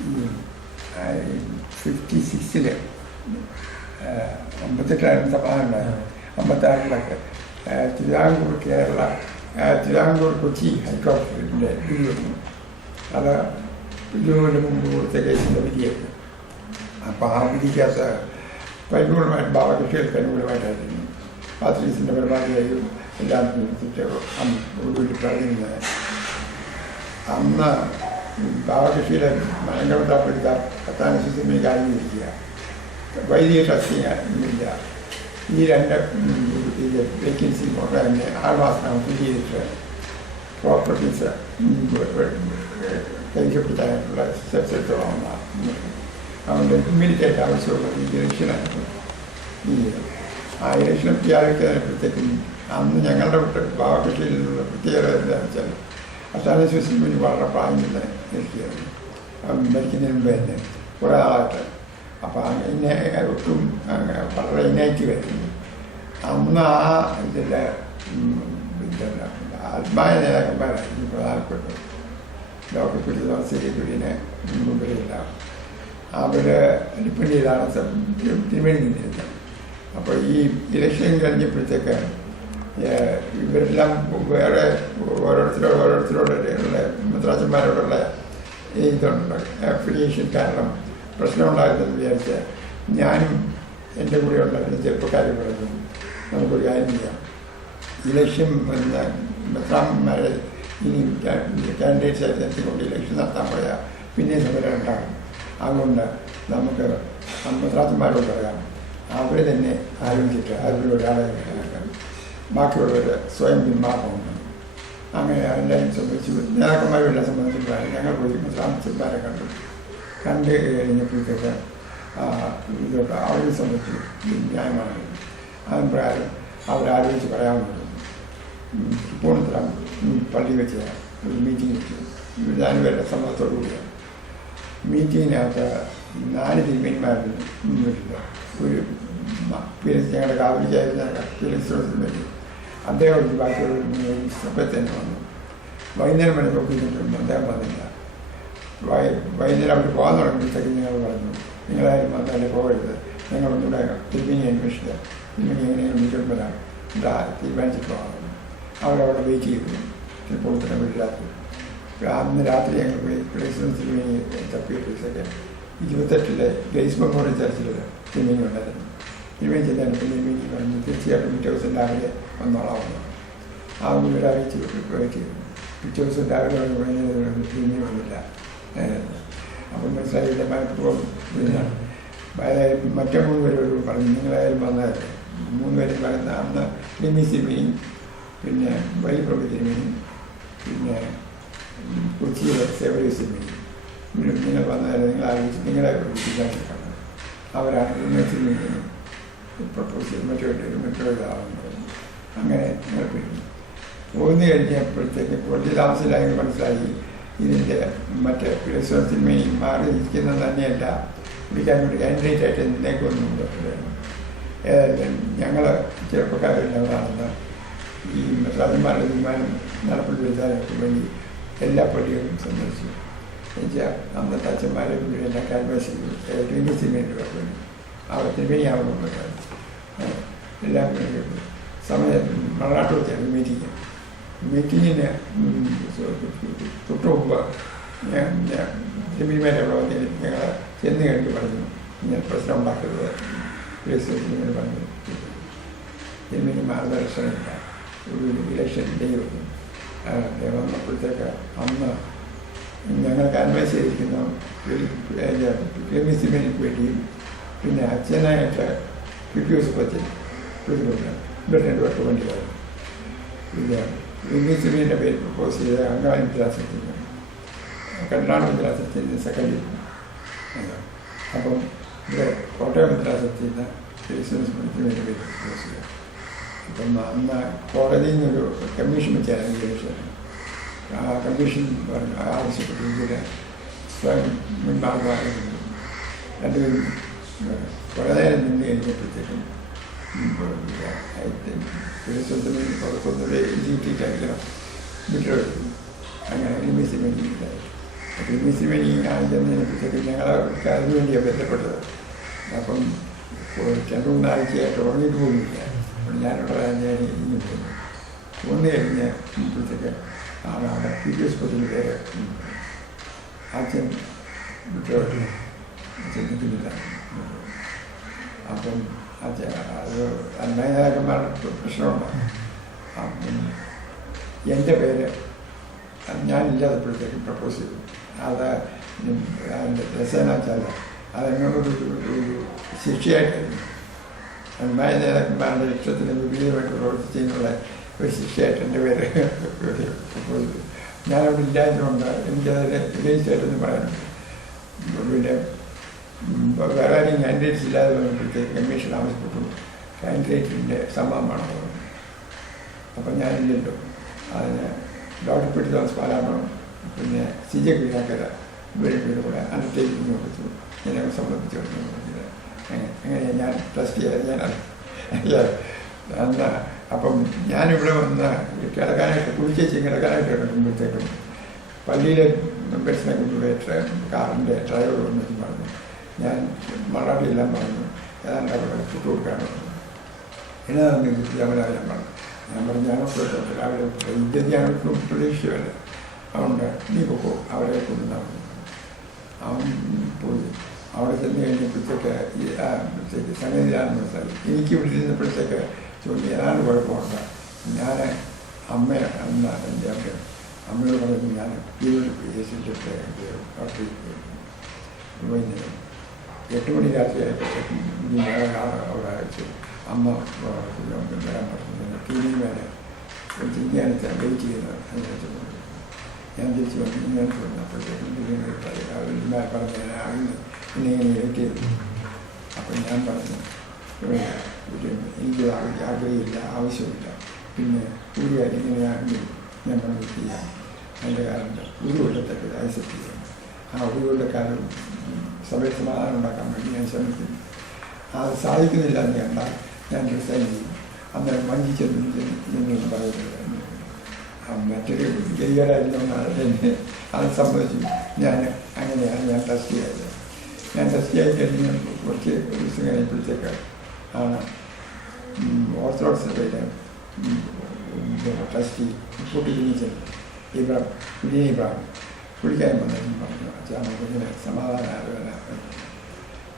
56 58 സമാധാനമുണ്ടായിരുന്നു. 56 തിരുവിതാംകൂർ കേരള തിരുവിതാംകൂർ കൊച്ചി ഹൈക്കോടതിയുടെ വിധി വന്നു. അത് ഇതിനു മുമ്പ് കൊടുത്ത കേസിൻ്റെ വിധിയായിരുന്നു. അപ്പോൾ ആ വിധിക്കകത്ത് അനുകൂലമായിട്ട് ഭാവകക്ഷികൾക്ക് അനുകൂലമായിട്ടായിരുന്നു പാത്രീസിൻ്റെ പരിപാടിയായും എല്ലാം ഒടുവിൽ പറഞ്ഞിരുന്നത്. അന്ന് ഭാവകക്ഷിയുടെ മനംഗമത്താപ്പെടുത്ത കത്താനുസരിച്ച് കാര്യമിരിക്കുക, വൈദിക ട്രസ്റ്റിംഗ് ഇല്ല. ഈ രണ്ട് വേക്കൻസി കൊണ്ട് തന്നെ 6 മാസം ഫിൽ ചെയ്തിട്ട് പ്രോപ്പർട്ടീസ് കൈക്കപ്പെടുത്താനായിട്ടുള്ള സ്റ്റെപ്സ് എടുത്തോളാം. അതുകൊണ്ട് ഇമ്മീഡിയറ്റായിട്ട് ആവശ്യമുള്ള ഈ ഇലക്ഷനായിരുന്നു. ആ ഇലക്ഷൻ പ്രഖ്യാപിക്കുന്നതിനപ്പോഴത്തേക്കും അന്ന് ഞങ്ങളുടെ ഭാവകക്ഷിയിൽ നിന്നുള്ള പ്രത്യേകത എന്താണെന്ന് വെച്ചാൽ അത്താനുസരിച്ച് വേണ്ടി വളരെ പ്രായം തന്നെ നിൽക്കുകയായിരുന്നു, മരിക്കുന്നതിന് മുമ്പ് തന്നെ കുറേ ആളായിട്ട്. അപ്പോൾ അങ്ങനെ ഒട്ടും വളരെ ഇനാക്റ്റീവ് ആയിരുന്നു. അന്ന് ആ ഇതിൻ്റെ ആത്മായ നേതാക്കന്മാരായിരുന്നു പ്രധാനപ്പെട്ടത്. ഡോക്ടർ കുര്യനെ മുമ്പിലില്ല, അവർ ഡിപ്പെൻഡ് ചെയ്താണ് തിരുമേനി നിന്നിരുന്നത്. അപ്പോൾ ഈ ഇലക്ഷൻ കഴിഞ്ഞപ്പോഴത്തേക്ക് ഇവരെല്ലാം വേറെ ഓരോരുത്തരോടുള്ള മദ്രാസന്മാരോടുള്ള ഇതുണ്ട് അഫിലിയേഷൻ കാരണം പ്രശ്നമുണ്ടാകുന്നതെന്ന് വിചാരിച്ച് ഞാനും എൻ്റെ കൂടെയുള്ള ചെറുപ്പക്കാരും പറഞ്ഞു, നമുക്കൊരു കാര്യം ചെയ്യാം, ഇലക്ഷൻ മെത്രാന്മാരെ ഇനി കാൻഡിഡേറ്റ്സ് ആയിട്ട് നിർത്തിക്കൊണ്ട് ഇലക്ഷൻ നടത്താൻ പോയാൽ പിന്നെയും സമരം ഉണ്ടാകും. അതുകൊണ്ട് നമുക്ക് മെത്രാന്മാരോട് പറയാം, അവർ തന്നെ ആലോചിച്ചിട്ട് അതിൽ ഒരാളെ ബാക്കിയുള്ളവർ സ്വയം പിന്മാറുന്നുണ്ട്. അങ്ങനെ എല്ലാവരും സംബന്ധിച്ച് നേതാക്കന്മാരും എല്ലാം സംബന്ധിച്ചിട്ടാണ് ഞങ്ങൾ പോയി മെത്രാന്മാരെ കണ്ട് കഴിഞ്ഞപ്പോഴത്തേക്ക് ഇതൊക്കെ അവരെ സംബന്ധിച്ച് ന്യായമാണ്. അതിന് പ്രകാരം അവരാലോചിച്ച് പറയാവുന്നത് പൂണിത്തരം പള്ളി വെച്ച് ഒരു മീറ്റിംഗ് വെച്ചു. ഞാനുവരുടെ സമ്മതത്തോടു കൂടിയാണ്. മീറ്റിങ്ങിനകത്ത് 4 തിരുമേനിമാരിൽ നിന്നിട്ടില്ല. ഒരു ഞങ്ങളുടെ കാവലിക്കായിരുന്ന വേണ്ടി അദ്ദേഹം ബാക്കിയുള്ള സഭയിൽ തന്നെ വന്നു. വൈകുന്നേരം വരെ നോക്കിയിട്ടും അദ്ദേഹം വന്നില്ല. വൈകുന്നേരം അവർ പോകാൻ തുടങ്ങുമ്പോഴത്തേക്ക് ഞങ്ങൾ പറഞ്ഞു, നിങ്ങളാരും വന്നാലേ പോകരുത്, ഞങ്ങളൊന്നുകൂടെ തിരുമേനി അന്വേഷിക്കുക, തിരുമേനി എങ്ങനെയാണ് വിളിക്കുമ്പോഴാണ് തീരുമാനിച്ചിട്ട് പോകാം. അവരവിടെ വെയിറ്റ് ചെയ്തു. ചിലപ്പോൾ തന്നെ വീട്ടിലാക്കി. അന്ന് രാത്രി ഞങ്ങൾ പോയി ക്രിസ്മസ് തിരുമേനി തപ്പിയപ്പോഴത്തേക്ക് 28 ഗ്രേസ് മെമ്മോറിയൽ ചർച്ചിൽ തിരുമേനി ഉണ്ടായിരുന്നു. തിരുമേനി ചെല്ലാൻ തിരുമേനി പറഞ്ഞു തീർച്ചയായിട്ടും പിറ്റേ ദിവസം രാവിലെ വന്നോളാവുന്നു. ആ വീട് അറിയിച്ച് വെയിറ്റ് ചെയ്തു. പിറ്റേ ദിവസം രാവിലെ തിരുമേനി വന്നില്ല. അപ്പം മനസ്സിലായില്ല, മനഃപൂർവ്വം ഇതിനാണ്. അതായത് മറ്റേ 3 പേരോട് പറഞ്ഞു, നിങ്ങളായാലും വന്നായിരുന്നു. 3 പേരും പറയുന്ന അന്ന് ലിമിസ് തിരുമേനി, പിന്നെ വലിയ തിരുമേനി, പിന്നെ കൊച്ചിയിലെ സേവരീസ് തിരുമേനി. നിങ്ങൾ വന്നാലും നിങ്ങൾ ആലോചിച്ച് നിങ്ങളെ വിശ്വാസിക്കാണ്. അവരാണ് തിരുമേനി പ്രപ്പോസ് ചെയ്ത് മറ്റൊരാളാവുന്നത്. അങ്ങനെ നിങ്ങൾ പിരിഞ്ഞു പോന്നു കഴിഞ്ഞപ്പോഴത്തേക്ക് കുറച്ച് താമസമില്ലായെന്ന് മനസ്സിലായി. ഇതിൻ്റെ മറ്റേ ക്രിസ്മസ് തിരുമേനി മാറിയിരിക്കുന്നത് തന്നെയല്ല, പിടിക്കാൻ വേണ്ടി കാൻഡിഡേറ്റായിട്ട് എന്നേക്കൊന്നും ഏതായാലും ഞങ്ങൾ ചെറുപ്പക്കാരെല്ലാം നടന്ന ഈ മെത്രാന്മാരുടെ തീരുമാനം നടപ്പിൽ വേണ്ടി എല്ലാ പള്ളികളും സന്ദർശിച്ചു. എന്നുവെച്ചാൽ അന്നത്തെ അച്ഛന്മാരെ എല്ലാം കാൻവാസ് ചെയ്തു. സിമെൻറ്റ് വേണ്ടി അവർ തിരുമേനിയാവുന്നു എല്ലാം സമയം മണനാട്ട് വെച്ചാണ് മീറ്റിങ്ങിന് തൊട്ട് മുമ്പ് തിരുമേനിമാരെ വന്നിട്ട് ഞങ്ങൾ ചെന്ന് കഴിഞ്ഞ് പറഞ്ഞു, ഇങ്ങനെ പ്രശ്നം ഉണ്ടാക്കരുത്, ഇങ്ങനെ പറഞ്ഞു. തിരുമേനി മാർഗദർശനമില്ല. ഒരു ഇലക്ഷൻ ഡേ വന്നപ്പോഴത്തേക്ക് അന്ന് ഞങ്ങൾ കാൻവാസ് ചെയ്തിരിക്കുന്ന തിരുമേനിക്ക് വേണ്ടിയും പിന്നെ അച്ഛനായിട്ട് പിക്യൂസ് പറ്റി ഇവർ 2 പേർക്ക് വേണ്ടിയായിരുന്നു. ഇത് തിരുമേനിയുടെ പേര് പ്രപ്പോസ് ചെയ്ത അങ്കാളി മിത്രാസത്തിൽ കണ്ടാണ് മിത്രാസത്തിൽ സെക്കൻഡിൽ. അപ്പം ഇവിടെ കോട്ടയം മിത്രാസത്തിൽ നിന്ന് തിരുമേനിയുടെ പേര് പ്രപ്പോസ് ചെയ്യുക. അപ്പം അന്ന് കോടതിയിൽ നിന്നൊരു കമ്മീഷൻ വെച്ചായിരുന്നു ജയിച്ചത്. ആ കമ്മീഷൻ ആവശ്യപ്പെട്ടു ഇതിൽ സ്വയം മുൻമാർഗമായിരുന്നു. 2 പേരും കുറേ നേരം നിന്ന് കഴിഞ്ഞപ്പോഴത്തേക്കും പുറത്തൊന്നും എഴുതിയിട്ടിട്ടായിരിക്കണം വിട്ടെടുത്തു. അങ്ങനെ ലിമിസിമെൻറ്റിലായി ക്രിമിസിന് കാണിക്കുന്നതിനെപ്പറ്റി ഞങ്ങൾക്ക് അതിനുവേണ്ടിയാണ് ബന്ധപ്പെട്ടത്. അപ്പം 2-3 ആഴ്ചയായിട്ട് ഉറങ്ങിയിട്ട് പോകുന്നില്ല. അപ്പോൾ ഞാനിവിടെ ഞാൻ ഇനി പോകുന്നു. വന്നു കഴിഞ്ഞപ്പോഴത്തേക്ക് അവിടെ PPS പേര് അച്ഛൻ വിട്ടു ചിന്തിക്കുന്നില്ല. അപ്പം അച്ഛൻ അത് നേതാക്കന്മാരുടെ പ്രശ്നമുണ്ട്. അപ്പം എൻ്റെ പേര് ഞാനില്ലാത്തപ്പോഴത്തേക്കും പ്രപ്പോസ് ചെയ്തു. അത് അതിൻ്റെ രസനാച്ചാൽ അതെന്നോടൊരു ശിക്ഷയായിട്ടായിരുന്നു. നന്മായ നേതാക്കന്മാരുടെ ഇഷ്ടത്തിന് വിപരീതമായിട്ട് പ്രവർത്തിച്ചതിനുള്ള ഒരു ശിക്ഷയായിട്ട് എൻ്റെ പേര് പ്രപ്പോസ് ചെയ്തു. ഞാനവിടെ ഇല്ലാത്തതുകൊണ്ട് എനിക്കതിൽ എഗെയിൻസ്റ്റായിട്ടൊന്നും പറയാനുണ്ട്. പിന്നെ വേറെ ആരെയും കാൻഡിഡേറ്റ്സ് ഇല്ലാതെ വന്നപ്പോഴത്തേക്ക് കമ്മീഷൻ ആവശ്യപ്പെട്ടു കാൻഡിഡേറ്റിൻ്റെ സമ്മതം വേണം. അപ്പം ഞാനില്ലല്ലോ. അതിന് ഡോക്ടർ പി ടി തോമസ് പാലാമണം, പിന്നെ CJ കുര്യാക്കര ഇവരുടെ കൂടെ അണ്ടർടേക്കിങ് കൊടുത്തു. എന്നെ സംബന്ധിച്ച് പറഞ്ഞത് അങ്ങനെ ഞാൻ ട്രസ്റ്റ് ചെയ്യാൻ അന്ന്. അപ്പം ഞാനിവിടെ വന്ന് കിടക്കാനായിട്ട് കുളിച്ചേച്ച് കിടക്കാനായിട്ട് കിടക്കുമ്പോഴത്തേക്കും പള്ളിയിലെ മെമ്പേഴ്സിനെ കൊണ്ടുപോയിട്ട് കാറിൻ്റെ ഡ്രൈവർ വന്നിട്ട് പറഞ്ഞു, ഞാൻ മറാഠിയെല്ലാം പറഞ്ഞു ഏതാണ്ട് അവിടെ ഫുഡ് കൊടുക്കാണ് പറഞ്ഞു. എന്നതാണെന്ന് രാമരാജൻ പറഞ്ഞു. ഞാൻ പറഞ്ഞു ഞങ്ങൾക്ക് രാവിലെ ഇന്ത്യ ഞങ്ങൾക്ക് പ്രതീക്ഷയല്ല, അതുകൊണ്ട് നീ പൊക്കോ അവരെ കൊണ്ടുവന്നാൽ അവൻ പോയി. അവിടെ ചെന്ന് കഴിഞ്ഞപ്പോഴത്തേക്ക് സംഗതിയാണെന്ന് മനസ്സിലായി. എനിക്ക് ഇവിടെ ഇരുന്നപ്പോഴത്തേക്ക് ചോദിച്ചു ഏതാണ്ട് കുഴപ്പമുണ്ട്. ഞാൻ അമ്മ എൻ്റെ അമ്മയോട് പറഞ്ഞു ഞാൻ വൈകുന്നേരം 8 മണി രാത്രിയായപ്പോഴത്തേക്കും അവിടെ അയച്ചു. അമ്മ വരാൻ പറഞ്ഞു. ക്ലീനിങ് വേറെ ഇങ്ങനെയാണ് വെയിറ്റ് ചെയ്യുന്നത് എന്ന് വെച്ചിട്ടുണ്ട്. ഞാൻ തിരിച്ച് വന്നു. ഇങ്ങനെ വന്നപ്പോഴത്തേക്കും പറഞ്ഞ ഇങ്ങനെ വെയിറ്റ് ചെയ്തു. അപ്പം ഞാൻ പറഞ്ഞു എനിക്ക് ആഗ്രഹമില്ല, ആവശ്യമില്ല. പിന്നെ ഒരു കാര്യം ഇങ്ങനെയാണെങ്കിൽ ഞാൻ പറഞ്ഞു ചെയ്യാം. അതിൻ്റെ കാരണം ഒരു കൊല്ലത്തേക്ക് ആക്സെപ്റ്റ് ചെയ്യാം. ആ ഒരു കൊല്ലക്കാലം സഭയിൽ സമാധാനം ഉണ്ടാക്കാൻ വേണ്ടി ഞാൻ ശ്രമിക്കുന്നു. അത് സാധിക്കുന്നില്ല എന്ന് കണ്ടാൽ ഞാൻ റിസൈൻ ചെയ്യും. അന്നേരം വഞ്ചിച്ചെന്ന് പറയുന്നത് മറ്റൊരു ഗതികേടായിരുന്നുകൊണ്ടാണ് എന്നെ അത് സംബന്ധിച്ചു. ഞാൻ അങ്ങനെയാണ് ഞാൻ ടെസ്റ്റ് ചെയ്തത്. ഞാൻ ടെസ്റ്റ് ചെയ്ത് കഴിഞ്ഞ് കുറച്ച് ദിവസം കഴിഞ്ഞപ്പോഴത്തേക്ക് ആണ് ഓർത്തഡോക്സ് സഭയിലെ ട്രസ്റ്റി പൊട്ടിക്കുന്നീച്ചൻ ഇബ്രാഹിം കുടിക്കാൻ വന്നതെന്ന് പറഞ്ഞു. അച്ഛാ നമുക്കിങ്ങനെ സമാധാന ആലോചന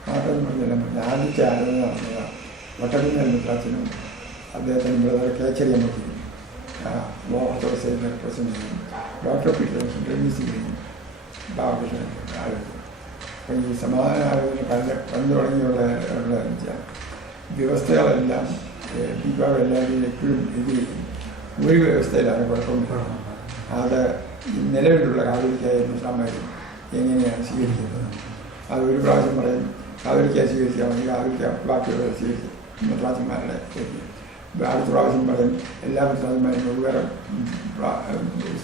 മാത്രം പറഞ്ഞില്ല. ആദ്യത്തെ ആലോചന നടന്നത് വട്ടക്കുഞ്ഞൽ മിത്രാച്ചനും അദ്ദേഹത്തിന് ബ്രദർ കേച്ചരിയമ്മയ്ക്കും ഓർത്തഡോക്സിൻ്റെ പ്രസിഡന്റും ഡോക്ടർ പി ടി തോമസും രമീസിനെയും ബാബുകൃഷ്ണൻ ആലോചന. അപ്പോൾ ഈ സമാധാന ആലോചന പണ്ട് തുടങ്ങിയുള്ള വ്യവസ്ഥകളെല്ലാം ഇപ്പോൾ എല്ലാവരും എപ്പോഴും ഇത് ഒരു വ്യവസ്ഥയിലാണ് കുഴപ്പമില്ല. അത് നിലവിലുള്ള കാതോലിക്കായിരുന്നു സാമാന്യം എങ്ങനെയാണ് സ്വീകരിക്കുന്നത്. അത് ഒരു പ്രാവശ്യം പറയും കാതോലിക്ക സ്വീകരിച്ചാൽ മതി, കാതോലിക്ക ബാക്കിയുള്ളവരെ സ്വീകരിക്കും മെത്രാച്ചന്മാരുടെ. അടുത്ത പ്രാവശ്യം പറയും എല്ലാ മെത്രാച്ചന്മാരും വെവ്വേറെ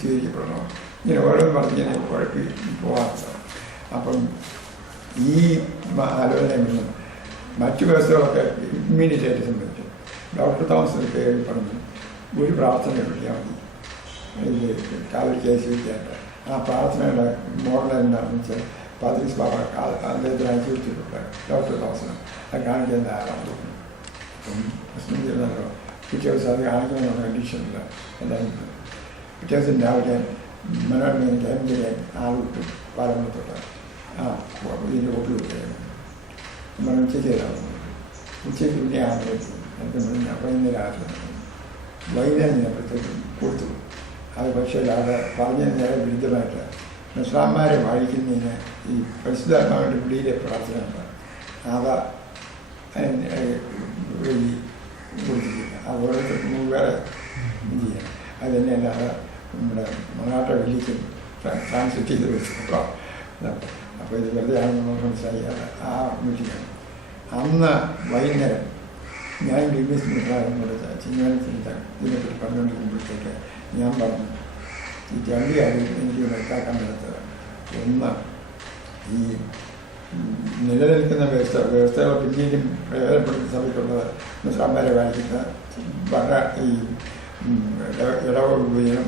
സ്വീകരിക്കപ്പെടണം. ഇങ്ങനെ ഓരോന്ന് പറഞ്ഞിങ്ങനെ കുഴപ്പി പോകാറുണ്ട്. അപ്പം ഈ ആലോചനയിൽ നിന്നും മറ്റു വ്യവസ്ഥകളൊക്കെ ഇമ്മീഡിയറ്റായിട്ട് സംബന്ധിച്ചു. ഡോക്ടർ തോമസ് പേരിൽ പറഞ്ഞു ഒരു പ്രാർത്ഥന വിളിക്കാൻ മതി കാതോലിക്കയെ സ്വീകരിക്കാനായിട്ട്. ആ പ്രാർത്ഥനയുടെ മോഡൽ എന്താണെന്ന് വെച്ചാൽ പാത്രീസ് ബാബ അദ്ദേഹത്തിന് അയച്ചു കൊടുത്തിട്ടുണ്ട് ഡോക്ടർ തോമസിന്. അത് കാണിക്കാൻ ആരാണ് അപ്പം പ്രശ്നം ചെയ്യുന്നല്ലോ. പിറ്റേ ദിവസം അത് കാണിക്കണമെന്നുള്ള കണ്ടീഷനില്ല എല്ലാവരും. പിറ്റേ ദിവസം രാവിലെ മനോരമ ക്യാമ്പ് ചെയ്യാൻ ആൾ വിട്ടു പാലമൂത്തോട്ട്. ഇതിൻ്റെ കോപ്പി കൊടുത്തായിരുന്നു. നമ്മൾ ഉച്ചയ്ക്ക് തരാറുണ്ട്. ഉച്ചയ്ക്ക് പിന്നെ ആളുകൾ വൈകുന്നേരം ഞാനപ്പോഴത്തേക്കും കൊടുത്തു. അത് പക്ഷേ അത് പറഞ്ഞതിന് നേരെ വിരുദ്ധമായിട്ട് മുസ്ലാംമാരെ വാഴിക്കുന്നതിന് ഈ പരിശുദ്ധാത്മാവിൻ്റെ വിളിയിലെ പ്രാർത്ഥന ഉണ്ട്. അത് വഴി കൊടുത്തിട്ടില്ല. അത് ഓരോരുത്തർക്കും വേറെ ചെയ്യണം. അത് തന്നെയല്ലാതെ നമ്മുടെ മണാട്ട വലിക്കും ട്രാൻസ്ലേറ്റ് ചെയ്ത് വെച്ചപ്പോൾ അപ്പോൾ ഇത് വെറുതെ ആണെന്ന് മനസ്സിലായി. ആ മീറ്റിംഗാണ്. അന്ന് വൈകുന്നേരം ഞാൻ ബിബിഎസ് മിത്രാനോട് ചിങ്ങാനത്തിൻ്റെ ഇതിനെപ്പറ്റി പറഞ്ഞുകൊണ്ടിരിക്കുമ്പോഴത്തേക്ക് ഞാൻ പറഞ്ഞു ഈ രണ്ട് കാര്യം എനിക്ക് മനസ്സിലാക്കാൻ പറ്റാത്തത്. ഒന്ന്, ഈ നിലനിൽക്കുന്ന വ്യവസ്ഥകളെ പിന്നീടും പ്രയോജനപ്പെടുത്തുന്ന സഭയ്ക്കുള്ളത് മുസ്ലാംമാരെ വായിക്കുന്ന ഈ ഇടവ വിഭജനം,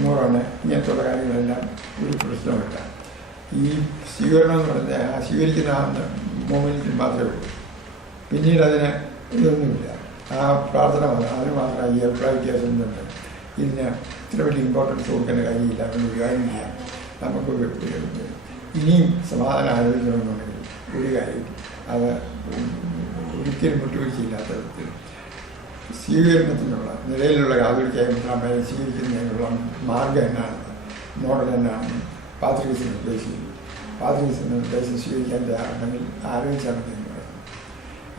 നൂറാണ് ഇങ്ങനത്തുള്ള കാര്യങ്ങളെല്ലാം ഒരു പ്രശ്നമില്ല. ഈ സ്വീകരണം എന്ന് പറഞ്ഞാൽ ആ സ്വീകരിക്കുന്ന ആ മൊമെൻറ്റിൽ മാത്രമേ ഉള്ളൂ. പിന്നീട് അതിന് ഇതൊന്നുമില്ല. ആ പ്രാർത്ഥന അതിന് മാത്രം ഈ അഭിപ്രായ വ്യത്യാസം ഉണ്ട്. ഇതിന് ഇത്ര വലിയ ഇമ്പോർട്ടൻസ് കൊടുക്കേണ്ട കാര്യമില്ല എന്ന് കാര്യം ചെയ്യാം. നമുക്ക് ഇനിയും സമാധാനം ആലോചിക്കണമെന്നുണ്ടെങ്കിൽ ഒരു കാര്യം അത് ഒരിക്കലും വിട്ടുവീഴ്ചയില്ലാത്ത വിധത്തിൽ സ്വീകരണത്തിനുള്ള നിലയിലുള്ള കാതോലിക്കായ മെത്രാന്മാരെ സ്വീകരിക്കുന്നതിനുള്ള മാർഗം എന്നാണെന്ന് മോഡൽ എന്നാണെന്ന് പാത്രീസിന് നിർദ്ദേശിക്കുന്നു. പാത്രീസിന് നിർദ്ദേശം സ്വീകരിക്കാൻ തയ്യാറുണ്ടെങ്കിൽ ആലോചിച്ചാൽ മതി എന്ന് പറയുന്നു.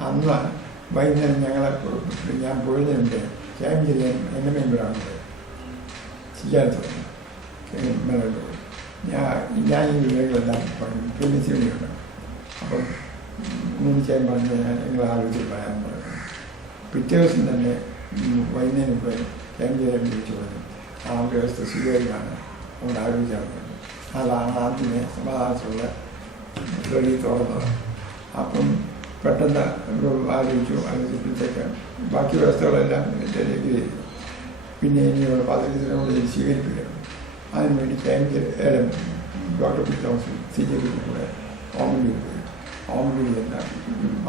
അന്ന് വൈകുന്നേരം ഞാൻ പോയതിനുണ്ട് ക്യാമ്പ് ചെയ്യാൻ എൻ്റെ മെമ്പറാണുണ്ട് ചെയ്യാൻ തുടങ്ങി. ഞാൻ ഈ വിവരങ്ങളെല്ലാം പറഞ്ഞു ക്ലിനിസിനുണ്ട്. അപ്പം ചെയ്യാൻ പറഞ്ഞു ഞങ്ങൾ ആലോചിച്ച് പറയാൻ പറഞ്ഞു. പിറ്റേ ദിവസം തന്നെ വൈകുന്നേരം പോയി ക്യാമ്പ് ചെയ്യാൻ വിളിച്ചു പറഞ്ഞു. ആ വ്യവസ്ഥ സ്വീകരിക്കാണ് അതുകൊണ്ട് ആലോചിച്ചാൽ പറഞ്ഞു. അതാണ് ആദ്യമേ സമാധാനത്തിലുള്ള വെളി തുറന്നത്. അപ്പം പെട്ടെന്ന് ആലോചിച്ചപ്പോഴത്തേക്ക് ബാക്കി വ്യവസ്ഥകളെല്ലാം ഡെലിവറി ചെയ്തു. പിന്നെ ഇനിയുള്ള പാത്രത്തിനോട് സ്വീകരിപ്പിക്കണം. അതിനുവേണ്ടി camp doctor P Thomas CJP കൂടെ ഓമനിൽ പോയി. ഓമനിൽ എല്ലാം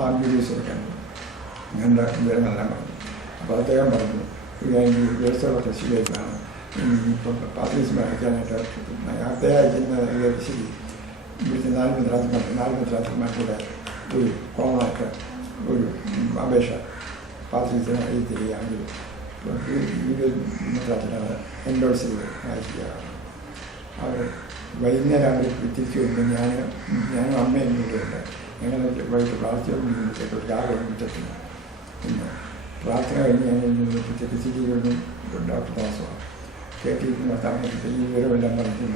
ആംബുലൻസ് എടുക്കാൻ അങ്ങനെയുള്ള വിവരങ്ങളെല്ലാം പറഞ്ഞു. അപ്പോൾ അദ്ദേഹം പറഞ്ഞു വ്യവസ്ഥകളൊക്കെ സ്വീകരിക്കുകയാണ്. ഇപ്പം പാത്രീസിനെ അയക്കാനായിട്ട് അദ്ദേഹം അയക്കുന്ന ശരി ഇവിടുത്തെ 4 മെത്രാന്മാർക്കൂടെ ഒരു കോമണായിട്ട് ഒരു അപേക്ഷ പാത്രീസിനെ എഴുതി തരികയാണെങ്കിൽ മെത്രാത്തിനത് എൻഡോഴ്സ് ചെയ്ത് അയക്കുകയാണ്. അവർ വൈകുന്നേരം അവർ തിരിച്ചു വരുമ്പോൾ ഞാനും അമ്മയും കൂടെയുണ്ട്. ഞങ്ങൾ വൈകിട്ട് പ്രാർത്ഥിച്ചുകൊണ്ടിരുന്നിട്ട് ഒരു കാർ മുറ്റത്തിന് പിന്നെ പ്രാർത്ഥന കഴിഞ്ഞ് ഞങ്ങൾ സിറ്റിയിലൊന്നും ഡോക്ടർ താമസമാണ് കേട്ടിരിക്കുന്ന സമയത്ത് ഈ വിവരമെല്ലാം പറഞ്ഞു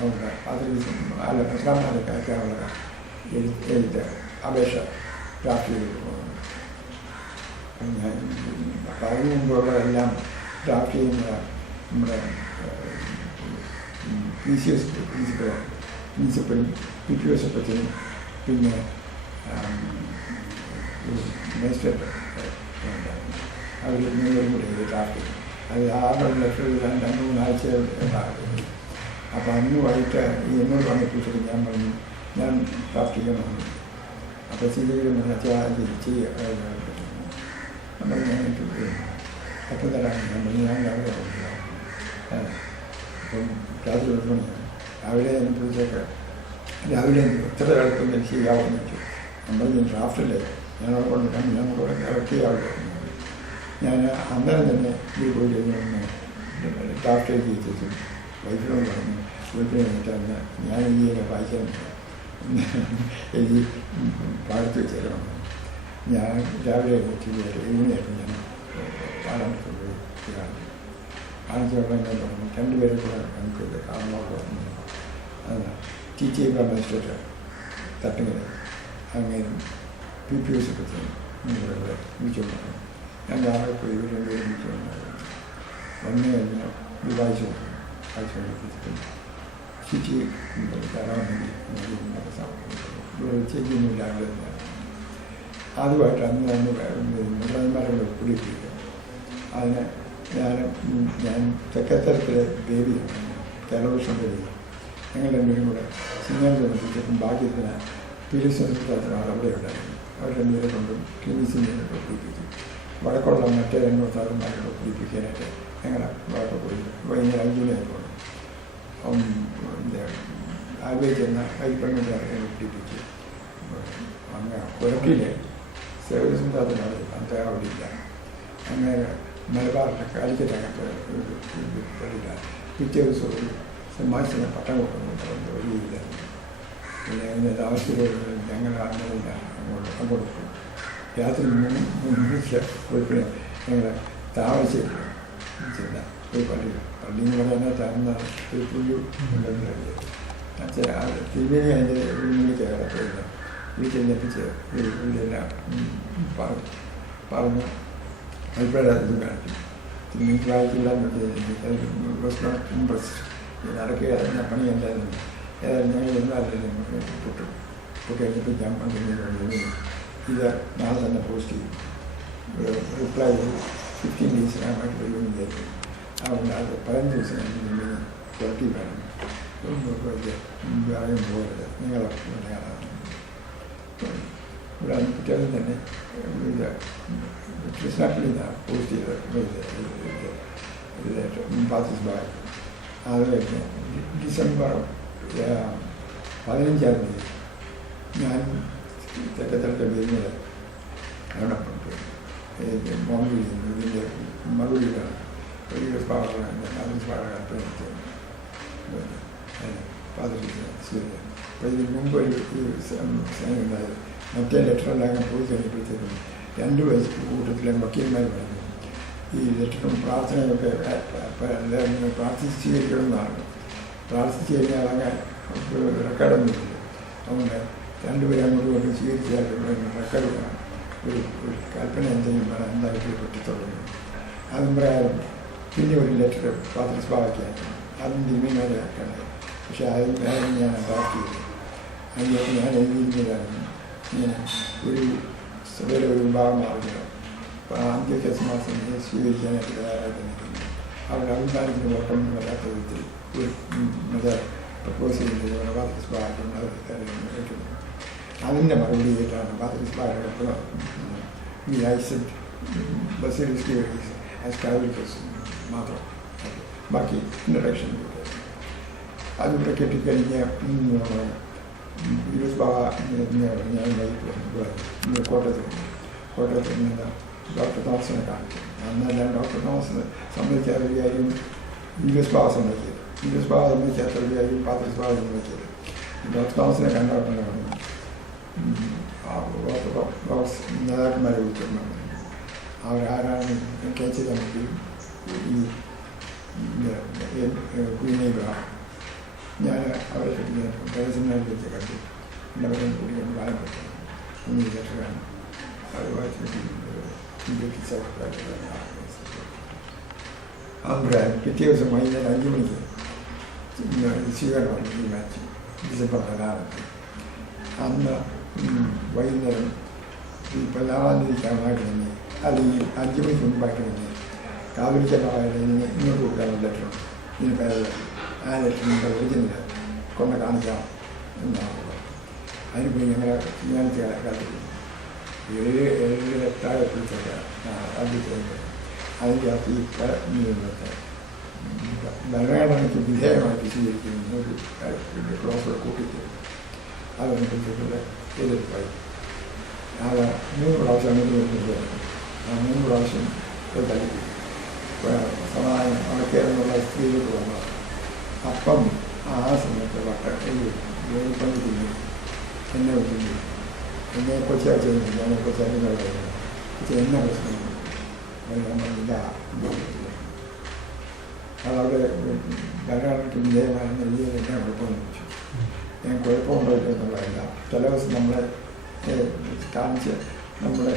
അവിടെ അത് മെത്രാന്മാരൊക്കെ അയക്കാനുള്ള എഴുത്ത് അപേക്ഷ ഡ്രാഫ്റ്റ് ചെയ്തിട്ട് പോകുന്നു. ഞാൻ അപ്പം അതിന് മുമ്പുള്ളതെല്ലാം ഡ്രാഫ്റ്റ് ചെയ്യുന്ന നമ്മുടെ PCS പ്രിൻസിപ്പലും PPS പറ്റിയും പിന്നെ മജിസ്ട്രേറ്റ് അവർ 3 പേരും കൂടി ഡ്രാഫ്റ്റ് ചെയ്യും. അത് 6 ലക്ഷം 2-3 ആഴ്ച ഉണ്ടാകും. അപ്പോൾ അന്ന് വൈകിട്ട് എന്നോട് വന്നിട്ട് ഞാൻ പറഞ്ഞു ഞാൻ ഡ്രാഫ്റ്റ് ചെയ്യണമെന്ന്. അപ്പോൾ CJP ചെയ്യുക നമ്മൾ ഞാൻ അപ്പം തരാണ് ഞാൻ പറഞ്ഞു ഞാൻ അപ്പം രാത്രി 1 മണിയാണ്. രാവിലെ അനുഭവിച്ചൊക്കെ രാവിലെ എത്ര കാലത്തൊന്നും എനിക്ക് ചെയ്യാമെന്ന് വെച്ചു. നമ്മൾ ഞാൻ ഡ്രാഫ്റ്റില്ലേ ഞാനവിടെ കൊണ്ടുവരാൻ ഞങ്ങളോട് കറക്റ്റ് ചെയ്യാവുള്ളൂ. ഞാൻ അന്നേരം തന്നെ ഈ പോയി ഡ്രാഫ്റ്റ് ചെയ്യിച്ചു. വൈഫിനോട് പറഞ്ഞു വീട്ടിൽ വന്നിട്ട് ഞാൻ ഇതിനെ വായിക്കാൻ എഴുതി പാടത്ത് വെച്ചേരണം. ഞാൻ രാവിലെ എഴുതിയായിരുന്നു ഞാൻ പാടാൻ കൊണ്ടുപോയി കാണിച്ചോളം ഞാൻ പറഞ്ഞു 2 പേരെ കൂടെ നമുക്ക് ഇത് കാണുമ്പോൾ അതാണ് TTA മജിസ്ട്രേറ്റ് തട്ടിങ്ങനെ അങ്ങനെ PPS പറ്റി ഇവിടെ വിളിച്ചോണ്ട് ഞാൻ രാവിലെ പോയി 2 പേരും വിളിച്ചുകൊണ്ടായിരുന്നു. വന്നു കഴിഞ്ഞാൽ ഇത് വായിച്ചുകൊണ്ടിരിക്കും സിറ്റി തരാൻ വേണ്ടി ചെയ്യുന്നില്ല. ആദ്യമായിട്ട് അന്ന് മുതലാളിമാരുടെ കുടിയിരിക്കുക. അതിന് ഞാൻ തെക്കത്തരത്തിലെ ബേബിയാണ് കേരളവർഷം ബേബി. ഞങ്ങൾ 2 പേരും കൂടെ സിനിമ ചെന്നപ്പോഴത്തേക്കും ഭാഗ്യത്തിന് പിരിസത്തിന് അവിടെ ഉണ്ടായിരുന്നു. അവർ 2 പേരെ കൊണ്ടും ക്ലിനിസിനെ ഒപ്പിപ്പിച്ചു. വടക്കുള്ള മറ്റേ 2 മെത്രാന്മാരെ ഒപ്പിപ്പിക്കാനായിട്ട് ഞങ്ങൾ വടക്ക് പോയി. വൈകുന്നേരം 5 മണിയായിക്കോളും ആലുവയിൽ ചെന്ന കൈപ്പണ്ണിൻ്റെ ഒപ്പിപ്പിച്ചു. അങ്ങനെ കുരക്കിലെ സേവനസിന്ധാത്തിനാണ് അത്ര അവിടെ ഇല്ല. അങ്ങനെ മലബാറിൻ്റെ കാലിക്കറ്റകത്ത് പള്ളിയില്ല. പിറ്റേ ദിവസം ഒരു സമാജത്തിന് പട്ടം കൊടുക്കുന്നു വഴിയില്ല. പിന്നെ അതിൻ്റെ താമസത്തിലൂടെ ഞങ്ങൾ അങ്ങോട്ട് പോകും. രാത്രി 3 മണിക്ക് പോയപ്പോഴേ ഞങ്ങൾ താമസിച്ചില്ല ഒരു പള്ളിന്ന് പറയുന്നത് തന്ന ഒരു പുല്ലു ഉണ്ടെന്ന് അറിയാം. തിരുമേനി അതിൻ്റെ ഉള്ളിലേക്ക് കിടക്കില്ല. വീട്ടിൽ ഞെട്ടിച്ച് വീടെല്ലാം പറഞ്ഞു അഭിപ്രായം ഇത് കാണിക്കും. തിരുമേനി വായിക്കില്ല നടക്കുക ഞാൻ പണി എന്തായിരുന്നു ഏതായാലും ഞങ്ങൾ എന്നാലും പുട്ട് കഴിഞ്ഞപ്പോൾ ഞാൻ പണിയുന്നത് ഇത് നാളെ തന്നെ പോസ്റ്റ് ചെയ്യും. റിപ്ലൈ 15 ഡേയ്സിനകമായിട്ട് വരുമെന്ന് വിചാരിക്കും. അതുകൊണ്ട് അത് 15 ദിവസം കഴിഞ്ഞ് പുറത്തി വേണം വേറെയും പോകരുത് നിങ്ങളെ ഇവിടെ പിറ്റേന്ന് തന്നെ ഇത് കൃഷ്ണപ്പള്ളി പോസ്റ്റ് ചെയ്ത് പാസിസ് ബാഗ് അത് കഴിഞ്ഞ് ഡിസംബർ 15 തീയതി ഞാൻ തെക്കത്തലത്തെ വരുന്നത് അവിടെ ബോംബെ ഇതിൻ്റെ മറുപടിയിലാണ് പാസിസ് ബാഗ് അപ്പോൾ ഇതിന് മുമ്പ് ഈ സൈൻ ഉണ്ടായത് മറ്റേ ലെറ്ററെല്ലാം പോയി കഴിഞ്ഞപ്പോഴത്തേക്കും 2 വയസ്സ് കൂട്ടത്തിലെ വക്കീൽമാർ പറഞ്ഞു ഈ ലെറ്ററും പ്രാർത്ഥനയൊക്കെ പ്രാർത്ഥിച്ച് സ്വീകരിക്കണമെന്നാണ്. പ്രാർത്ഥിച്ച് കഴിഞ്ഞാൽ അങ്ങനെ റെക്കോർഡൊന്നുമില്ല. അതുകൊണ്ട് 2 പേരെ അങ്ങോട്ട് കൊണ്ട് സ്വീകരിച്ചാൽ റെക്കോർഡ് വേണം. ഒരു കൽപ്പന എന്തെങ്കിലും വേണം എന്തായിട്ട് പറ്റത്തുള്ളൂ. അതും പ്രകാരം പിന്നെ ഒരു ലെറ്റർ പാത്രീസ് ബാവയ്ക്ക് അയക്കണം. അതും ദിമ്യമാരെ അയക്കണം. പക്ഷേ അതിന് ഞാൻ ഡ്രാഫ്റ്റ് ചെയ്തു. അതിനകത്ത് ഞാൻ എഴുതിയിരുന്നതാണ് ഇങ്ങനെ ഒരു സഭയുടെ ഒരു ഭാഗം മാറുകയാണ്. അപ്പോൾ ആദ്യ മാസം സ്വീകരിക്കാനായിട്ട് തയ്യാറായിട്ട് നിൽക്കുന്നു. അവരുടെ അഭിപ്രായത്തിന് ഓട്ടം വരാത്ത വിധത്തിൽ ഒരു മറ്റേ പ്രപ്പോസ് ചെയ്യുന്നത് പാത്രീസ് ബാവയ്ക്കും ഏറ്റുന്നു. അതിൻ്റെ മറുപടി ആയിട്ടാണ് പാത്രീസ് ബാവയുടെ ഈ ഐസെറ്റ് ബസിലിസ്റ്റി മാത്രം ബാക്കി ഇൻട്രഡക്ഷൻ അതിവിടെ കെട്ടിക്കഴിഞ്ഞ് യൂസ് ബാബ ഞാൻ കോട്ടയത്ത് നിന്ന് ഡോക്ടർ തോമസിനെ കാണിച്ചു. അന്നെല്ലാം ഡോക്ടർ തോമസിന് സമ്മതിക്കാത്ത ഒരു കാര്യം യൂസ് ബാബ സമ്മതിച്ചത്. യൂസ് ബാബ സമ്മതിക്കാത്ത ഒരു കാര്യം പാത്രീസ് ബാബ സമ്മതിച്ചത്. ഡോക്ടർ തോമസിനെ കണ്ടോട്ടെന്ന് പറഞ്ഞു. ഓർത്തഡോക്സ് നേതാക്കന്മാരെ വിളിച്ചിട്ടുണ്ടായിരുന്നു. അവരാരാണ് കേസ് കമ്മിറ്റി ഈ കുഞ്ഞെ വിവാഹം ഞാൻ അവരെ കിട്ടിയ പ്രവേശനം വെച്ച് കണ്ടു. എല്ലാവരും കൂടി വാഴപ്പെട്ടു കുഞ്ഞു ലെറ്ററാണ്. അത് വായിച്ചിട്ട് അഭിപ്രായം പിറ്റേ ദിവസം വൈകുന്നേരം 5 മണിക്ക് സ്വീകരണമാണ് തീരുമാനിച്ചു. ഡിസംബർ 14. അന്ന് വൈകുന്നേരം ഈ 14-ാം തീയതിക്കാമായിട്ട് തന്നെ അല്ലെങ്കിൽ 5 മണിക്ക് മുമ്പായിട്ട് തന്നെ കാവിരിക്കമായിട്ട് ഇങ്ങോട്ട് കൊടുക്കാനുള്ള ലെറ്ററുണ്ട്. ഇതിന് പേര് ആ ലെറ്ററിൻ്റെ ഒറിജിനൽ കൊണ്ട് കാണിക്കാം എന്നാണ്. അതിന് പോയി ഞങ്ങളെ തീരുമാനിച്ച കാലത്ത് 7-8 എപ്പിസോഡ് അടിച്ചത്. അതിൻ്റെ അകത്ത് ഈ ഭരണഘടനയ്ക്ക് വിധേയമായിട്ട് സ്വീകരിക്കുന്ന ഒരു ക്ലോസ് കൂട്ടിയിട്ട് അതനുസരിച്ചിട്ടുള്ള എതിർപ്പായി. അത് 3 പ്രാവശ്യം അങ്ങോട്ട് വരുന്നത്. ആ 3 പ്രാവശ്യം തല്ലിപ്പിക്കും. സമാധാനം അവിടെ എന്നുള്ള സ്ത്രീയിലേക്ക് വന്നത്. അപ്പം ആ സമയത്ത് പണിക്കുന്നു എന്നെ വിളിക്കുന്നു. എന്നെ കൊച്ചാ ചെയ്യുന്നു. ഞാൻ കൊച്ചായിരുന്നു പക്ഷെ എന്നെ പ്രശ്നം ഇല്ല. അതവിടെ ഭരണഘടനയ്ക്ക് വിധേയമായിരുന്ന രീതിയിൽ എന്നെ കുഴപ്പമെന്ന് ചോദിച്ചു. ഞാൻ കുഴപ്പമുണ്ടോ എന്നുള്ളതല്ല. ചില ദിവസം നമ്മളെ കാണിച്ച് നമ്മുടെ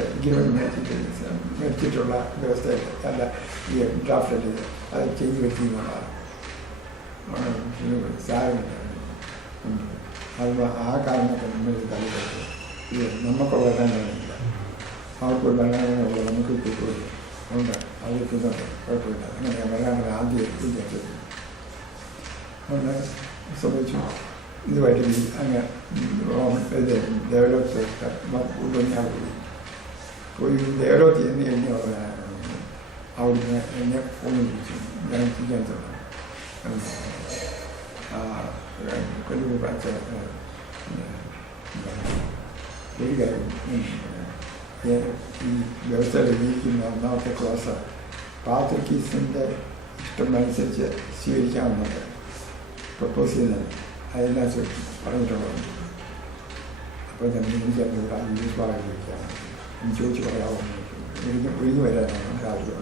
മേടിച്ചിട്ടുള്ള വ്യവസ്ഥയിൽ അല്ല ഈ ഡ്രാഫ്റ്റ് അത് ചെയ്ത് വെച്ചിരുന്നതാണ് സാരമില്ല. അത് ആ കാരണമൊക്കെ നമ്മൾ തള്ളിപ്പറ്റു. ഇത് നമുക്കുള്ള ഭരണഘടനയില്ല, അവർക്കൊരു ഭരണഘടനയുള്ള നമുക്ക് കിട്ടുകയില്ല. ഉണ്ട് അത് കിട്ടുന്നുണ്ട്, കുഴപ്പമില്ല. അങ്ങനെ ഭരണഘടന ആദ്യം വിചാരിച്ചത് അതുകൊണ്ട് സംഭവിച്ചു. ഇതുമായിട്ട് അങ്ങ് ഡെവലപ്പ് ഞാൻ പോയി ഡെവലപ്പ് ചെയ്യുന്ന എന്നെ അവിടുന്ന് എന്നെ ഫോൺ വിളിച്ചു. ഞാൻ ചെയ്യാൻ തുടങ്ങി. കൊല്ലൂർ പ്രാച്ച ഒരു കാര്യം ഈ വ്യവസ്ഥയിൽ ഉപയോഗിക്കുന്ന 1ാമത്തെ ക്ലാസ് പാത്രിക്കീസിൻ്റെ ഇഷ്ടമനുസരിച്ച് സ്വീകരിക്കാമെന്നത് പ്രപ്പോസ് ചെയ്യുന്നത് അതെല്ലാം പറഞ്ഞിട്ടുള്ളത്. അപ്പോൾ എനിക്കത് ഇവിടെ യൂസ് ഭാഗം ചോദിക്കുകയാണ്. എനിക്ക് ചോദിച്ചു പറയാമെന്ന് ഒഴിഞ്ഞു വരാനാണ് കാര്യം.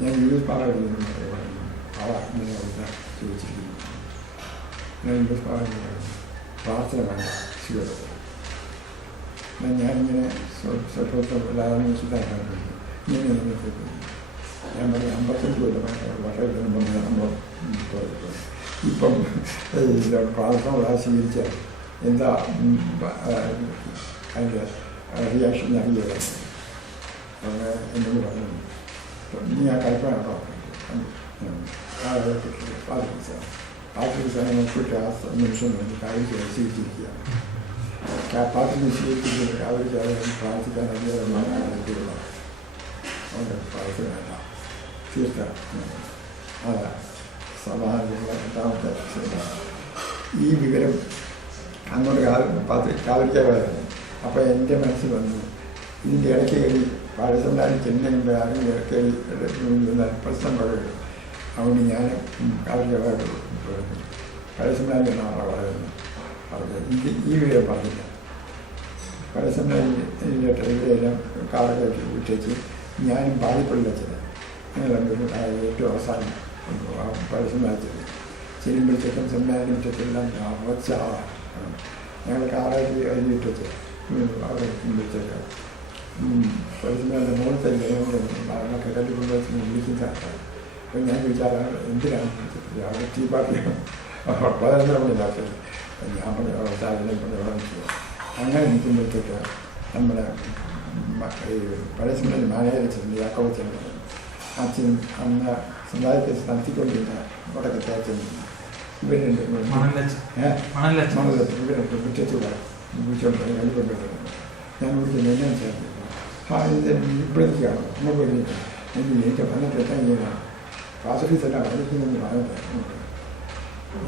ഞാൻ യൂസ് ഭാഗം എഴുതുന്നത് ഇങ്ങനെ ചോദിച്ചിരിക്കുന്നു. ഞാൻ യൂസ് ഭാഗം പ്രാർത്ഥന വേണ്ട സ്വീകരണം. ഞാനിങ്ങനെ സ്വല്പം വെച്ചിട്ടാണ് ഇങ്ങനെ ഞാൻ പറഞ്ഞു 55 വർഷത്തിന് മുന്നേ നമ്മൾ ഇപ്പം പ്രാർത്ഥന സ്വീകരിച്ചാൽ എന്താ അതിൻ്റെ റിയാക്ഷൻ അറിയാം. അങ്ങനെ എന്നോട് പറഞ്ഞു നീ ആ കൽപ്പന പാത്രീസാണ് ഒപ്പിട്ട് ആ നിമിഷം വേണ്ടി കാര്യം സ്വീകരിച്ചിരിക്കുക. പാത്രീ സ്വീകരിച്ചിട്ട് അവർക്ക് പ്രാർത്ഥിക്കാൻ അതിനുള്ള അവിടെ പ്രാർത്ഥന വേണ്ട തീർത്ത അതാ സമാധാനത്തിലുള്ള രണ്ടാമത്തെ ഈ വിവരം അങ്ങോട്ട് കാവലിക്കാറായിരുന്നു. അപ്പോൾ എൻ്റെ മനസ്സിൽ വന്നു ഇതിൻ്റെ ഇടയ്ക്ക് കയറി പാഴസംസാരി ചെന്നതിൻ്റെ ആരെങ്കിലും കയറി പ്രശ്നം പറയുള്ളൂ. അതുകൊണ്ട് ഞാൻ കാവലിക്കാറായിട്ട് പാഴസംസാരി എന്നാണ് പറയുന്നത്. പറഞ്ഞത് ഈ വിവരം പറഞ്ഞില്ല. പാഴസംസാരിൻ്റെ ഇവരെല്ലാം കാറൊക്കെ വിട്ടേച്ച് ഞാനും ബാധിപ്പള്ളി വെച്ചത് അങ്ങനെ ഏറ്റവും അവസാനം പാഴസംസാരിച്ചത് ചെല്ലുമ്പോഴത്തേക്കും സെമിനാരിൻ്റെ മുറ്റത്തെല്ലാം വച്ച ആളാണ്. ഞങ്ങൾ കാറായിട്ട് എഴുതിയിട്ടത് അവിടെ എത്തുമ്പോഴത്തേക്ക് പരിസരത്തിൻ്റെ മുകളിലത്തെ ജനങ്ങളൊക്കെ കല്ലുകൊണ്ട് വെച്ച് വിളിക്കുന്ന ആൾക്കാർ. അപ്പോൾ ഞാൻ ചോദിച്ചാൽ എന്തിനാണ് വിളിച്ചിട്ട് അവിടെ ടീ പാർട്ടിയാണ് 11 മണിയിലാക്കിയത്. ഞാൻ പറഞ്ഞു ചായനെ പറഞ്ഞു അവിടെ നിൽക്കുക. അങ്ങനെ നിൽക്കുമ്പോഴത്തേക്ക് നമ്മുടെ പഴയസിൻ്റെ മാനേജർ യാക്കോബച്ചൻ അച്ഛനും അന്ന് സമുദായത്തെ നടത്തിക്കൊണ്ടിരുന്ന വടക്കത്തെ അച്ഛൻ ഇവരുണ്ട് ഇവരുണ്ട് മുറ്റത്തൂടെ വിളിച്ചോണ്ട് കണ്ടുകൊണ്ടിരുന്നത്. ഞാൻ വിളിക്കുന്നത് എന്നാ ചേർന്ന് ഇത് ഇപ്പോഴേക്കാണ് നമുക്ക് എനിക്ക് വന്നിട്ട് എത്താൻ ചെയ്യാനാണ് പാസഫീസെല്ലാം പഠിക്കുന്നതെന്ന് പറഞ്ഞത്.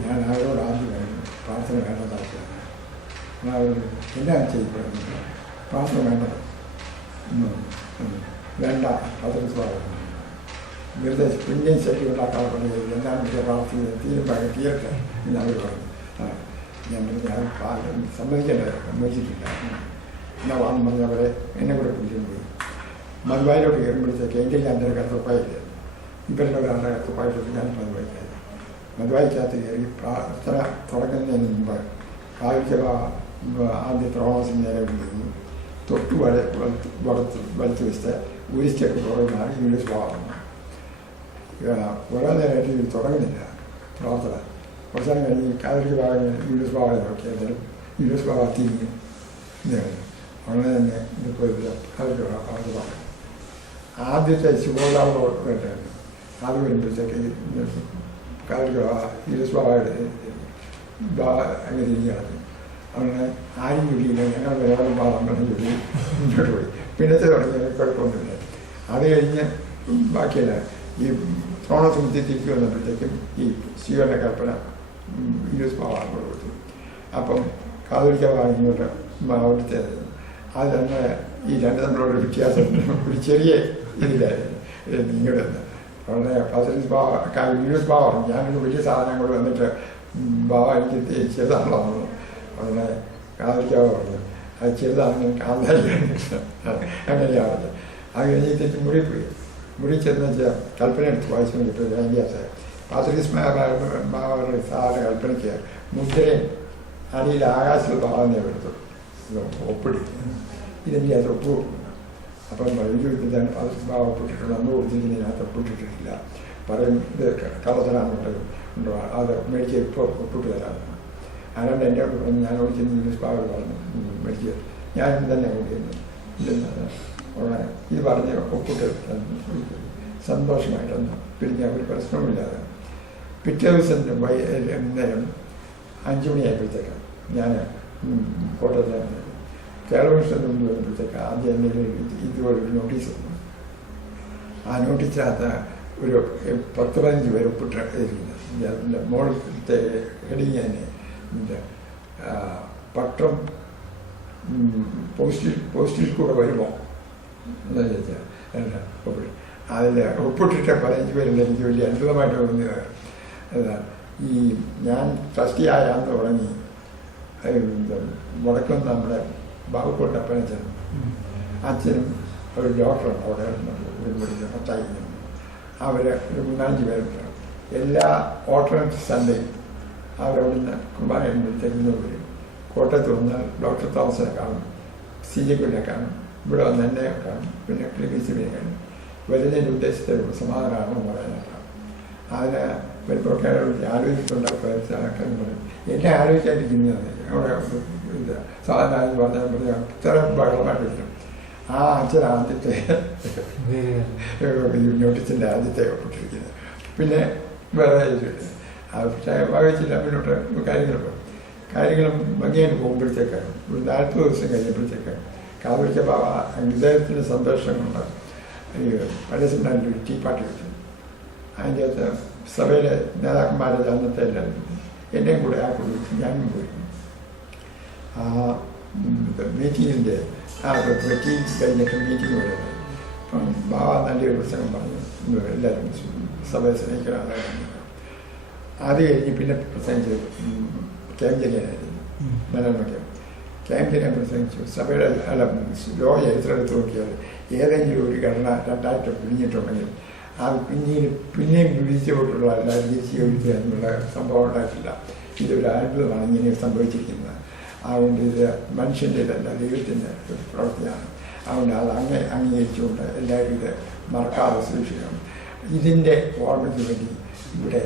ഞാൻ അവരോട് ആദ്യമായിരുന്നു പ്രാർത്ഥന വേണ്ടതാക്കിയാണ്. അവരോട് എന്നാ ചെയ്യപ്പെടുന്നത് പ്രാർത്ഥന വേണ്ടത് വേണ്ട പാസഫീസ് വെറുതെ പിന്നെയും ശരി ഉണ്ടാക്കാൻ പറഞ്ഞത് എന്താണ് വിദ്യ പ്രാർത്ഥിക്കുന്നത് തീരട്ടെ എന്ന് അവർ പറഞ്ഞു. ഞാൻ സമ്മതിച്ചിട്ടില്ല. എന്നാ വാന്ന് പറഞ്ഞ് അവരെ എന്നെ കൂടെ പിടിച്ചുകൊണ്ട് പോയി. മധുവായിലോട്ട് കയറുമ്പോഴത്തേക്ക് എൻ്റെ ഞാൻ കത്തുപ്പായില്ല. ഇവരുടെ ഒരാളുടെ കത്തുപ്പായിട്ട് ഞാൻ മധുവായിക്കാതെ മധുവായിക്കകത്ത് കയറി പ്രാർത്ഥന തുടങ്ങുന്നതിന് മുമ്പ് കാഴ്ച ആദ്യ ത്രോണസിന് നേരെ വിളിക്കുന്നു. തൊട്ടു വലത്ത് വെച്ച് ഒരു സ്റ്റെപ്പ് തുടങ്ങുന്നതാണ് യൂണിസ് ഭാവം. കുറേ നേരമായിട്ട് ഇത് തുടങ്ങുന്നില്ല പ്രാർത്ഥന. കുറച്ച് നേരം കഴിഞ്ഞ് കാതലിക്ക് ഭാഗം യൂണിസ് ഭാഗം നോക്കിയാൽ യൂണിസ് ഭാഗം തിരിഞ്ഞു അങ്ങനെ തന്നെ ഇതിപ്പോൾ കാതലിക്ക് ഭാഗത്ത് പറഞ്ഞു. ആദ്യത്തെ ശുഭോദാവ് വേണ്ടായിരുന്നു. അത് വരുമ്പോഴത്തേക്ക് കാതലിക്ക് യൂണിസ് ഭാഗമായിട്ട് അങ്ങനെ തിരിഞ്ഞാണ്. അങ്ങനെ ആരും ചൊല്ലിയില്ല. ഞങ്ങൾ വേറെ ഭാഗം പറഞ്ഞ് ചൊല്ലി മുന്നോട്ട് പോയി. പിന്നത്തെ തുടങ്ങിയ കുഴപ്പമൊന്നുമില്ല. അത് കഴിഞ്ഞ് ബാക്കിയല്ല ഈ ത്രോണസമുദ്രത്തിൽ തിരിച്ചു വന്നപ്പോഴത്തേക്കും ഈ ശിവന്റെ കൽപ്പന യൂസ് ഭാഗം കൊടുത്തു. അപ്പം കാതോലിക്ക ഭാഗം ഇങ്ങോട്ട് അവിടുത്തെ അത് തന്നെ ഈ രണ്ട് തമ്മിലുള്ള വ്യത്യാസം ഒരു ചെറിയ ഇതിലായിരുന്നു ഇങ്ങോട്ട് തന്നെ. വളരെ ഫാസിലിസ് ഭാവം യൂസ് ഭാവം ഞാനൊരു വലിയ സാധനം കൂടെ വന്നിട്ട് ഭാവം എനിക്ക് ചെറുതാണല്ലോ. വളരെ കാതോലിക്ക പറഞ്ഞു അത് ചെറുതാണെന്ന് കാന്താരിയാണ് അങ്ങനെയാണ്. അത് കഴിഞ്ഞത്തേക്ക് മുറി പോയി. മുറി ചെന്ന് വെച്ചാൽ കൽപ്പന എടുത്ത് വായിച്ചു കിട്ടും. അതിൻ്റെ പാത്രീസ് മാവരുടെ സാറിൻ്റെ കൽപ്പനയ്ക്ക് മുദ്രയും അടിയിൽ ആകാശത്തിൽ ഭാവനെ എടുത്തു ഒപ്പിടി. ഇതിൻ്റെ അത് ഒപ്പ് അപ്പം വൈദ്യുതിയാണ് പാത്രീസ് മാവ് ഒപ്പിട്ടിട്ടുണ്ട്. അന്ന് കൊടുത്തിരിക്കുന്നതിനകത്ത് ഒപ്പിട്ടിട്ടില്ല. പറയും ഇത് കളത്തരാണ് ഉണ്ടോ അത് മേടിച്ച് ഇപ്പോൾ ഒപ്പിട്ട് തരാമെന്ന്. അതുകൊണ്ട് എൻ്റെ പറഞ്ഞു ഞാൻ ഓടിച്ചെന്ന് യൂണിസ് ഭാവം പറഞ്ഞു മേടിച്ച് ഞാൻ തന്നെ ഓടിയിരുന്നു ഇല്ലെന്ന് ഉടനെ ഇത് പറഞ്ഞ് ഒപ്പിട്ട് സന്തോഷമായിട്ടൊന്ന് പിരിഞ്ഞ ഒരു പ്രശ്നവുമില്ലാതെ. പിറ്റേ ദിവസം നേരം 5 മണിയായപ്പോഴത്തേക്ക് ഞാൻ കോട്ടയത്ത് കേരളമിഷന് മുമ്പ് വരുമ്പോഴത്തേക്ക് ആദ്യം എന്തെങ്കിലും ഇതുപോലൊരു നോട്ടീസ് വന്നു. ആ നോട്ടീസിനകത്ത് ഒരു 10-15 പേര് ഒപ്പിട്ട് എഴുതിക്കുന്നത്. അതിൻ്റെ മോളത്തെ ഹെഡിങ് തന്നെ പത്രം പോസ്റ്റിൽ കൂടെ വരുമോ എന്താ ചോദിച്ചാൽ ഒപ്പിട്ട് അതിൽ ഒപ്പിട്ടിട്ട് 15 പേരുണ്ട്. എനിക്ക് വലിയ അത്ഭുതമായിട്ട് തോന്നിയത് ഈ ഞാൻ ട്രസ്റ്റിയായാന്ന് തുടങ്ങി വടക്കും നമ്മുടെ ബാബുക്കോട്ട് അപ്പനച്ഛനും അച്ഛനും ഒരു ഡോക്ടറുണ്ട് അവിടെ പത്തായി. അവർ ഒരു 3-5 പേരുണ്ട്. എല്ലാ ഓൾട്ടർനേറ്റ് സൺഡേയും അവരവിടുന്ന് കുർബാന കഴിയുമ്പോഴത്തേക്കിന്ന് വരും. കോട്ടയത്ത് വന്നാൽ ഡോക്ടർ തോമസിനെ കാണും, CJക്കുള്ളിനെ കാണും, ഇവിടെ വന്ന് എന്നെ കാണും, പിന്നെ ക്ലിനിക്സിനെ കാണും. വരുന്നതിൻ്റെ ഉദ്ദേശത്തിലുള്ള സമാധാനമാണെന്ന് പറയാനാണ്. അതിന് വരുമ്പോഴൊക്കെ ആലോചിച്ചിട്ടുണ്ടാക്കാൻ പറയും. എന്നെ ആലോചിക്കാതിരിക്കുന്നതാണ് അവിടെ ഇത് സാധാരണ പറഞ്ഞാൽ ഇത്ര ബഹളമായിട്ട് വരും. ആ അച്ഛൻ ആദ്യത്തെ നോട്ടീസിൻ്റെ ആദ്യത്തെ ഒപ്പിട്ടിരിക്കുന്നത്. പിന്നെ വേറെ പക്ഷേ വായിച്ചില്ല. മുന്നോട്ട് കാര്യങ്ങളും ഭംഗിയായിട്ട് പോകുമ്പോഴത്തേക്കാണ് ഒരു 40 ദിവസം കഴിഞ്ഞപ്പോഴത്തേക്ക് കാതോലിക്ക ബാബ ഹൃദയത്തിൻ്റെ സന്തോഷം കൊണ്ട് ഈ പഴയ സെമിനാറിൽ ഒരു ടീ പാർട്ടി വെച്ചു. അതിൻ്റെ അകത്ത് സഭയിലെ നേതാക്കന്മാരെ അന്നത്തെ എല്ലാവരും എൻ്റെയും കൂടെ ആ കൊടുത്തു. ഞാനും പോയി ആ മീറ്റിങ്ങിൻ്റെ ടീം കഴിഞ്ഞിട്ട് മീറ്റിംഗ് വരുന്നത്. അപ്പം ബാബ നല്ലൊരു പ്രസംഗം പറഞ്ഞു, എല്ലാവരും സഭയെ സ്നേഹിക്കണം. അത് കഴിഞ്ഞ് പിന്നെ പ്രസംഗിച്ചത് ക്യാമ്പ് മലയാളം ക്യാമ്പിനെ പ്രസംഗിച്ചു. സഭയുടെ ലോക ചരിത്രം എടുത്ത് നോക്കിയാൽ ഏതെങ്കിലും ഒരു ഘടന രണ്ടായിട്ട് പിരിഞ്ഞിട്ടുണ്ടെങ്കിൽ അത് പിന്നെയും വിധിച്ചുകൊണ്ടുള്ള അല്ലാതെ തിരിച്ചു ചോദിക്കുക എന്നുള്ള സംഭവം ഉണ്ടായിട്ടില്ല. ഇതൊരു അത്ഭുതമാണ് ഇങ്ങനെ സംഭവിച്ചിരിക്കുന്നത്. അതുകൊണ്ട് ഇത് മനുഷ്യൻ്റെ ഇതല്ല, ദൈവത്തിൻ്റെ ഒരു പ്രവൃത്തിയാണ്. അതുകൊണ്ട് അത് അംഗീകരിച്ചുകൊണ്ട് എല്ലാവരും ഇത് മറക്കാതെ സൂക്ഷിക്കണം. ഇതിൻ്റെ ഓർമ്മയ്ക്ക് വേണ്ടി ഇവിടെ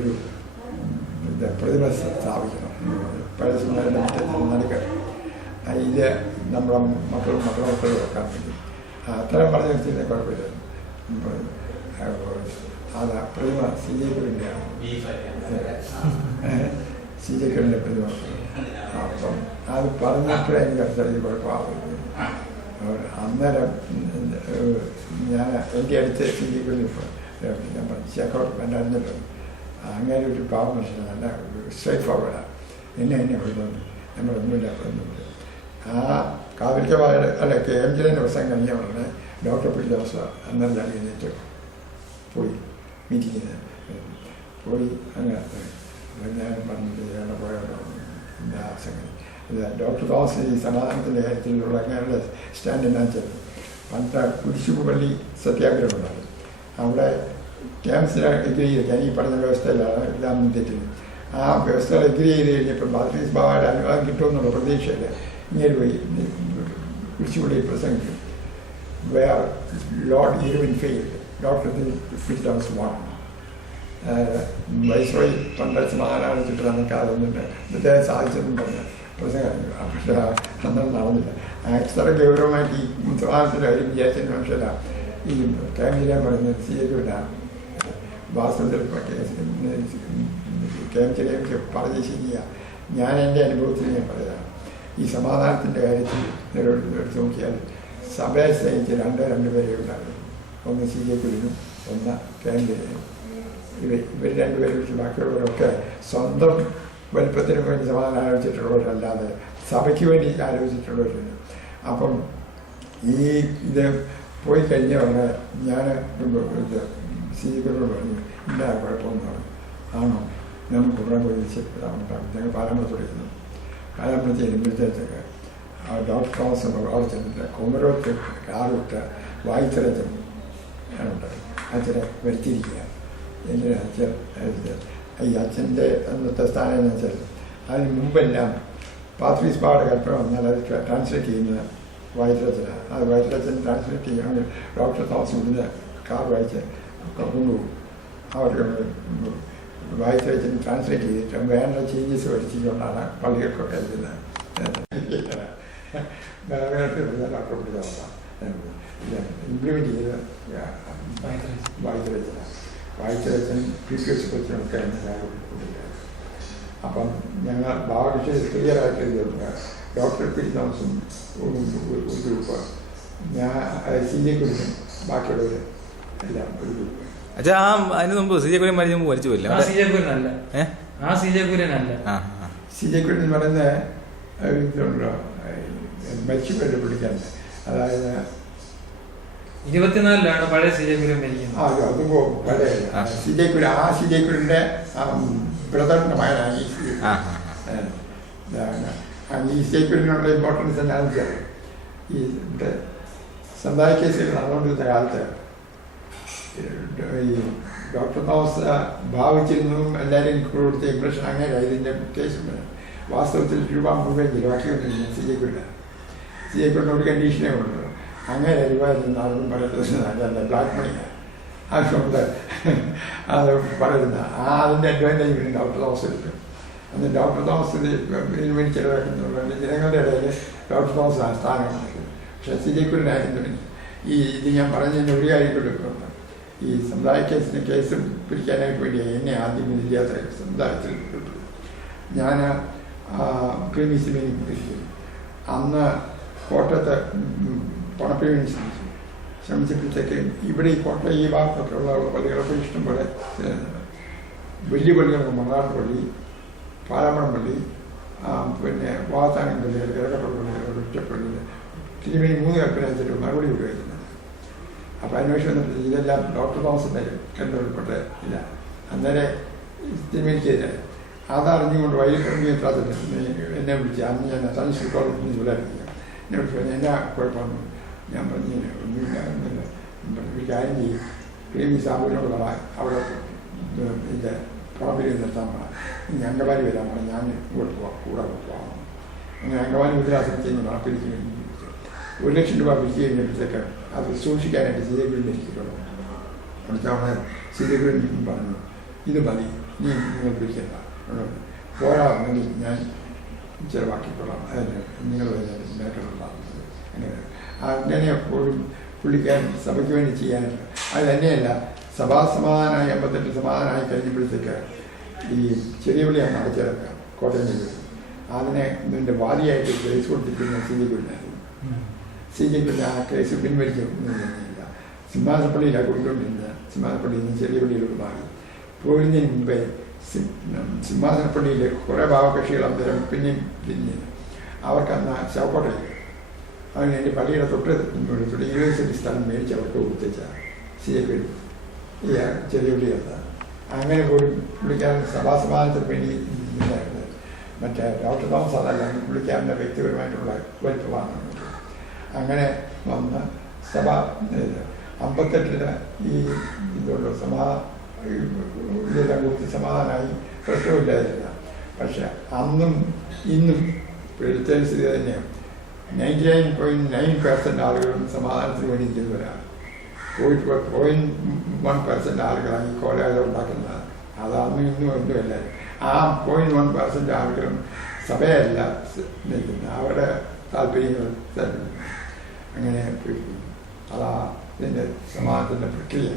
ഒരു പ്രതിമ സ്ഥാപിക്കണം. പഴയ സുന്ദരൻ്റെ മുറ്റത്തിൽ നടുക്ക് ഇത് നമ്മുടെ മക്കളും വെക്കാൻ വേണ്ടി അത്രയും പറഞ്ഞു വെച്ചിരുന്ന കുഴപ്പമില്ല. അത് പ്രതിമ സിജേക്കറിൻ്റെയാണ്, സിജേക്കറിൻ്റെ പ്രതിമ. അപ്പം അത് പറഞ്ഞപ്പോൾ എനിക്ക് അടുത്തത് കുഴപ്പമാവുന്നു. അന്നേരം ഞാൻ എൻ്റെ അടുത്ത് സിജേക്കറിൽ ഞാൻ ചേക്കോട്ട് വേണ്ടായിരുന്നല്ലോ. അങ്ങനെ ഒരു പാവം മനുഷ്യനാണ്, നല്ല സ്ട്രൈറ്റ് ഫോർവേഡാണ്. എന്നെ വിടുന്നുണ്ട്, നമ്മളൊന്നുമില്ല. ആ കാതോലിക്കമാരുടെ അല്ല KMJ ദിവസം കഴിഞ്ഞ ഉടനെ ഡോക്ടർ പി ജോസ് അന്നേരം ഞാൻ എഴുന്നേറ്റ് പോയി മീറ്റിങ്ങിന് പോയി. അങ്ങനെ ഞാൻ പറഞ്ഞിട്ട് ഞങ്ങളുടെ പോയാലോ ആ സംഗതി ഡോക്ടർ തോമസ് ഈ സമാധാനത്തിൻ്റെ കാര്യത്തിലുള്ള അങ്ങനെയുള്ള സ്റ്റാൻഡ് എന്നാ വെച്ചാൽ പണ്ട് കുരിശുപള്ളി സത്യാഗ്രഹം ഉണ്ടാകും. അവിടെ ക്യാമ്പ്സിനെ എഗ്രി ചെയ്ത് ഈ പറഞ്ഞ വ്യവസ്ഥയിലാണ് എല്ലാം തെറ്റിന്. ആ വ്യവസ്ഥകൾ എഗ്രി ചെയ്ത് കഴിഞ്ഞപ്പോൾ ബാത്രീസ് ബാബയുടെ അനുവാദം കിട്ടുമെന്നുള്ള പ്രതീക്ഷയിൽ ഇങ്ങനെ പോയി കുരിശുപള്ളി പ്രസംഗിക്കും. Where Lord Irwin failed, doctor Fitz won viceroy പണ്ട് സമാധാനം വെച്ചിട്ട് നമുക്ക് അതൊന്നുണ്ട് ഇദ്ദേഹം സാധിച്ചെന്നും പറഞ്ഞ് പ്രസംഗം. പക്ഷേ അന്നൊന്നും നടന്നില്ല. എത്ര ഗൗരവമായിട്ട് ഈ സമാധാനത്തിൻ്റെ കാര്യം വിചാരിച്ചതിന് പക്ഷേ ഈ ക്യാമ്പിലാൻ പറയുന്നത് CAQ വാസ്തവത്തിൽ KMJ പറഞ്ഞ് ശരിയാണ്. ഞാൻ എൻ്റെ അനുഭവത്തിൽ ഞാൻ പറയാം. ഈ സമാധാനത്തിൻ്റെ കാര്യത്തിൽ എടുത്ത് നോക്കിയാൽ സഭയെ സ്നേഹിച്ച് രണ്ടുപേരെ ഉണ്ടാകും. ഒന്ന് CAQ-നും ഒന്ന് KMJ-നും. ഇവർ രണ്ടുപേരും വെച്ച് ബാക്കിയുള്ളവരൊക്കെ സ്വന്തം വലിപ്പത്തിന് വേണ്ടി സമാധാനം ആലോചിച്ചിട്ടുള്ളവരല്ലാതെ സഭയ്ക്ക് വേണ്ടി ആലോചിച്ചിട്ടുള്ളവരുണ്ട്. അപ്പം ഇത് പോയി കഴിഞ്ഞ ഉടനെ ഞാൻ CAQ-നോട് പറഞ്ഞു, ഇല്ല കുഴപ്പമൊന്നും പറഞ്ഞു. ആണോ, നമുക്ക് കുറെ പോയി ഉണ്ടാകും. ഞങ്ങൾ പാലാമ്പലത്തോടിരുന്നു. പാലാമ്പലത്തിൽ ചെല്ലുമ്പോഴത്തേക്ക് ഡോക്ടർ തോമസ് അവിടെ ചെന്നിട്ട് കുമരത്ത് കാറിട്ട് വായിച്ചരച്ചൻ ഉണ്ട്. അച്ഛനെ വരുത്തിയിരിക്കുക. എൻ്റെ അച്ഛൻ ഈ അച്ഛൻ്റെ അന്നത്തെ സ്ഥാനം എന്ന് വെച്ചാൽ അതിന് മുമ്പെല്ലാം പാത്രീസ് ബാബയുടെ കൽപ്പന വന്നാൽ അത് ട്രാൻസ്ലേറ്റ് ചെയ്യുന്നത് വായിച്ചരച്ചനാണ്. അത് വായിച്ചരച്ചൻ ട്രാൻസ്ലേറ്റ് ചെയ്യണമെങ്കിൽ ഡോക്ടർ തോമസ് ഇവിടുന്ന് കാർ വായിച്ച് കൊണ്ടുപോകും. അവർക്ക് വായിച്ചരച്ചൻ ട്രാൻസ്ലേറ്റ് ചെയ്തിട്ട് വേണ്ട ചേഞ്ചസ് വരുത്തിക്കൊണ്ടാണ് പള്ളികൾക്കൊക്കെ എഴുതുന്നത്. ഡോക്ടർ ഇംപ്ലിമെൻറ്റ് ചെയ്ത് വായിച്ചരച്ചൻ PPS കൊച്ചിനൊക്കെ കൊണ്ടിരിക്കുന്നത്. അപ്പം ഞങ്ങൾ ഭാഗവിഷയ ക്ലിയറായിട്ട് എഴുതിയിട്ടുണ്ട്. ഡോക്ടർ പി തോമസും ഒരു ഗ്രൂപ്പ്, ഞാൻ CAQ-നും ബാക്കിയുള്ളവർ എല്ലാം ഒരു ഗ്രൂപ്പ്. അച്ഛാ അതിന് മുമ്പ് CAQ മരിച്ചു പോയില്ല. CAQ എന്ന് പറയുന്ന ഇതുണ്ടോ മരിച്ചു പേര് പിടിക്കാൻ. അതായത് 24 പഴയ CAQ അതും പഴയ CAQ ബ്രദറിന്റെ മകനാണ് ഈ CAQ-നുള്ള ഇമ്പോർട്ടൻസ് എന്താണെന്ന് വെച്ചാൽ ഈ സമുദായ കേസുകൾ നടന്നുകൊണ്ടിരുന്ന കാലത്ത് ഈ ഡോക്ടർ തോമസ് ഭാവിച്ചിരുന്നതും എല്ലാവരും കൊടുത്ത ഇംപ്രഷൻ അങ്ങനെ ഇതിൻ്റെ കേസുണ്ട്. വാസ്തവത്തിൽ രൂപ മുഴുവൻ ചിലവാക്കിക്കൊണ്ടിരുന്ന CAQ-ന് ഒരു കണ്ടീഷനേ ഉള്ളൂ. അങ്ങനെ രൂപ ആർക്കും പറയുന്നത് ബ്ലാക്ക് മണിയാണ്. അതുകൊണ്ട് അത് പറയുന്ന അതിൻ്റെ അഡ്വാൻറ്റേജ് വേണ്ടി ഡോക്ടർ തോമസ് എടുക്കും. അന്ന് ഡോക്ടർ തോമസ് ഇതിന് വേണ്ടി ചിലവാക്കുന്നുണ്ട്. ജനങ്ങളുടെ ഇടയിൽ ഡോക്ടർ തോമസ് ആ സ്ഥാനം ഉണ്ടാക്കുന്നത്. പക്ഷേ CAQ-നായിരുന്നു ഇത് ഞാൻ പറഞ്ഞതിൻ്റെ ഒരു കാര്യം കൊടുക്കുന്നുണ്ട്. ഈ ഈ സമുദായ കേസ് പിടിക്കാനായിട്ട് വേണ്ടി എന്നെ ആദ്യം ഇല്ലാത്ത സമുദായത്തിൽ ഉൾപ്പെടുത്തി. ഞാൻ ക്രിമിസിമിനി പിടിച്ചു. അന്ന് കോട്ടയത്ത് പണപ്പിരിവിന് ശ്രമിച്ചപ്പോഴത്തേക്ക് ഇവിടെ ഈ കോട്ടയം ഈ ഭാഗത്തൊക്കെ ഉള്ള പള്ളികളൊക്കെ ഇഷ്ടം പോലെ വലിയ പള്ളികളൊക്കെ മണ്ണാട്ട് പള്ളി, പാലാമണം പള്ളി, പിന്നെ വാത്താനം പള്ളി, കിഴക്കട്ട പള്ളി, ഒറ്റപ്പള്ളി, തിരുമേനി 3 കൽപ്പന വെച്ചിട്ട് മറുപടി ഉപയോഗിക്കുന്നത്. അപ്പോൾ അന്വേഷണം വന്നപ്പോൾ ഇതെല്ലാം ഡോക്ടർ തോമസിൻ്റെ കണ്ടുപിടിപ്പെട്ട ഇല്ല. അന്നേരം തിരുമേനിക്കെതിരായി അതറിഞ്ഞുകൊണ്ട് വൈകിട്ട് എത്താത്തില്ല എന്നെ വിളിച്ച് അന്ന് ഞാൻ സയൻസ് കോളേജിൽ വിടാതിരിക്കുക. എന്നെ വിളിച്ചു എന്നാ കുഴപ്പമൊന്നും. ഞാൻ പറഞ്ഞു ഒന്നുമില്ല ഒരു കാര്യം ചെയ്യും, ക്രീമി സാബുവിനോട് അവിടെ ഇത് പുറമ്പിൽ നിർത്താൻ പറഞ്ഞു, അങ്കമാലി വരാൻ പറഞ്ഞു, ഞാൻ ഇങ്ങോട്ട് പോകാം കൂടെ പോകാം. അങ്ങനെ അങ്കമാലി മുദ്രാസനത്തിൽ നിന്ന് പണപ്പിരിച്ച് 1 ലക്ഷം രൂപ പിരിച്ച് കഴിഞ്ഞപ്പോഴത്തേക്ക് അത് സൂക്ഷിക്കാനായിട്ട് സീതഗുരുവിൻ്റെ ഇരിക്കുള്ളൂ. അടുത്ത തവണ സീതഗുരുവിൻ പറഞ്ഞു ഇത് മതി, നീ നിങ്ങൾ പിരിക്കണ്ട, പോരാണെങ്കിൽ ഞാൻ ചിലവാക്കിക്കൊള്ളാം, അതിന് നിങ്ങൾ നേട്ടമുണ്ടാകുന്നത്. അങ്ങനെ എപ്പോഴും പുള്ളിക്കാൻ സഭയ്ക്ക് വേണ്ടി ചെയ്യാനില്ല. അത് തന്നെയല്ല, സഭാ സമാധാനമായി 58 സമാധാനമായി കഴിഞ്ഞപ്പോഴത്തേക്ക് ഈ ചെറിയ പള്ളിയാണ് അടച്ചിറക്കുക കോട്ടയം ജില്ലയിൽ. അതിനെ ഇതിൻ്റെ വാദിയായിട്ട് കേസ് കൊടുത്തിരിക്കുന്ന സീതഗുരുവിനായിരുന്നു. സീതഗുരുവിന് ആ കേസ് പിൻവലിക്കുന്നില്ല. സിംഹാസനപ്പള്ളിയിലാണ് കൊണ്ടുകൊണ്ടിരുന്നത്. സിംഹാസനപ്പള്ളിയിൽ നിന്ന് ചെറിയ പള്ളിയിലോട്ട് മാറി പോരുന്നതിന് മുമ്പേ സിംഹാസനപ്പള്ളിയിൽ കുറേ ഭാവകക്ഷികൾ അന്തരം പിന്നെയും തിരിഞ്ഞ് അവർക്കന്ന് ശവക്കോട്ടയിൽ അതിന് എൻ്റെ പള്ളിയുടെ തൊട്ട് 20 സെൻറ്റ് സ്ഥലം മേടിച്ച് അവർക്ക് കൊടുത്തേച്ച സീതഗുരു ഈ ചെറിയ പള്ളിയാണ്. അങ്ങനെ പോലും പുള്ളിക്കാരൻ സഭാസമാധാനത്തിന് വേണ്ടി ഉണ്ടായിരുന്നത്. മറ്റേ ഡോക്ടർ തോമസ് അതല്ല, പുള്ളിക്കാരൻ്റെ വ്യക്തിപരമായിട്ടുള്ള വലിപ്പമാണ്. അങ്ങനെ വന്ന് സഭ 58 ഈ ഇതുള്ള ഇതെല്ലാം കൊടുത്ത് സമാധാനമായി, പ്രശ്നമില്ലാതില്ല. പക്ഷെ അന്നും ഇന്നും ഇപ്പോഴത്തെ സ്ഥിതി തന്നെയാണ്. 99.9% ആളുകളും സമാധാനത്തിന് വേണ്ടി ഇരിക്കുന്നവരാണ്. 0.1% ആളുകളാണ് ഈ കോലാഹലം ഉണ്ടാക്കുന്നത്. അതൊന്നും ഇന്നും ഒന്നുമല്ല. ആ 0.1% ആളുകളും സഭയല്ല നിൽക്കുന്നത്, അവരുടെ താല്പര്യങ്ങൾ തന്നെ. അങ്ങനെ അതാ ഇതിൻ്റെ സമാധാനത്തിൻ്റെ പ്രക്രിയ.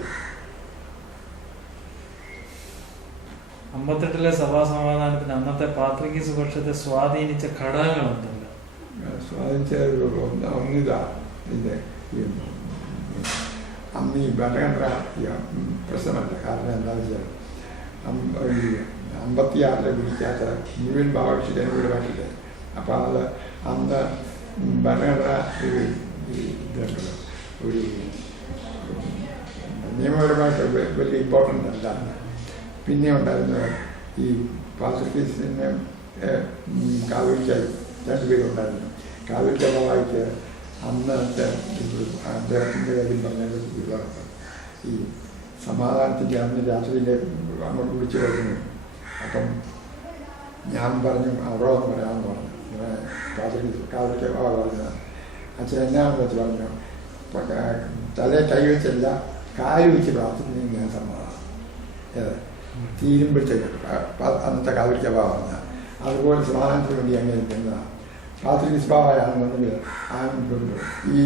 58 സഭാ സമാധാനത്തിന് അന്നത്തെ പാത്രികീസ് പക്ഷത്തെ സ്വാധീനിച്ച ഘടകങ്ങളുണ്ടല്ലോ. സ്വാധീനിച്ച ഒന്നിതാ ഇത് അന്ന് ഈ ഭരണഘടന പ്രശ്നമല്ല. കാരണം എന്താണെന്ന് വെച്ചാൽ 56 വിളിക്കാത്ത മുഴുവൻ ഭാവകക്ഷി അനുകൂലമായിട്ടില്ലേ. അപ്പോൾ അത് അന്ന് ഭരണഘടന ഇതുണ്ടല്ലോ, ഒരു നിയമപരമായിട്ട് വലിയ ഇമ്പോർട്ടൻ്റ് അല്ല. പിന്നെ ഉണ്ടായിരുന്നത് ഈ പാത്രികീസിനെ കാതോലിക്കായി 2 പേരുണ്ടായിരുന്നു. കാതോലിക്കായിട്ട് അന്നത്തെ അദ്ദേഹത്തിൻ്റെ കാര്യം പറഞ്ഞ ഈ സമാധാനത്തിൻ്റെ അന്ന് രാത്രിയിൽ അങ്ങോട്ട് വിളിച്ചു പറഞ്ഞു. അപ്പം ഞാൻ പറഞ്ഞു അവരോടൊന്നും പറയാമെന്ന് പറഞ്ഞു. കാതോലിക്ക പറഞ്ഞത് അച്ഛൻ എന്നാണെന്ന് വെച്ച് പറഞ്ഞു, തലേ കൈവച്ചല്ല കാല് വെച്ച് പ്രാർത്ഥിക്കുന്നതിന് ഞാൻ സമ്മതമാണ്. തീരുമ്പോഴത്തേക്ക് അന്നത്തെ കാതോലിക്ക പറഞ്ഞ അതുപോലെ സമാധാനത്തിന് വേണ്ടി അങ്ങനെ നിന്നതാണ്. പാത്രിക സ്വഭാവമാണെന്നുണ്ടെങ്കിൽ ഈ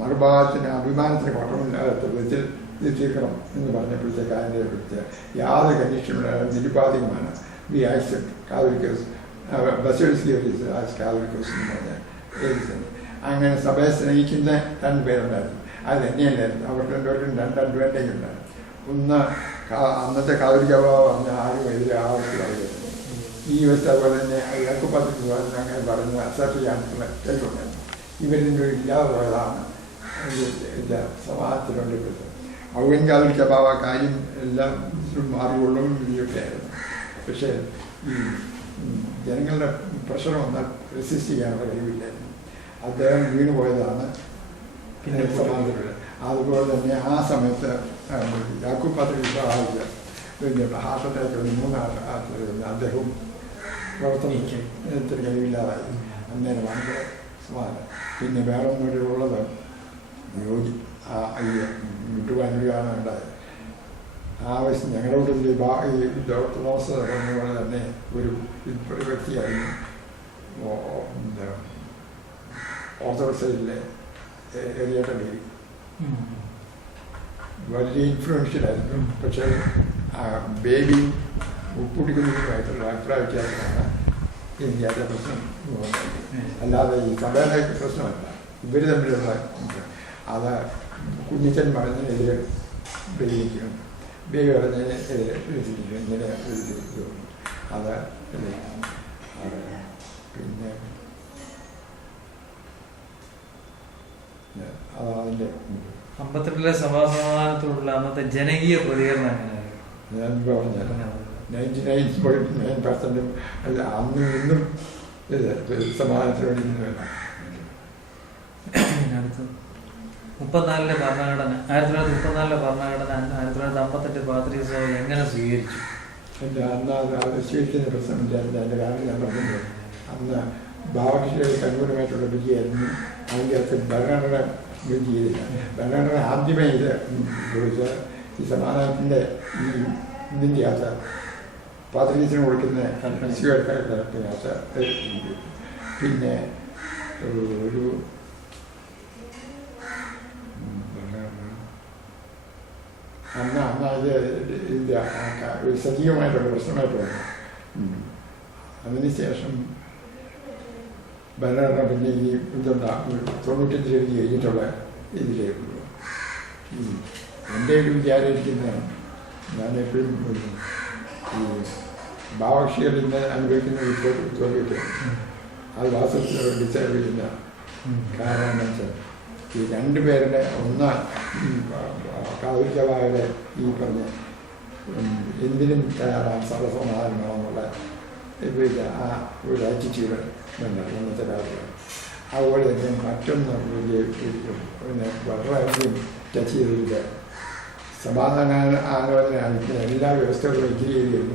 മറുഭാഗത്തിന് അഭിമാനത്തിന് കുഴപ്പമില്ലാത്ത വിധത്തിൽ തീർക്കണം എന്ന് പറഞ്ഞപ്പോഴത്തേക്ക് അതിൻ്റെ അടുത്ത് യാതൊരു കണ്ടീഷനും നിരുപാധികമാണ്. We accept catholicos Baselios as catholicos എന്ന് പറഞ്ഞ അങ്ങനെ സഭയെ സ്നേഹിക്കുന്ന 2 പേരുണ്ടായിരുന്നു. അത് തന്നെയല്ലായിരുന്നു. അവർ 2 പേർക്കും 2 അഡ്വാൻറ്റേജ് ഉണ്ടായിരുന്നു. ഒന്ന്, അന്നത്തെ കാതോലിക്ക പറഞ്ഞ ആരും എതിരെ ആവശ്യമായിരുന്നു. ഈ വെച്ച് അതുപോലെ തന്നെ യാക്കോബായ അങ്ങനെ പറഞ്ഞ് അക്സെപ്റ്റ് ചെയ്യാനുള്ള കേൾക്കുന്നുണ്ടായിരുന്നു. ഇവരിൻ്റെ ഇല്ലാതെ പോയതാണ് സമാധാനത്തിലുണ്ട്. ഔവൻ കാതോലിക്ക ബാവ കാര്യം എല്ലാം മാറിക്കൊള്ളും ഇതൊക്കെ ആയിരുന്നു. പക്ഷേ ഈ ജനങ്ങളുടെ പ്രഷർ വന്നാൽ റെസിസ്റ്റ് ചെയ്യാനുള്ള കഴിവില്ലായിരുന്നു. അദ്ദേഹം വീണുപോയതാണ് പിന്നെ സമാധാനത്തിലുള്ളത്. അതുപോലെ തന്നെ ആ സമയത്ത് യാക്കൂബ് പാത്രിക ഹാർട്ട് അറ്റാക്ക് 3 അദ്ദേഹവും പ്രവർത്തനത്തിന് കഴിവില്ലാതായി. അന്നേരം ഭയങ്കര സമാധാനം. പിന്നെ വേറെ ഒന്നുകൂടി ഉള്ളത് ഈ വിട്ടുവാനുകയാണ് ഉണ്ടായത്. ആവശ്യം ഞങ്ങളുടെ കൂട്ടത്തിൽ ഈ ഡോക്ടർ തോമസ് പറഞ്ഞ പോലെ തന്നെ ഒരു വ്യക്തിയായിരുന്നു ഓർത്തഡോക്സ് സൈഡിലെ ഏരിയയുടെ ഡേരി. വലിയ ഇൻഫ്ലുവൻഷ്യലായിരുന്നു. പക്ഷേ ബേബി ഉപ്പുടിക്കുന്നതുമായിട്ടുള്ള അഭിപ്രായ വ്യത്യാസമാണ് ഇന്ത്യയിലെ പ്രശ്നം. അല്ലാതെ ഈ സഭയുടെ പ്രശ്നമല്ല, ഇവർ തമ്മിലുള്ള അത് കുഞ്ഞിച്ചൻ പറഞ്ഞതിനെതിരെ ബേബിക്കും ബേബി പറഞ്ഞതിനെതിരെ വിളിച്ചിരിക്കും, ഇങ്ങനെ വിളിച്ചിരിക്കും. അത് പിന്നെ അതിൻ്റെ 52 സഭാസമാധാനത്തോടുള്ള അന്നത്തെ ജനകീയ പ്രതികരണം എങ്ങനെയായിരുന്നു? ഞാൻ പറഞ്ഞ 99.9% അല്ല, അന്നും ഇന്നും സമാധാനത്തിന് വേണ്ടി നിന്നല്ല. 1934 ഭരണഘടന 1958 പാത്രീക സഭ എങ്ങനെ സ്വീകരിച്ചു? എൻ്റെ അന്ന് അത് സ്വീകരിക്കുന്ന പ്രശ്നമില്ലായിരുന്നു. എൻ്റെ കാരണം ഞാൻ പറഞ്ഞത് അന്ന് ഭാവകക്ഷികളുടെ അനുകൂലമായിട്ടുള്ള വിധിയായിരുന്നു. അതിൻ്റെ അകത്ത് ഭരണഘടന വിധി ചെയ്തില്ല. ഭരണഘടന ആദ്യമേ ഇത് ചോദിച്ചാൽ ഈ സമാധാനത്തിൻ്റെ ഈ ഇതിൻ്റെ അകത്ത് പാത്രീകത്തിന് കൊടുക്കുന്ന കൽപ്പനകത്ത് പിന്നെ ഒരു അന്ന് അത് ഇതിൻ്റെ ഒരു സജീവമായിട്ടുള്ള പ്രശ്നമായിട്ട് വന്നു. അതിനുശേഷം ഭരണഘടന പിന്നെ ഈ ഇതുണ്ടാ 95 എഴുതി കഴിഞ്ഞിട്ടുള്ള ഇതിലേക്കുള്ളൂ. എൻ്റെ ഒരു വിചാരം ഇരിക്കുന്ന ഞാനെപ്പോഴും ഈ ഭാവകക്ഷികൾ ഇന്ന് അനുഭവിക്കുന്ന തോൽവിയൊക്കെ അത് വാസ്തവത്തിൽ ഡിസൈഡ് ചെയ്യുന്ന കാരണം എന്താ വെച്ചാൽ ഈ രണ്ടുപേരുടെ കാതോലിക്കവായുടെ ഈ പറഞ്ഞ എന്തിനും തയ്യാറാൻ സർവസമാധാനമാണെന്നുള്ള ആ ഒരു ആറ്റിറ്റ്യൂഡ് ഇന്നത്തെ കാലത്ത്. അതുപോലെ തന്നെ മറ്റൊന്ന് പിന്നെ വളരെയധികം ടച്ച് ചെയ്തിട്ട് സമാധാന ആലോചന എല്ലാ വ്യവസ്ഥകളും എഗ്രി ചെയ്തിരുന്നു.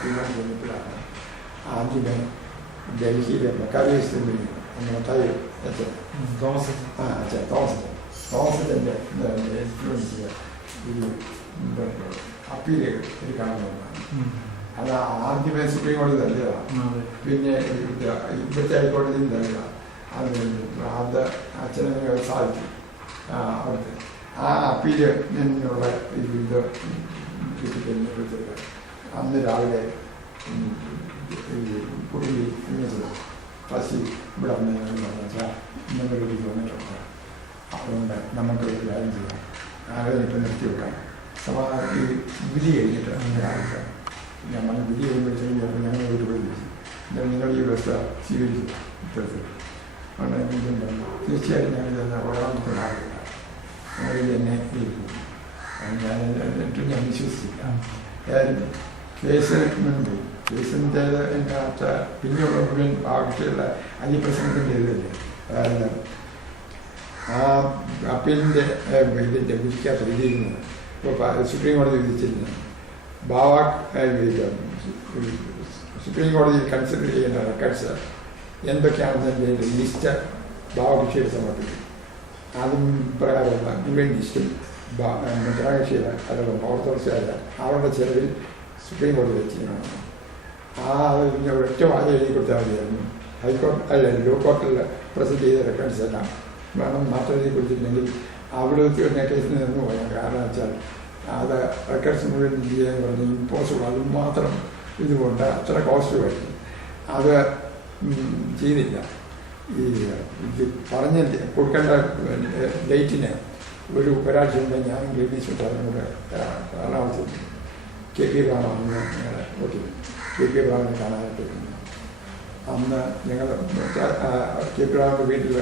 തീരുമാനിക്കുന്നപ്പോഴാണ് ആദ്യമേ ഡൽഹിയിലെ മക്കാരിയസിൻ്റെ തോമസിൻ്റെ ഇൻഫ്ലുവൻസ് ഒരു അപ്പീൽ എടുക്കണമെന്നാണ്. അത് ആദ്യമേ സുപ്രീം കോടതി തള്ളിയതാണ്. പിന്നെ ഇവിടുത്തെ ഹൈക്കോടതിയും തള്ളിയതാണ്. അത് അച്ഛനെ സാധിച്ചു അവിടുത്തെ ആ അപ്പീല് നിന്നുള്ള ഇത് കിട്ടിക്കഴിഞ്ഞപ്പോഴത്തേക്ക് അന്ന് രാവിലെ കുടുംബി ഫസ്റ്റ് ഇവിടെ വന്നാൽ ഇന്നൊരു വന്നിട്ടുണ്ട്. അതുകൊണ്ട് നമുക്കൊരു കാര്യം ചെയ്യാം, ആലോചന ഇപ്പം നിർത്തിവെക്കാം. ഈ വിധി കഴിഞ്ഞിട്ട് രാവിലെ നമ്മൾ വിധി കഴിയുമ്പോഴത്തേക്കും ഞങ്ങൾ ഒരു വിളിച്ചു, നിങ്ങൾ ഈ വ്യവസ്ഥ സ്വീകരിച്ചു ഇത്തരത്തിൽ തീർച്ചയായിട്ടും ഞങ്ങൾ ഒരാമത്തെ ആളില്ല, ഞങ്ങളിൽ എന്നെ ഇരിക്കും. ഞാൻ വിശ്വസിച്ചില്ല. കേസിന് മുൻപ് കേസിൻ്റെ പിന്നെയുള്ള മുഴുവൻ ആവശ്യമുള്ള അതിപ്രസംഗത്തിൻ്റെ ഇതില്ലേ, അതായത് ആ അപ്പീലിൻ്റെ ഇതിൻ്റെ വിധിക്കാത്ത വിധിയിരുന്നത് ഇപ്പോൾ സുപ്രീം കോടതി വിധിച്ചിരുന്നത് സുപ്രീം കോടതിയിൽ കൺസിഡർ ചെയ്യുന്ന റെക്കോർഡ്സ് എന്തൊക്കെയാണെന്നതിൻ്റെ ലിസ്റ്റ് ഭാവകക്ഷിയുടെ സമർപ്പിക്കും. അതും പ്രകാരമുള്ള മുഴുവൻ ലിസ്റ്റും മദ്രാകക്ഷിയുടെ അല്ലെങ്കിൽ ഓർത്തഡോക്സുകാരുടെ അവരുടെ ചെലവിൽ സുപ്രീം കോടതി വെച്ചിരിക്കണം. അതിൻ്റെ ഒറ്റ വാചകം എഴുതി കൊടുത്താൽ മതിയായിരുന്നു. ഹൈക്കോടതി അല്ല ലോ കോർട്ടിൽ പ്രസൻറ്റ് ചെയ്ത റെക്കോർഡ്സ് എല്ലാം വേണം. മാത്രം എഴുതി കൊടുത്തിട്ടുണ്ടെങ്കിൽ അവിടെ തന്നെ കേസിൽ നിന്ന് പോയാൽ. കാരണം വെച്ചാൽ അത് റെക്കോർഡ്സ് മുഴുവൻ ചെയ്യാൻ പറഞ്ഞ് ഇമ്പോസിബിൾ. അത് മാത്രം ഇതുകൊണ്ട് അത്ര കോസ്റ്റ് വരും. അത് ചെയ്തില്ല. ഈ ഇത് പറഞ്ഞ് കൊടുക്കേണ്ട ഡേറ്റിന് ഒരാഴ്ച മുമ്പ് ഞാൻ ഗ്രീനീശ്വരം കൂടെ എറണാകുളത്ത് KP റാവെന്ന് ഞങ്ങളെ വോട്ടിൽ KP റാവിനെ കാണാനായിട്ട് അന്ന് ഞങ്ങൾ KP റാവിൻ്റെ വീട്ടിൽ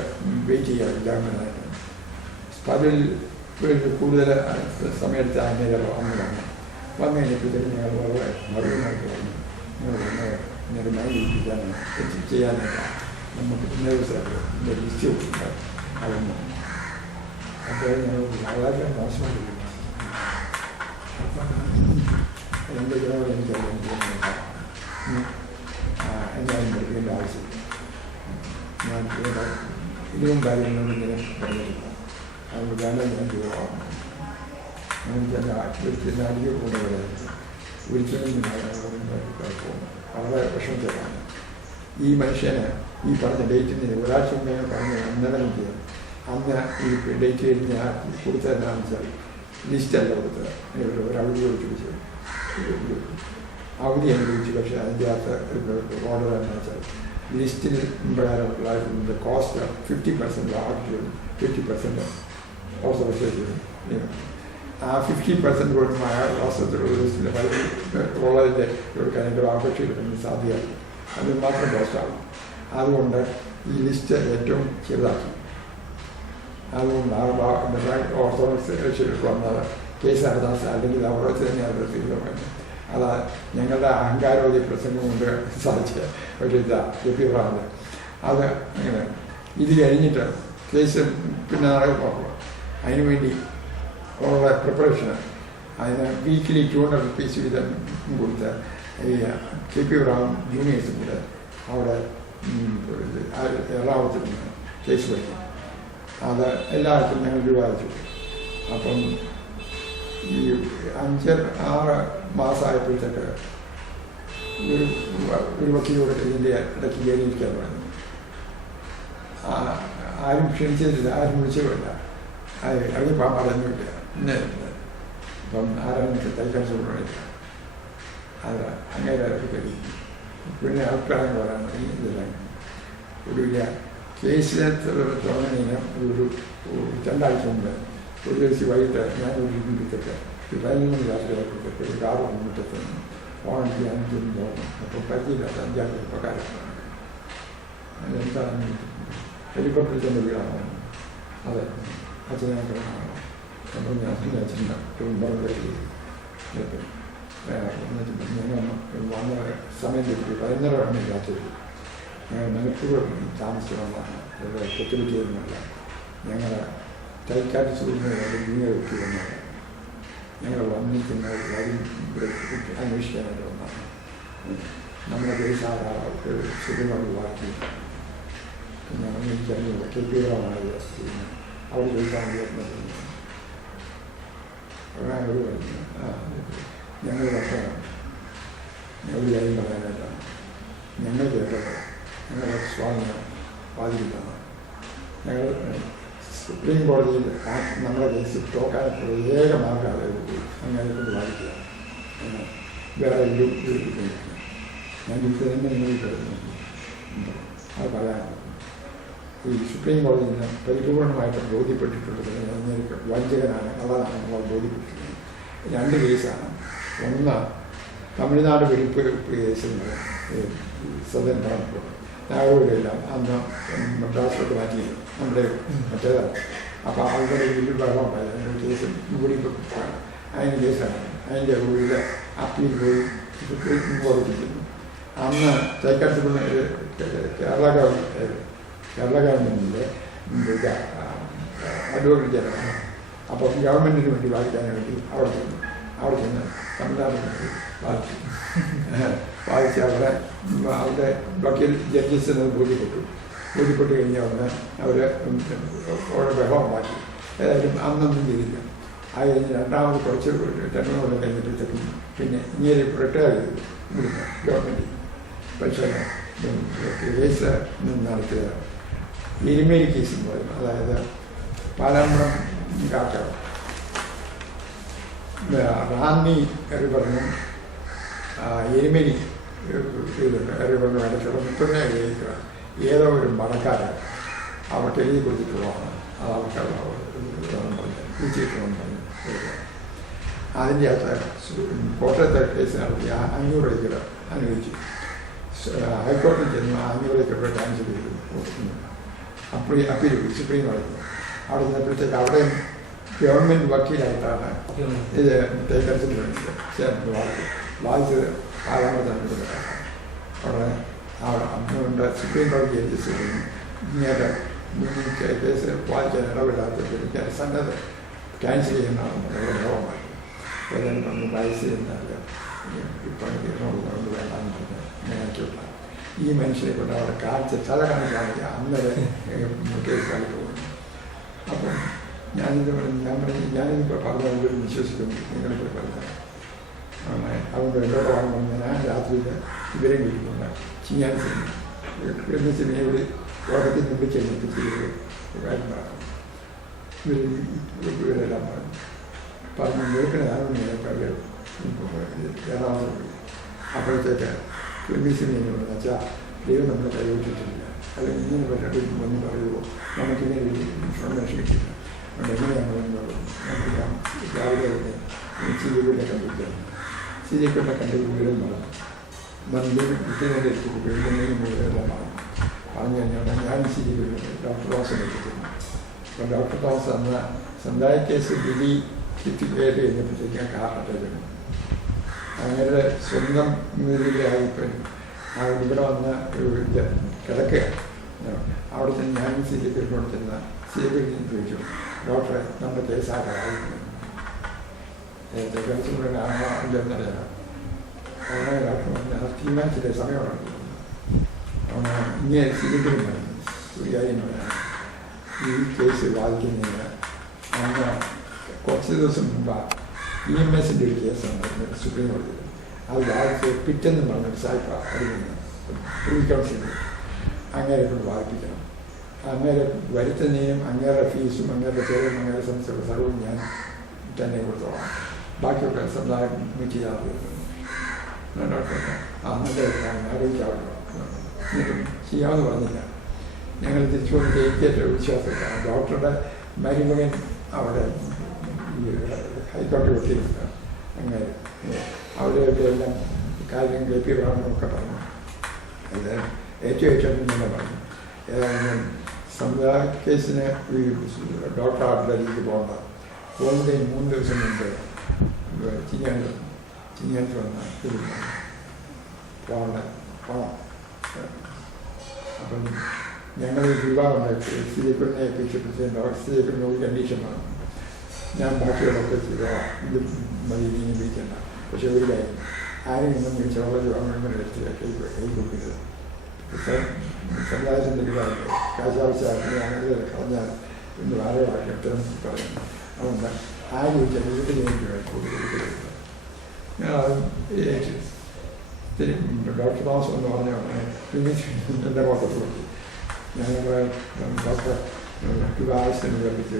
വെയിറ്റ് ചെയ്യാം ജാമ്യനായിട്ട്. അപ്പം അതിൽ കൂടുതൽ സമയത്ത് അങ്ങനെ വന്നു കഴിഞ്ഞപ്പോഴത്തേക്കും ഞങ്ങൾ വളരെ മറുപടിയായിട്ട് പറഞ്ഞു, നിങ്ങൾ മൈൻഡ് ഇരിപ്പിക്കാനാണ് ചെയ്യാനായിട്ടാണ് നമുക്ക് പിന്നെ ലിസ്റ്റ് കൊടുക്കുന്നത്. അതൊന്നും അപ്പോൾ ഞങ്ങൾ വളരെ മോശമായിട്ട് എൻ്റെ ഇതിനോട് എനിക്കറിയാം എന്നാലും പഠിക്കേണ്ട ആവശ്യം. ഞാൻ ഇതിലും കാര്യങ്ങളും ഇങ്ങനെ പറഞ്ഞിട്ടില്ല. അതുകൊണ്ട് ഞാൻ പോകാം. എനിക്കെന്നെ ഒരിക്കലും അടിയെ കൊണ്ടുപോയി ഒരിക്കലും വളരെ വിഷമത്തിലാണ്. ഈ മനുഷ്യന് ഈ പറഞ്ഞ ഡേറ്റിന് ഒരാഴ്ച മുമ്പേ പറഞ്ഞ് ഇന്നലെ നോക്കിയത് അന്ന് ഈ ഡേറ്റ് കഴിഞ്ഞ് ഞാൻ കൊടുത്തത് എന്താണെന്ന് വെച്ചാൽ ലിസ്റ്റല്ല കൊടുത്തത്. ഒരു അവധി ചോദിച്ചു, അവധി അനുഭവിച്ചു. പക്ഷേ അതിൻ്റെ അകത്ത് ഓർഡർ എന്ന് വെച്ചാൽ ലിസ്റ്റിൽ പ്രകാരമുള്ള കോസ്റ്റ് 50% ആർട്ടിലും 50% ഓർത്തഡോക്സ്. ആ 50% കൊടുക്കും അയാൾ വാസ്തവത്തിലുള്ള ലിസ്റ്റിൻ്റെ ഉള്ളതിൻ്റെ കൊടുക്കാൻ എൻ്റെ അപേക്ഷയെടുക്കുന്ന സാധ്യത അത് മാത്രം കോസ്റ്റാകും. അതുകൊണ്ട് ഈ ലിസ്റ്റ് ഏറ്റവും ചെറുതാക്കി. അതുകൊണ്ട് ഓർത്തഡോക്സ് വന്നത് കേസ് നടത്താൻ അല്ലെങ്കിൽ അവിടെ തന്നെ അത് തീരുമാനം. അതാ ഞങ്ങളുടെ അഹങ്കാരോദയ പ്രസംഗം കൊണ്ട് സാധിച്ച ഒരു ഇതാണ് ലഭ്യമാണ്. അത് അങ്ങനെ ഇത് കഴിഞ്ഞിട്ട് കേസ് പിന്നെ നടക്കുമ്പോൾ അതിനുവേണ്ടി ഉള്ള പ്രിപ്പറേഷന് അതിന് വീക്കിലി 200 rupees വീതം കൊടുത്ത് ഈ KP ബ്രൗൺ ജൂനിയേഴ്സും കൂടെ അവിടെ എറണാകുളത്തിൽ നിന്ന് കേസ് വയ്ക്കും. അത് എല്ലാവർക്കും ഞങ്ങൾ വിവാദിച്ചു. അപ്പം ഈ 5-6 മാസമായപ്പോഴത്തേക്ക് ഒരു വക്കീലോട് ഇതിൻ്റെ ഇടയ്ക്ക് കയറിയിരിക്കാൻ പറഞ്ഞു. ആരും ക്ഷണിച്ചിട്ടില്ല, ആരും വിളിച്ചിട്ടില്ല, ഇറങ്ങിപ്പോകാൻ പറഞ്ഞില്ല. അപ്പം ആരാണ് തയ്ക്കാൻ സുഖമില്ല. അത് അങ്ങനെ കയറി പിന്നെ അഭിപ്രായം പറയാൻ ഇതെല്ലാം ഒടുവില്ല. കേസിനെ തുടങ്ങുന്നതിന് ഒരു 2 ആഴ്ച മുമ്പ് ഒരു ദിവസം വൈകിട്ട് ഞാൻ ഒരു വീട്ടിലേക്ക് 11 രാത്രിയായപ്പോഴത്തേക്ക് ഒരു കാറ് മുറ്റത്ത് ഓണം ചെയ്യാൻ പോകുന്നു. അപ്പോൾ പരിചയമില്ലാത്ത 5-6 ചെറുപ്പക്കാരാണ്. എന്താണ് ഹെലികോപ്റ്ററിൽ ചെന്ന് വീടാണോ? അതെ, അച്ഛനാണ്. അപ്പോൾ ഞാൻ അച്ഛൻ്റെ ഞങ്ങൾ വന്ന സമയം തെറ്റി 11:30 മണി രാത്രി മണിക്കൂർ താമസിക്കണമെന്നാണ്. കൊച്ചുകുട്ടിയൊന്നുമല്ല. ഞങ്ങൾ തൈക്കാട്ട് സൂര്യനെ ജൂനിയർ കുട്ടി വന്നത്. ഞങ്ങൾ വന്നിരിക്കുന്ന കാര്യം അന്വേഷിക്കാനായിട്ട് വന്നതാണ്. നമ്മുടെ കേസ് സുഖമായി വാക്കി ഞങ്ങൾ എനിക്കറിയില്ല. KP-മാണ് അവിടെ ചോദിക്കാൻ വേണ്ടി ഒരു പറഞ്ഞു. ഞങ്ങൾ ഡോക്ടറാണ്, ഞങ്ങൾ കാര്യം പറയാനായിട്ടാണ് ഞങ്ങൾ കേട്ടത്. ഞങ്ങളുടെ സ്വാധീനം ബാധിക്കുന്നതാണ്. ഞങ്ങൾ സുപ്രീം കോടതിയിൽ നമ്മുടെ കേസ് തോക്കാനുള്ള ഏക മാർഗ്ഗം അങ്ങനെ കൊണ്ട് ബാധിക്കുക. വേറെ ഒരു ഞാൻ ഇത് തന്നെ നിങ്ങൾക്ക് അത് പറയാനുള്ളത്. ഈ സുപ്രീം കോടതിയിൽ നിന്ന് പരിപൂർണമായിട്ട് ബോധ്യപ്പെട്ടിട്ടുള്ളത് വഞ്ചകനാണ്, അതാണ് നമ്മൾ ബോധ്യപ്പെട്ടിട്ടുള്ളത്. 2 കേസാണ്. ഒന്ന് തമിഴ്നാട് വെടിപ്പ് കേസിൽ സദൻ ട്രാൻസ്പോർട്ട് നാഗൂരെല്ലാം അന്ന് മദ്രാസിലോട്ട് മാറ്റി നമ്മുടെ മറ്റേതാണ്. അപ്പോൾ ആളുകളുടെ വലിയ വെള്ളമുണ്ടായത്. അതിൻ്റെ കേസ് വെടിപ്പാണ്, അതിന് കേസാണ്. അതിൻ്റെ ഉള്ളിൽ അപ്പീൽ പോയി സുപ്രീം കോടതിക്കുന്നു. അന്ന് തൈക്കാട്ട് കേരള ഗവൺമെൻറ്റിൻ്റെ അഡ്വക്കേറ്റ് ജനറലാണ്. അപ്പം ഗവൺമെൻറ്റിന് വേണ്ടി വാദിക്കാൻ വേണ്ടി അവിടെ ചെന്ന് തമിഴ്നാടിന് വേണ്ടി വാദിച്ച് അവിടെ വക്കീൽ ജഡ്ജസിന് ബോധ്യപ്പെട്ട് കഴിഞ്ഞാൽ അവർ അവിടെ ബഹളം ഉണ്ടാക്കി. ഏതായാലും അന്നൊന്നും ചെയ്തില്ല. അത് കഴിഞ്ഞ് രണ്ടാമത് കുറച്ച് ടെർമിനോളം കഴിഞ്ഞപ്പോഴത്തേക്കും പിന്നെ ഇങ്ങനെ റിട്ടയർ ചെയ്തു ഇവിടുന്ന് ഗവൺമെൻറ്. പക്ഷേ കേസ് നടത്തിയ എരുമേലി കേസ് എന്ന് പറയും. അതായത് പാലാമ്പുറം കാക്കട റാന്നി റിവറിനും എരുമേലി റിവറിനും ഇടയ്ക്കുള്ള 30 ഏക്കർ ഏതോ ഒരു മടക്കാരൻ അവർക്ക് എഴുതി കൊടുത്തിട്ടുള്ളതാണ്. അത് അവർക്ക് വിളിച്ചിട്ടുണ്ടെന്ന് പറഞ്ഞു. അതിൻ്റെ അകത്ത് കോട്ടയത്തെ കേസ് നടത്തി 500 ഏക്കർ അനുവദിച്ചു. ഹൈക്കോടതിയിൽ ചെന്ന് 500 ഏക്കർ ക്യാൻസൽ ചെയ്തു. അപ്പീൽ സുപ്രീം കോടതി. അവിടെ ചെന്നപ്പോഴത്തേക്ക് അവിടെ ഗവൺമെൻറ് വക്കീലായിട്ടാണ് ഇത് തേക്കരത്തിന് വേണ്ടി ചേർന്ന് വാദിച്ചത്. ആരാമത്തെ അവിടെ അതുകൊണ്ട് സുപ്രീം കോടതി ജഡ്ജസ് ഇങ്ങനെ കേസ് വാദിക്കാൻ ഇടപെടാത്ത സന്നദ്ധ ക്യാൻസൽ ചെയ്യുന്നതാണ് രോഗമായി. ഏതായാലും നമ്മൾ വയസ്സ് ചെയ്യുന്നതല്ല ഇപ്പം കൊണ്ട് വേണ്ടാന്ന് പറഞ്ഞ് ഞാനാക്കിയുള്ള ഈ മനുഷ്യരെ കൊണ്ട് അവിടെ കാണിച്ച തല കാണിക്കാണെങ്കിൽ അന്നേരം കേസ് കളിക്ക് പോകുന്നു. അപ്പം ഞാനിപ്പോൾ പറഞ്ഞവരോട് വിശ്വസിക്കുന്നു. നിങ്ങളിപ്പോൾ പറഞ്ഞത് അതുകൊണ്ട് എന്നോട് വാങ്ങുമ്പോൾ ഞാൻ രാത്രിയിൽ ഇവരെ വിളിക്കുന്ന ചിങ്ങാൻ സിനിമ ഇവിടെ കോട്ടത്തിൽ നിന്ന് ചെന്നിട്ട് കാര്യം പറയാം. ഇവരെല്ലാം പറഞ്ഞു വെളുപ്പിന് 4 മണിയൊക്കെ എറണാകുളത്ത് പോയി. അപ്പോഴത്തേക്ക് ക്രിമീസിന് എന്നോട് വെച്ചാൽ ദൈവം നമ്മളെ കൈവിട്ടിട്ടില്ല, അല്ലെങ്കിൽ ഇങ്ങനെ പറ്റി വന്ന് പറയുമോ, നമുക്കിങ്ങനെ ഇൻഫർമേഷൻ കിട്ടില്ല, അതുകൊണ്ട് എങ്ങനെയാണ് നമുക്ക് രാവിലെ തന്നെ CJPയുടെ കണ്ടിട്ട് CJPയുടെ കണ്ട് വിവരം പറഞ്ഞു കുട്ടികളുടെ എടുത്തിട്ട് വീണ്ടും എല്ലാം പറഞ്ഞു കഴിഞ്ഞാൽ ഞാൻ CJPയുടെ ഡോക്ടർ തോമസിനെ എത്തിക്കുന്നു. അപ്പോൾ ഡോക്ടർ തോമസ് അന്ന് സമുദായ കേസ് വിധി കിട്ടിക്കേറ്റ് കഴിഞ്ഞപ്പോഴത്തേക്ക് ആ കാർട്ടേജാണ് അങ്ങനെ സ്വന്തം രീതിയിലായിപ്പോയി. ഇവിടെ വന്ന് ഇത് കിടക്കുകയാണ്. അവിടെ തന്നെ ഞാൻ CJPയോട് ചെന്ന CJP ചോദിച്ചു, ഡോക്ടറെ നമ്മുടെ കേസാകാറായിരുന്നു കേസിലൂടെ ഇല്ലെന്നറിയാം. അങ്ങനെ ഡോക്ടർ പറഞ്ഞാൽ തീരുമാനിച്ചിട്ട് സമയമാണ്. ഇങ്ങനെ CJP പറഞ്ഞു ഒരു കാര്യം പറയാം, ഈ കേസ് വാദിക്കുന്നതിന് അന്ന് കുറച്ച് ദിവസം മുമ്പ് EMSൻ്റെ ഒരു കേസുണ്ടായിരുന്നു സുപ്രീം കോടതിയിൽ. അത് വാദിച്ച് പിറ്റെന്ന് പറഞ്ഞിട്ട് സായിപ്പ അറിയുന്നു പ്രീ കൗൺസിലിൽ അങ്ങേരെ കൊണ്ട് വാദിപ്പിക്കണം. അങ്ങേരെ വരുത്തുന്നതിനും അങ്ങേരുടെ ഫീസും അങ്ങേരുടെ ചെലവും അങ്ങേരെ സംബന്ധിച്ചുള്ള സർവ്വം ഞാൻ തന്നെ കൊടുത്തോളാം, ബാക്കിയൊക്കെ സമുദായം മീറ്റ് ചെയ്യാതെ ഡോക്ടർ ആലോചിക്കാമല്ലോ ചെയ്യാമെന്ന് പറഞ്ഞില്ല. ഞങ്ങൾ തിരിച്ചുകൊണ്ട് ഏറ്റവും വിശ്വാസമില്ല. ഡോക്ടറുടെ മരുമകൻ അവിടെ ഹൈക്കോടതി ഒത്തിരിട്ടുണ്ട്. അങ്ങനെ അവരുടെ എല്ലാം കാര്യം കേൾപ്പിക്കണമെന്നൊക്കെ പറഞ്ഞു. അത് ഏറ്റവും തന്നെ പറഞ്ഞു. ഏതായാലും സമുദായ കേസിന് ഈ ഡോക്ടർ ആരുടെ രീതിക്ക് പോകണ്ട. പോകുന്നതിന് 3 ദിവസം മുമ്പ് ചിങ്ങാൻസ് വന്ന പോകണ്ട പോകണം. അപ്പം ഞങ്ങൾ വിവാഹമായിട്ട് CJPനെ ഏൽപ്പിച്ചപ്പോഴത്തേക്കും CJPന് ഒരു കണ്ടീഷൻ വേണം, ഞാൻ ബാക്കിയുള്ളതൊക്കെ ചെയ്തോളാം, ഇത് മതി ഇനി വിളിക്കണ്ട. പക്ഷെ ഒരു കാര്യം, ആരെങ്കിലും ചോള ഗവൺമെൻറ് എടുത്ത് കൈ കൊടുക്കരുത്. സമുദായത്തിൻ്റെ ഇതായിട്ട് കാശാവശ്യമാക്കി അങ്ങനെ കളഞ്ഞാൽ ഇന്ന് വേറെ ആക്കി എത്തരം പറയുന്നു. അതുകൊണ്ട് ആരും വീട്ടിൽ കൊടുക്കരുത്. ഞാൻ അത് ഡോക്ടർ തോമസ് എന്ന് പറഞ്ഞ എൻ്റെ മൊത്തത്തിൽ കൊടുത്തു. ഞങ്ങൾ ഡോക്ടർ ആവശ്യത്തിന് കൽപ്പിച്ച്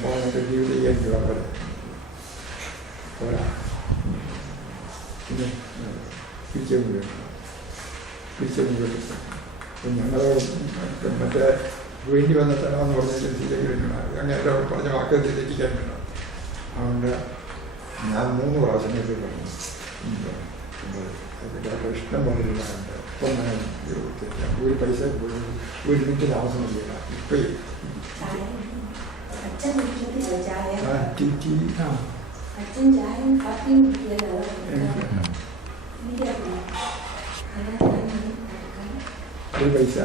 ഫോണിൻ്റെ ജീവിതം ചെയ്യാൻ പോരാ. പിന്നെ പിരിച്ചു ഞങ്ങൾ മറ്റേ വേണ്ടി വന്ന തരാമെന്ന് പറഞ്ഞാൽ അങ്ങനെ പറഞ്ഞ വാക്ക് തെറ്റിക്കാൻ വേണം. അതുകൊണ്ട് ഞാൻ 3 പ്രാവശ്യം പറഞ്ഞു ഡോക്ടർ ഇഷ്ടം പോലുണ്ട്. ഇപ്പം ഒരു പൈസ പോയി ഒരു മിനിറ്റ് താമസമില്ല. ഇപ്പം ഒരു പൈസ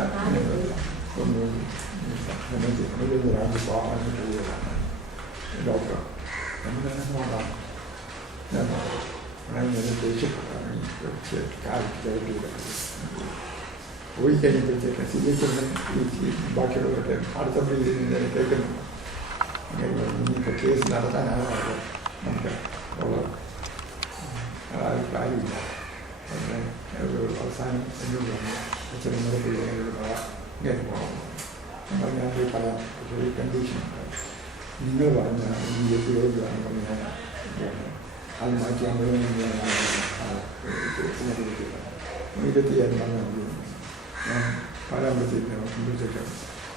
ഡോക്ടർ പോയി കഴിഞ്ഞപ്പോഴത്തേക്ക് CJP ബാക്കിയുള്ളവരുടെ അടുത്ത രീതിയിൽ നിന്ന് കേൾക്കുന്നു. ഇനിയിപ്പോൾ കേസ് നടത്താനാണ് നമുക്ക് ഉള്ള കാര്യമില്ല. അവസാനം എന്നോട് പറഞ്ഞു, അച്ഛനും കൂടെ ഇങ്ങനെ പോകണം. ഞാൻ പോയി പറയാം, പക്ഷേ ഒരു കണ്ടീഷൻ നിങ്ങൾ പറഞ്ഞ EJPയോടാണ് പറഞ്ഞ് ഞാൻ അത് മാറ്റിയാൽ ഞാൻ പറയാമ്പത്തേക്കും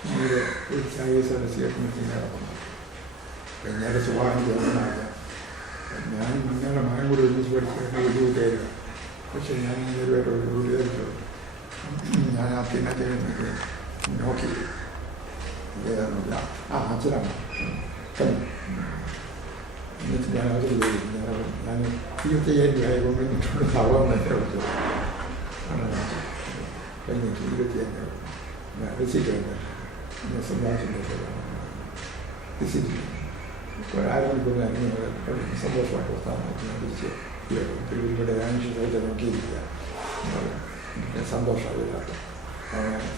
നിങ്ങളുടെ ഒരു നടക്കുന്നു. ഞങ്ങളുടെ സ്വഭാവം തോന്നുന്നില്ല. ഞാൻ നിങ്ങളുടെ മകൻ കൂടി ഒരുമിച്ച് പഠിച്ചിട്ട് ബുദ്ധിമുട്ടായിരുന്നു. പക്ഷേ ഞാൻ ഇതുവരെ ഒരു ഗുരുവായിട്ട് ഞാൻ ആ തിന്നത്തെ നോക്കി ഏതാണെന്നില്ല. അച്ഛനാണ് എന്നിട്ട് ഞാൻ അത് ഞാൻ 25,000 രൂപയെ കൊണ്ടുവന്നിട്ടുണ്ട്. സർവ്വമൊക്കെ വെച്ചത് കഴിഞ്ഞിട്ട് 25,000 റിസീറ്റ് ഉണ്ട്. സന്തോഷത്തിൻ്റെ റിസീറ്റ് ഇപ്പോൾ ആരോഗ്യം സന്തോഷമായിട്ട് പ്രസ്ഥാനം തിരിച്ച് ഇവിടെ ആനുഷ്യമായിട്ട് നോക്കിയിരിക്കുക. സന്തോഷമായില്ലാത്ത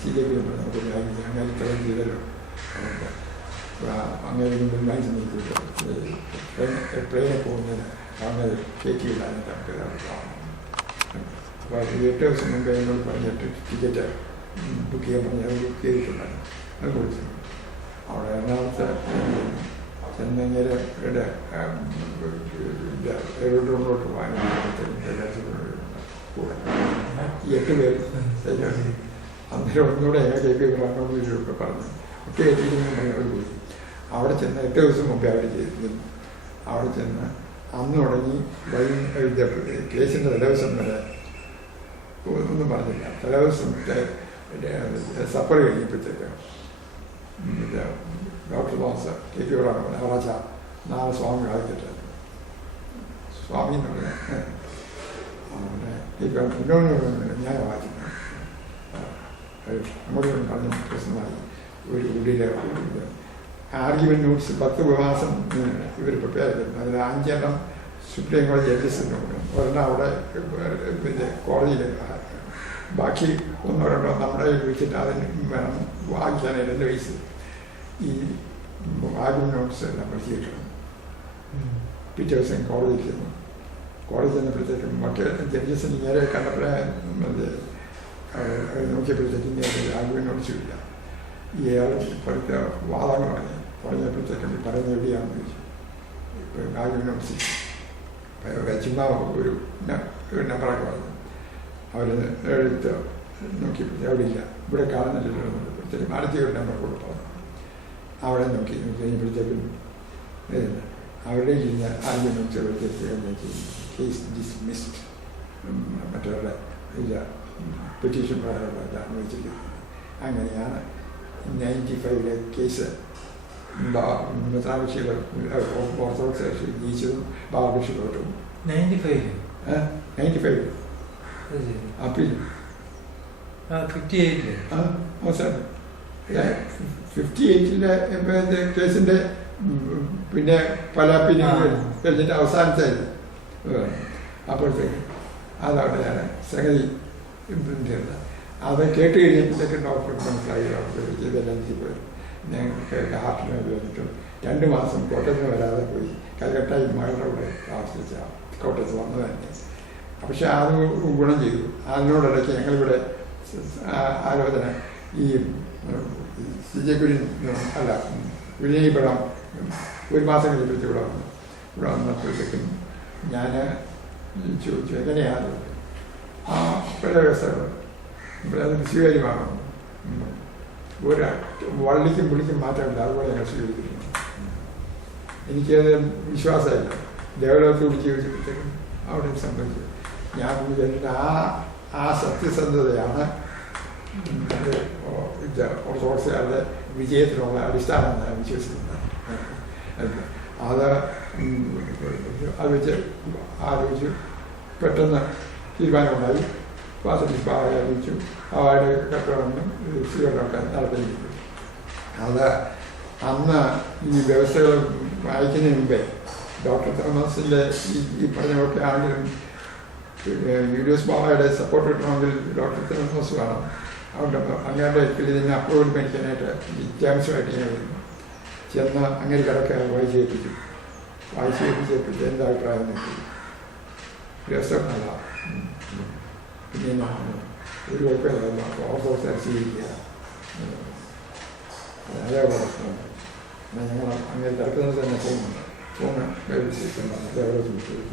CJP നമുക്ക് അങ്ങനെ ഇത്രയും ചെയ്തല്ലോ. അങ്ങനെ മുൻപായി സമയത്ത് ട്രെയിനിൽ പോകുന്നതിന് അങ്ങനെ കയറ്റിയില്ലാതെ അപ്പോൾ 8 ദിവസം മുമ്പ് എന്നോട് പറഞ്ഞിട്ട് ടിക്കറ്റ് ബുക്ക് ചെയ്യാൻ പറഞ്ഞ് അത് ബുക്ക് ചെയ്തിട്ടുണ്ടായിരുന്നു. അത് കൊടുത്തു. അവിടെ എറണാകുളത്ത് ചെന്നങ്ങേരുടെ എഴുതോട്ട് കൂടെ 8 പേര് അന്നേരം ഒന്നുകൂടെ ഞങ്ങൾ KP ഒക്കെ പറഞ്ഞു ഒക്കെ അവർ പോയി. അവിടെ ചെന്ന് 8 ദിവസം മുമ്പേ അവർ ചെയ്തു. അവിടെ ചെന്ന് അന്ന് തുടങ്ങി കേസിൻ്റെ തലേദിവസം വരെ ഒന്നും പറഞ്ഞില്ല. തലേദിവസം സപ്പർ കഴിഞ്ഞപ്പോഴത്തേക്ക് ഡോക്ടർ തോമസ് KP ഞായറാഴ്ച നാളെ സ്വാമി വായിച്ചിട്ട് സ്വാമി എന്ന് പറഞ്ഞ ഞാൻ വായിച്ചിട്ടുണ്ട്. അങ്ങോട്ട് പറഞ്ഞു പ്രശ്നമായി ഒരു ഉള്ളിലെ ആർഗ്യുമെന്റ് നോട്ട്സ് 10 മാസം ഇവർ പ്രിപ്പയർ ചെയ്തിരുന്നു. അതിൽ 5 എണ്ണം സുപ്രീം കോടതി ജഡ്ജസിന് കൊടുക്കണം, ഒരെണ്ണം അവിടെ പിന്നെ കോടതിയിൽ, ബാക്കി 1 2 നമ്മുടെ വെച്ചിട്ട് അതിന് വേണം വായിക്കാനായിട്ട്. എൻ്റെ വയസ്സ് ഈ ആർഗ്യുമെന്റ് നോട്ട്സ് എല്ലാം പഠിച്ചിരിക്കണം. പിറ്റേ ദിവസം കോടതിയിൽ ചെന്നു. കോടതി ചെന്നപ്പോഴത്തേക്കും മറ്റേ ജഡ്ജസിന് നേരെ കണ്ടപ്പോഴേ നോക്കിയപ്പോഴത്തേക്കും ആർഗ്യുമെന്റ് നോട്ട്സ് ഇല്ല. ഇയാൾ പഠിച്ച വാദങ്ങൾ പറഞ്ഞപ്പോഴത്തേക്കും പറയുന്നത് എവിടെയാണെന്ന് ചോദിച്ചു. ആർഗ്യുമെന്റ് നോട്ട്സ് ചുമ്മാ ഒരു നമ്പറൊക്കെ പറഞ്ഞു. അവർ എടുത്ത് നോക്കിയപ്പോഴത്തേക്കും അവിടെ ഇല്ല. ഇവിടെ കാണുന്നില്ലപ്പോഴത്തേക്കും അടുത്ത ഒരു നമ്പർ കൊടുത്തു. അവിടെ നോക്കി കഴിഞ്ഞപ്പോഴത്തേക്കും അവരുടെ ഇല്ല ആർഗ്യുമെന്റ് നോട്ട്സ് കേസ് ഡിസ്മിസ്ഡ്. മറ്റവരുടെ ഇല്ല പെറ്റീഷൻ പ്രകാരമുള്ളതാണ് വെച്ചിരിക്കുന്നത്. അങ്ങനെയാണ് 95 കേസ് മെത്രാബിഷികൾ ഓർത്തഡോക്സ് ജയിച്ചതും ബാബിഷി തോറ്റും. 95 അപ്പീൽ 58 കേസിൻ്റെ പിന്നെ പല അപ്പീലുകൾ കഴിഞ്ഞിട്ട് അവസാനത്തായിരുന്നു. അപ്പോഴത്തേക്ക് അതവിടെയാണ് സംഗതി തീർന്നത്. അത് കേട്ട് കഴിഞ്ഞപ്പോഴത്തേക്ക് ഡോക്ടർ മനസ്സിലായി. ഡോക്ടർ ഇതെല്ലാം പോയി. ഞങ്ങൾക്ക് ഹാർട്ടിന് വന്നിട്ടും 2 മാസം കോട്ടയത്തിന് വരാതെ പോയി. കൽക്കട്ടയിൽ മകളുടെ കൂടെ താമസിച്ച കോട്ടയത്ത് വന്നത് തന്നെ. പക്ഷെ അത് ഗുണം ചെയ്തു. അതിനോടിടയ്ക്ക് ഞങ്ങളിവിടെ ആലോചന ഈ CJ കുര്യൻ അല്ല വിനയപ്പെടാം 1 മാസം കഴിഞ്ഞപ്പോഴത്തേക്ക് ഇവിടെ വന്നു. ഇവിടെ വന്നപ്പോഴത്തേക്കും ഞാൻ ചോദിച്ചു എങ്ങനെയാണ് ആ പല വ്യവസ്ഥകൾ ഇവിടെ അത് സ്വീകാര്യമാണോ? ഒരു വള്ളിക്കും പുള്ളിക്കും മാറ്റമില്ല, അതുപോലെ ഞങ്ങൾ സ്വീകരിക്കുന്നു. എനിക്കത് വിശ്വാസമില്ല. ദേവലോകത്ത് വിളിച്ച് ചോദിച്ചപ്പോഴത്തേക്കും അവിടെ സംബന്ധിച്ചു. ഞാൻ വിചാരിച്ചിട്ട് ആ സത്യസന്ധതയാണ് ഓർത്തഡോക്സുകാരുടെ വിജയത്തിനുള്ള അടിസ്ഥാനം ഞാൻ വിശ്വസിക്കുന്നത്. അത് വെച്ച് ആലോചിച്ചു. പെട്ടെന്ന് തീരുമാനമുണ്ടായി. പാത്രത്തിൽ അറിയിച്ചു. അവാർഡ് കട്ടണമെന്നും സ്വീകരണമൊക്കെ നടത്തിയിരിക്കും. അത് അന്ന് ഈ വ്യവസ്ഥകൾ വായിക്കുന്നതിന് മുമ്പേ ഡോക്ടർ തോമസിൻ്റെ ഈ പറഞ്ഞതൊക്കെ ആണെങ്കിലും യൂഡിയോസ് ബാബയുടെ സപ്പോർട്ട് കിട്ടണമെങ്കിൽ ഡോക്ടർ തോമസ് വേണം. അതുകൊണ്ട് അങ്ങയുടെ ഇതിന് അപ്രൂവൽ മേടിക്കാനായിട്ട് വിദ്യാംശമായിട്ട് ഞാൻ വരുന്നു. ചെന്ന് അങ്ങനെ കിടക്കാൻ വായിച്ച് ഏൽപ്പിച്ചു. വായിച്ച് ഏൽപ്പിച്ചപ്പോൾ എന്താ അഭിപ്രായം നോക്കി വ്യവസ്ഥ നല്ല. പിന്നെ ഒരു കുഴപ്പമില്ല, ഓർത്തഡോക്സ് സ്വീകരിക്കുക. അതേ പ്രശ്നം ഞങ്ങൾ അങ്ങനെ തിരക്കുന്നത് തന്നെ പോകുന്നുണ്ട്. ഫോണ്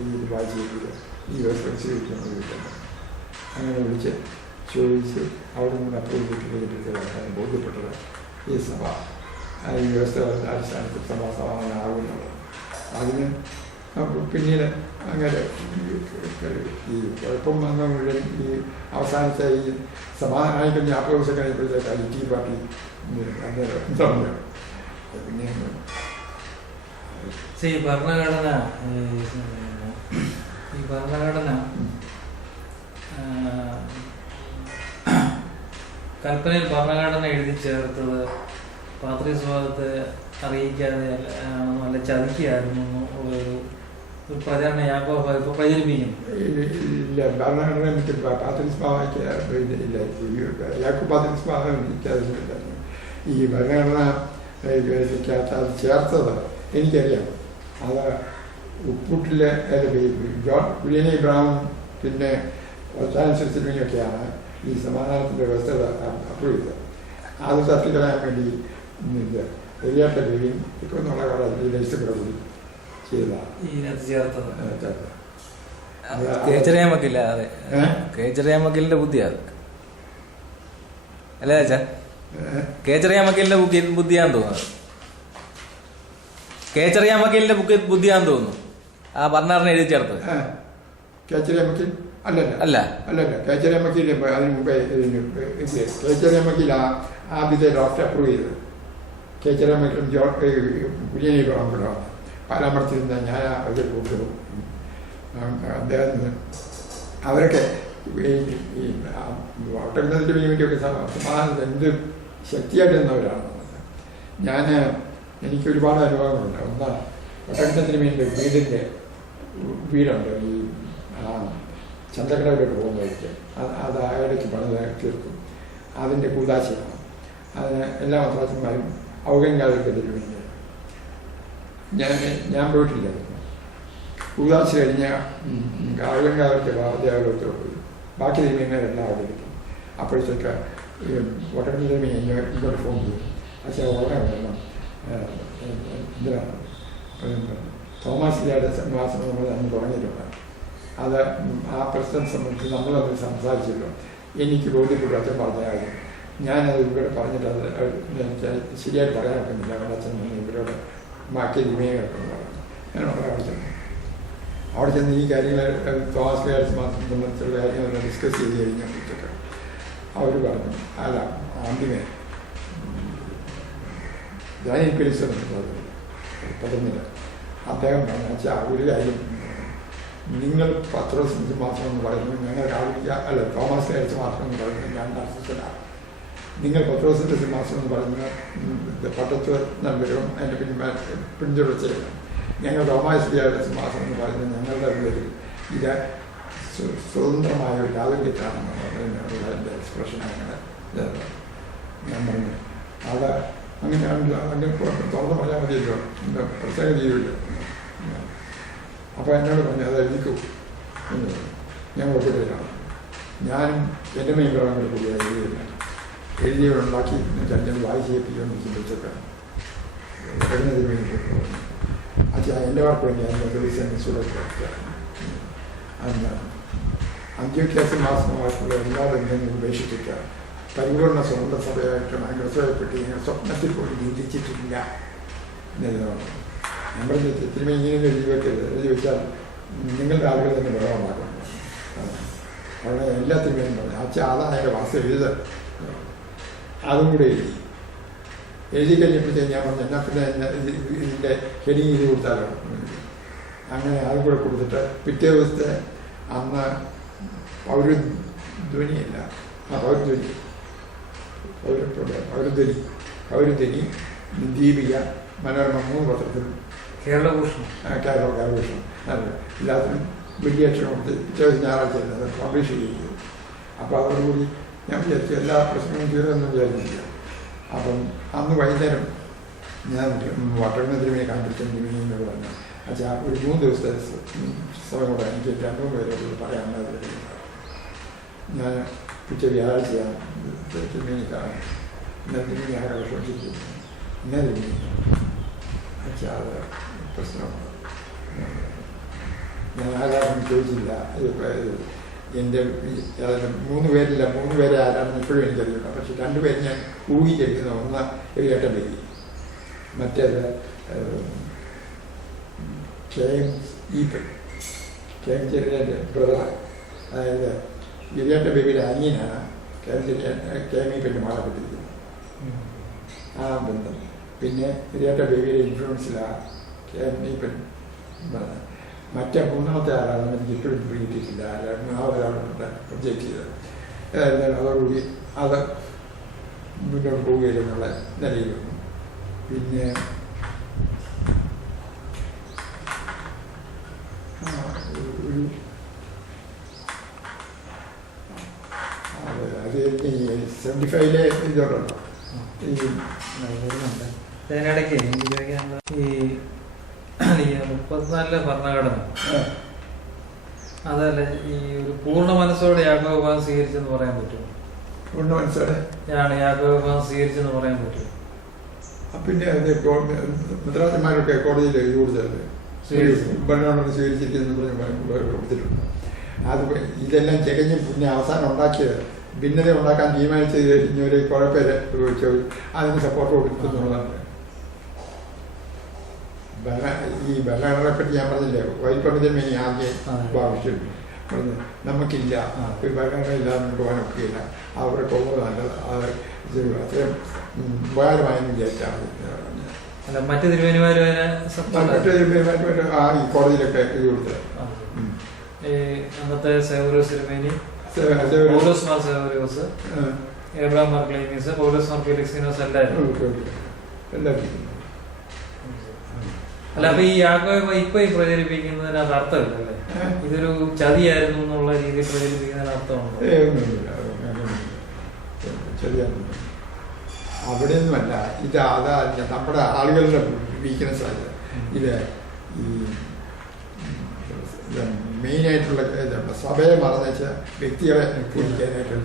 ഇത് വായിച്ച് ഈ വ്യവസ്ഥ സ്വീകരിക്കുന്നത് അങ്ങനെ വിളിച്ച് ചോദിച്ച് അവിടെ നിന്ന് അപ്രൂവ് ചെയ്തിട്ട് ബോധ്യപ്പെട്ടത് ഈ സഭ ഈ വ്യവസ്ഥകളുടെ അടിസ്ഥാനത്തിൽ സമാധാനമാകുന്നത്. അതിന് പിന്നീട് അങ്ങനെ ഈ കുഴപ്പം വന്ന മുഴുവൻ ഈ അവസാനത്തെ ഈ സമാധാനമായി കഴിഞ്ഞ 40 ദിവസം കഴിഞ്ഞപ്പോഴത്തേക്ക് ഈ ടീ പാർട്ടി അന്നേരം പിന്നെ ഭരണഘടന കൽപ്പനയിൽ ഭരണഘടന എഴുതി ചേർത്തത് പാത്രീസ്വാദത്തെ അറിയിക്കാതെ നല്ല ചതിക്കുകയായിരുന്നു ഒരു പ്രചാരണ യാക്കോബ ഇപ്പോൾ പ്രചരിപ്പിക്കും. ഇല്ല, ഭരണഘടന എനിക്ക് പാത്രീസ്വാദയ്ക്ക് ഇല്ല. യാക്കോബ് പാത്രീസ്വാദം എനിക്കതില്ല. ഈ ഭരണഘടന അത് ചേർത്തത് എനിക്കറിയാം. അത് ഉപ്പൂട്ടിലെ ജോൺ വില്യം ഇബ്രാഹിം പിന്നെ ഒക്കെയാണ് ഈ സമാധാനത്തിൻ്റെ വ്യവസ്ഥ അപ്രൂവ് ചെയ്തത്. അത് തട്ടിക്കളയാൻ വേണ്ടി എരിയാട്ട ബേബിയും ഇപ്പോൾ എന്നുള്ള കാലം ലൈസ് കൂടെ കൂടി ചെയ്തതാണ്. ഇതിനകത്ത് ചേർത്തത് കേച്ചറിയാൻ വക്കില്ല. അതെ, കേച്ചറിയാൻ വക്കീലിന്റെ ബുദ്ധിയാണ് അല്ലേ ചാ? കേച്ചറിയാൻ വക്കീലിന്റെ ബുദ്ധിയാന്ന് തോന്നുന്നത്. കേച്ചറിയാൻ വക്കീലിന്റെ ബുദ്ധിയാന്ന് തോന്നുന്നു ആ ഭരണഘടന എഴുതി ചേർത്തത്. കേച്ചറിയാൻ വക്കീൽ അല്ല കേച്ചറിയാൻ വക്കീൽ അതിന് മുമ്പേ കേച്ചറിയാൻ വക്കീൽ ആദ്യത്തെ ഡ്രാഫ്റ്റ് അപ്രൂവ് ചെയ്തത്. കേച്ചറിയാൻ വക്കീലും കുര്യനെ കൂടെ പാലാമർത്തിരുന്ന ഞാൻ അവർ കൂടുതലും അദ്ദേഹത്തിന് അവരൊക്കെ ഈ ഒട്ടകത്തിൻ്റെ വേണ്ടിയൊക്കെ സമാധാനം എന്ത് ശക്തിയായിട്ട് നിന്നവരാണ്. എനിക്ക് ഒരുപാട് അനുഭവങ്ങളുണ്ട്. ഒന്ന് ഒട്ടകത്തിന് വേണ്ടി വീടുണ്ട് ഈ ചന്ദ്രക്കടവിലോട്ട് പോകുമ്പോഴേക്ക് അത് അയാളേക്ക് പണിത് തീർക്കും. അതിൻ്റെ കൂതാശയാണ്. അതിന് എല്ലാ മദ്രാസന്മാരും ഔകങ്കാലത്തിന് വേണ്ടി ഞാൻ പോയിട്ടില്ല. കൂതാശ കഴിഞ്ഞ ഔകങ്കാലത്തെ ദേവാലയത്തിൽ പോയി ബാക്കി തിരുമേന്മാരെല്ലാം അവിടെ ഇരിക്കും. അപ്പോഴത്തേക്ക് ഒട്ടകത്തിൽ തിരുമേനി ഇങ്ങോട്ട് ഫോൺ ചെയ്യും. പക്ഷേ ഉടനെ വേണം എന്തിനാണ് തോമസ് ലിയുടെ മാസം നമ്മൾ അന്ന് തുടങ്ങിയിട്ടുണ്ട്. അത് ആ പ്രശ്നം സംബന്ധിച്ച് നമ്മളത് സംസാരിച്ചല്ലോ. എനിക്ക് ബോധ്യപ്പെട്ടു അച്ഛൻ പറഞ്ഞ കാര്യം. ഞാനത് ഇവിടെ പറഞ്ഞിട്ട് അത് ശരിയായിട്ട് പറയാൻ പറ്റുന്നില്ല. അവരുടെ അച്ഛൻ ഇവരോട് ബാക്കി തിരുമേനി കേൾക്കുന്നു പറഞ്ഞു. ഞാൻ അവിടെ ചെന്ന് ഈ കാര്യങ്ങൾ തോമസ് ലിയുടെ മാസം സംബന്ധിച്ചുള്ള കാര്യങ്ങൾ ഡിസ്കസ് ചെയ്ത് കഴിഞ്ഞപ്പോഴത്തേക്ക് അവർ പറഞ്ഞു അല്ല ആദ്യമേ ഡാനിയൽ പെരിസൺ പറ്റുന്നില്ല. അദ്ദേഹം പറഞ്ഞു വെച്ചാൽ ഒരു കാര്യം, നിങ്ങൾ പത്രോസ് മാത്രം എന്ന് പറയുന്നത് ഞങ്ങൾ അല്ല തോമസ് ലിയുടെ മാത്രം എന്ന് പറയുന്നത് ഞാൻ അർത്ഥത്തിലാണ്. നിങ്ങൾ പത്രോസിൻ്റെ സിംഹാസനം എന്ന് പറയുന്നത് പട്ടത്ത് നല്ലവരും അതിൻ്റെ പിന്തുടർച്ചയില്ല. ഞങ്ങൾ തോമസ് ലിയുടെ സിംഹാസനം എന്ന് പറയുന്നത് ഞങ്ങളുടെ പേരിൽ ഇത് സ്വതന്ത്രമായ ഒരു രാജകീയത്താണെന്നുള്ള എൻ്റെ എക്സ്പ്രഷൻ അങ്ങനെ ഞാൻ പറഞ്ഞു. അത് അങ്ങനെയാണല്ലോ. അങ്ങനെ തുറന്ന് പറഞ്ഞാൽ മതിയല്ലോ, എന്താ പ്രത്യേക ജീവില്ല. അപ്പോൾ എന്നോട് പറഞ്ഞു അത് എഴുതിക്കൂ എന്ന് ഞാൻ ഒപ്പിട്ടില്ല. ഞാനും എൻ്റെ മെയിൻകളോട് കൂടി എഴുതിയുണ്ടാക്കി ഞാൻ വായിച്ച് ചെയ്യിപ്പിക്കുമെന്ന് ചിന്തിച്ചൊക്കെ വരുന്നതിന് വേണ്ടി അച്ഛാ എൻ്റെ വർക്ക് വേണ്ടിയാണ് അന്ന് അന്ത്യോക്യാസി മാസമായിട്ടുള്ള എല്ലാ ബന്ധങ്ങളും ഉപേക്ഷിച്ചിട്ട് പരിപൂർണ്ണ സ്വതന്ത്ര സഭയായിട്ട് മനസ്സിലാക്കപ്പെട്ട് ഞങ്ങൾ സ്വപ്നത്തിൽ പോലും ചിന്തിച്ചിട്ടില്ല എന്നുള്ളതാണ്. നമ്മൾ തിരുമ ഇങ്ങനെ എഴുതി വെച്ചാൽ നിങ്ങളുടെ ആളുകൾ തന്നെ വെള്ളമുണ്ടാക്കണം. അവിടെ എല്ലാ തിരുമേനും പറഞ്ഞു അച്ഛാ അതാണ് എൻ്റെ വാസ്തു എഴുത്. അതും കൂടെ എഴുതി കഴിഞ്ഞപ്പോഴത്തേക്ക് ഞാൻ പറഞ്ഞു എന്നാൽ പിന്നെ ഇതിൻ്റെ ഹെഡിങ് ചെയ്ത് കൊടുത്താലോ. അങ്ങനെ അതും കൂടെ കൊടുത്തിട്ട് പിറ്റേ ദിവസത്തെ അന്ന് പൗരധ്വനിയല്ല പൗരധ്വനി ദീപിക മനോരമ 3 പത്രത്തിൽ കേരളഭൂഷണം എല്ലാത്തിനും വലിയ അക്ഷരം കൊടുത്ത് പിറ്റേ ഞായറാഴ്ച അത് പബ്ലിഷ് ചെയ്തു. അപ്പോൾ അതോടുകൂടി ഞാൻ വിചാരിച്ചു എല്ലാ പ്രശ്നങ്ങളും തീർന്നൊന്നും വിചാരിച്ചില്ല. അപ്പം അന്ന് വൈകുന്നേരം ഞാൻ വട്ടകത്തിനെ കണ്ടിട്ട് പറഞ്ഞു അച്ഛാ ഒരു 3 ദിവസത്തെ സമയം കൂടെ എനിക്ക് 2 പേരോട് പറയാനുള്ളത്. ഞാൻ പിറ്റേ വ്യാഴാഴ്ചയാണ് തിരുമേനി കാണാൻ. എന്നാൽ തിരുമേനി ആകെ വിഷമിച്ചിരിക്കുന്നു. ഇങ്ങനെ അച്ഛാ അത് പ്രശ്നമാണ്. ഞാൻ ആരാണെന്ന് ചോദിച്ചില്ല. എൻ്റെ 3 പേരില്ല, 3 പേരെ ആരാണെന്ന് ഇപ്പോഴും എനിക്കറിയില്ല. പക്ഷെ 2 പേര് ഞാൻ ഊഹിച്ചിരിക്കുന്നു. ഒന്ന് എരിയേട്ടൻ ബേബി, മറ്റേത് ചെറിയ ബ്രദർ, അതായത് എരിയേട്ടൻ ബേബിയുടെ അനിയനാണ് KM മാറപ്പെട്ടിരിക്കുന്നത്. ആ ബന്ധം. പിന്നെ എരിയേട്ടൻ ബേബിയുടെ ഇൻഫ്ലുവൻസിലാണ് KM മറ്റേ 3ാമത്തെ ആളാണെന്ന് എനിക്ക് ഇപ്പോഴും പിടിയിട്ടില്ല. 3ാമതൊരാളുണ്ട് പ്രൊജക്റ്റ് ചെയ്തത്. ഏതായിരുന്നാലും അതോടുകൂടി അത് മുന്നോട്ട് പോവുകയില്ലെന്നുള്ള നിലയിൽ വന്നു. പിന്നെ അത് 75-ലെ ഇതോടുണ്ടോ ഇതിനിടയ്ക്ക് എനിക്ക് ചോദിക്കാനുള്ള ഈ 34-ലെ ഭരണഘടന അതല്ല ഈ ഒരു പൂർണ്ണ മനസ്സോടെ യാക്കോബ വിഭാഗം സ്വീകരിച്ചെന്ന് പറയാൻ പറ്റുമോ? പൂർണ്ണ മനസ്സോടെ യാക്കോബ വിഭാഗം സ്വീകരിച്ചെന്ന് പറയാൻ പറ്റുമോ? പിന്നെ അത് മദ്രാസന്മാരൊക്കെ കോടതിയിൽ എഴുതി കൊടുത്തത് ഭരണഘടന സ്വീകരിച്ചിരിക്കുന്നു കൊടുത്തിട്ടുണ്ട്. അത് ഇതെല്ലാം തികഞ്ഞ് പിന്നെ അവസാനം ഉണ്ടാക്കിയത് ഭിന്നത ഉണ്ടാക്കാൻ തീരുമാനിച്ചത് കഴിഞ്ഞൊരു കുറെ പേര് അതിന് സപ്പോർട്ട് കൊടുക്കുന്നുള്ളതാണ്. ഈ ഭരണഘടനയെ പറ്റി ഞാൻ പറഞ്ഞില്ലേ, വൈപ്പണിതമേ ആദ്യം ഭാവിച്ചു പറഞ്ഞു നമുക്കില്ല, ഒരു ഭരണഘടന ഇല്ലാതെ കൊണ്ടുപോകാനൊക്കെയില്ല, അവരുടെ കൊമ്പ് നല്ലത് അത്രയും ഉപകാരമായെന്ന് വിചാരിച്ചാൽ മറ്റു തിരുമേനിമാരും ഈ കോടതിയിലൊക്കെ എഴുതി കൊടുത്തത്. അന്നത്തെ സേവ്യറിയോസ് തിരുമേനി, പൗലോസ് മാർ സേവ്യറിയോസ്, എബ്രഹാം മാർ ക്ലീമീസ്, പൗലോസ് മാർ ഫെലിക്സിനോസ് എല്ലാവരും. അല്ല, അപ്പൊ ഈ യാക്കോബ ഇപ്പൊ ഈ പ്രചരിപ്പിക്കുന്നതിന് അത് അർത്ഥമില്ലല്ലേ? ഇതൊരു ചതിയായിരുന്നു എന്നുള്ള രീതിയിൽ പ്രചരിപ്പിക്കുന്നതിന് അർത്ഥമുണ്ടോ? അവിടെ ഒന്നുമല്ല, ഇത് അതാ നമ്മുടെ ആളുകളുടെ വീക്ക്നെസ് അല്ല. ഇത് ഈ മെയിനായിട്ടുള്ള സഭയെ മറന്നുവെച്ച വ്യക്തികളെ പൂജിക്കാനായിട്ട്